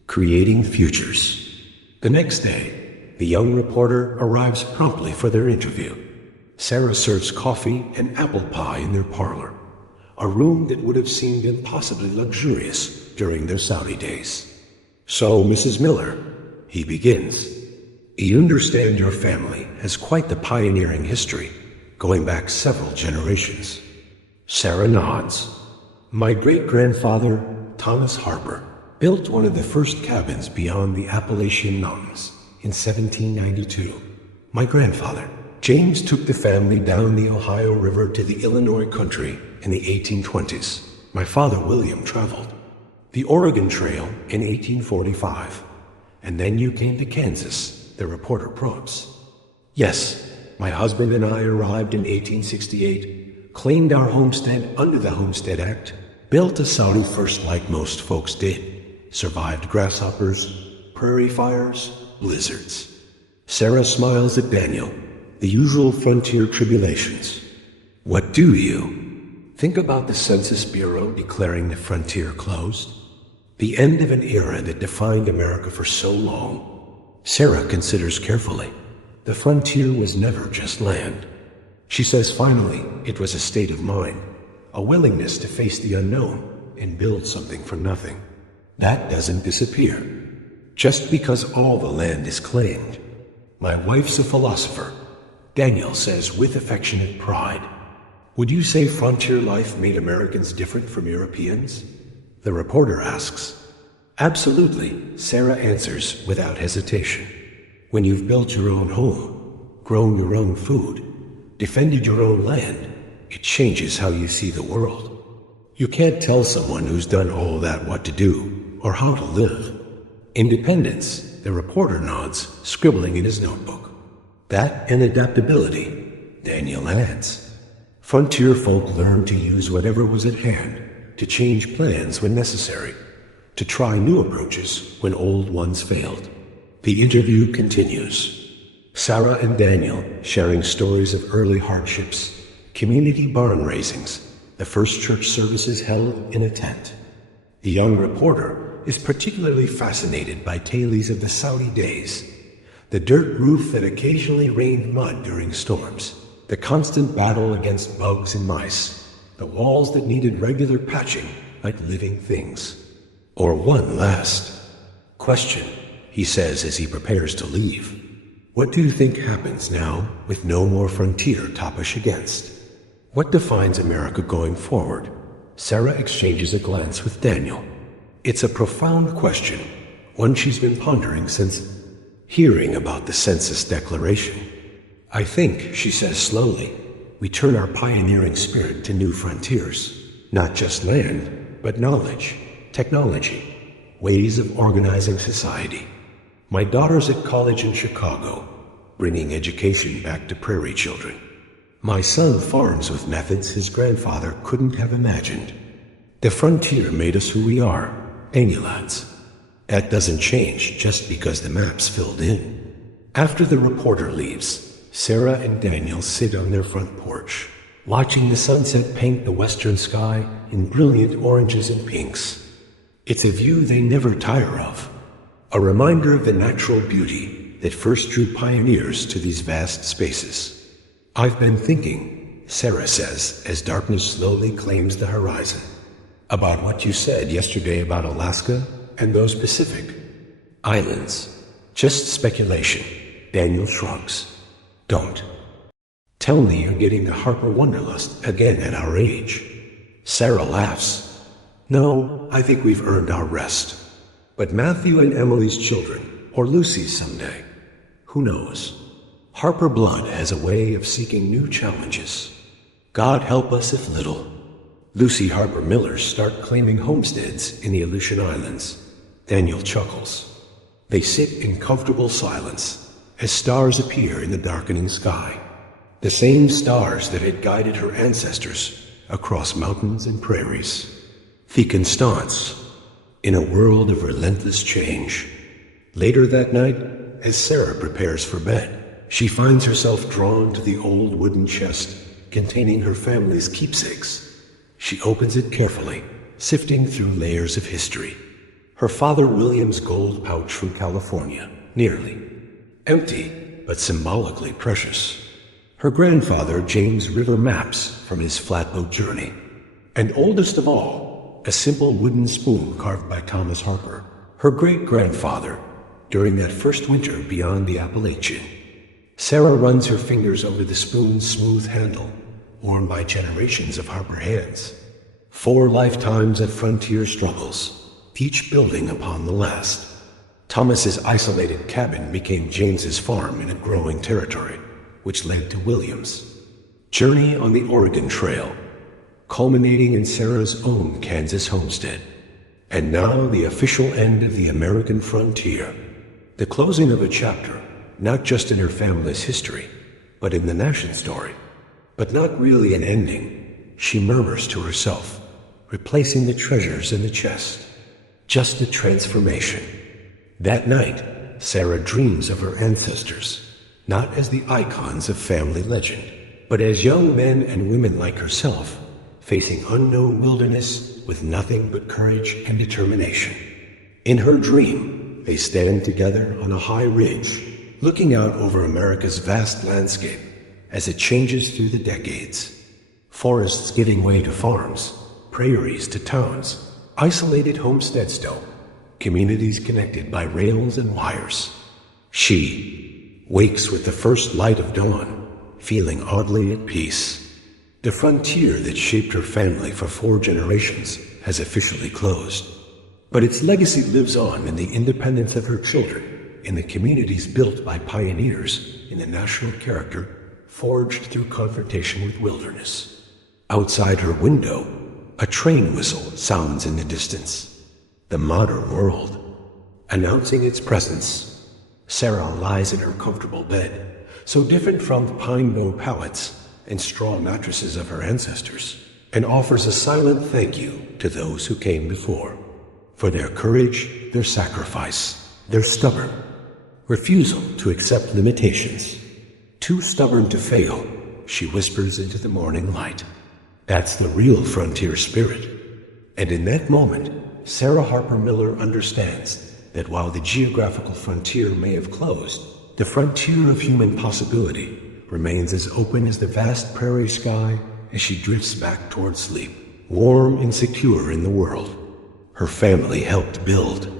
creating futures. The next day, the young reporter arrives promptly for their interview. Sarah serves coffee and apple pie in their parlor, a room that would have seemed impossibly luxurious during their Saudi days. So, Mrs. Miller, he begins. You understand your family has quite the pioneering history, going back several generations. Sarah nods. My great-grandfather, Thomas Harper, built one of the first cabins beyond the Appalachian Mountains in 1792. My grandfather, James, took the family down the Ohio River to the Illinois country in the 1820s. My father, William, traveled the Oregon Trail in 1845, and then you came to Kansas, the reporter probes. Yes, my husband and I arrived in 1868, claimed our homestead under the Homestead Act, built a Saudi first like most folks did, survived grasshoppers, prairie fires, blizzards. Sarah smiles at Daniel, the usual frontier tribulations. What do you think about the Census Bureau declaring the frontier closed? The end of an era that defined America for so long. Sarah considers carefully. The frontier was never just land. She says finally it was a state of mind, a willingness to face the unknown and build something from nothing. That doesn't disappear, just because all the land is claimed. My wife's a philosopher, Daniel says with affectionate pride. Would you say frontier life made Americans different from Europeans? The reporter asks. Absolutely, Sarah answers without hesitation. When you've built your own home, grown your own food, defended your own land, it changes how you see the world. You can't tell someone who's done all that what to do or how to live. Independence, the reporter nods, scribbling in his notebook. That and adaptability, Daniel adds. Frontier folk learned to use whatever was at hand, to change plans when necessary, to try new approaches when old ones failed. The interview continues. Sarah and Daniel sharing stories of early hardships, community barn raisings, the first church services held in a tent. The young reporter is particularly fascinated by tales of the Saudi days, the dirt roof that occasionally rained mud during storms, the constant battle against bugs and mice, the walls that needed regular patching like living things. Or one last question, he says as he prepares to leave. What do you think happens now with no more frontier to push against? What defines America going forward? Sarah exchanges a glance with Daniel. It's a profound question, one she's been pondering since hearing about the Census Declaration. I think, she says slowly, we turn our pioneering spirit to new frontiers. Not just land, but knowledge, technology, ways of organizing society. My daughter's at college in Chicago, bringing education back to prairie children. My son farms with methods his grandfather couldn't have imagined. The frontier made us who we are, Daniel adds. That doesn't change just because the map's filled in. After the reporter leaves, Sarah and Daniel sit on their front porch, watching the sunset paint the western sky in brilliant oranges and pinks. It's a view they never tire of, a reminder of the natural beauty that first drew pioneers to these vast spaces. I've been thinking, Sarah says as darkness slowly claims the horizon, about what you said yesterday about Alaska and those Pacific islands. Just speculation. Daniel shrugs. Don't. Tell me you're getting the Harper Wanderlust again at our age. Sarah laughs. No, I think we've earned our rest. But Matthew and Emily's children, or Lucy's someday, who knows? Harper blood has a way of seeking new challenges. God help us if little. Lucy Harper Millers start claiming homesteads in the Aleutian Islands. Daniel chuckles. They sit in comfortable silence as stars appear in the darkening sky. The same stars that had guided her ancestors across mountains and prairies. The Constance, in a world of relentless change. Later that night, as Sarah prepares for bed, she finds herself drawn to the old wooden chest containing her family's keepsakes. She opens it carefully, sifting through layers of history. Her father William's gold pouch from California, nearly empty, but symbolically precious. Her grandfather James River maps from his flatboat journey. And oldest of all, a simple wooden spoon carved by Thomas Harper, her great-grandfather, during that first winter beyond the Appalachian. Sarah runs her fingers over the spoon's smooth handle, worn by generations of Harper hands. 4 lifetimes of frontier struggles, each building upon the last. Thomas's isolated cabin became James's farm in a growing territory, which led to William's journey on the Oregon Trail, culminating in Sarah's own Kansas homestead. And now the official end of the American frontier, the closing of a chapter, not just in her family's history, but in the nation's story. But not really an ending, she murmurs to herself, replacing the treasures in the chest. Just a transformation. That night, Sarah dreams of her ancestors, not as the icons of family legend, but as young men and women like herself, facing unknown wilderness with nothing but courage and determination. In her dream, they stand together on a high ridge, looking out over America's vast landscape as it changes through the decades. Forests giving way to farms, prairies to towns, isolated homesteads still, communities connected by rails and wires. She wakes with the first light of dawn, feeling oddly at peace. The frontier that shaped her family for 4 generations has officially closed, but its legacy lives on in the independence of her children in the communities built by pioneers in the national character forged through confrontation with wilderness. Outside her window, a train whistle sounds in the distance. The modern world, announcing its presence. Sarah lies in her comfortable bed, so different from the pine bow pallets and straw mattresses of her ancestors, and offers a silent thank you to those who came before, for their courage, their sacrifice, their stubborn refusal to accept limitations. Too stubborn to fail, she whispers into the morning light. That's the real frontier spirit. And in that moment, Sarah Harper Miller understands that while the geographical frontier may have closed, the frontier of human possibility remains as open as the vast prairie sky as she drifts back toward sleep, warm and secure in the world her family helped build.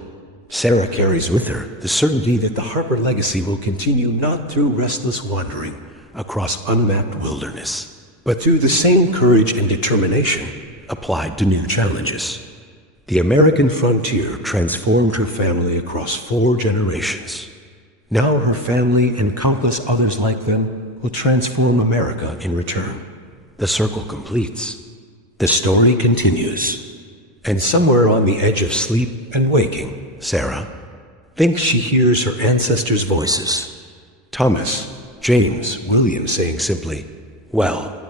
Sarah carries with her the certainty that the Harper legacy will continue not through restless wandering across unmapped wilderness, but through the same courage and determination applied to new challenges. The American frontier transformed her family across 4 generations. Now her family and countless others like them will transform America in return. The circle completes. The story continues. And somewhere on the edge of sleep and waking, Sarah thinks she hears her ancestors' voices. Thomas, James, William saying simply, "Well,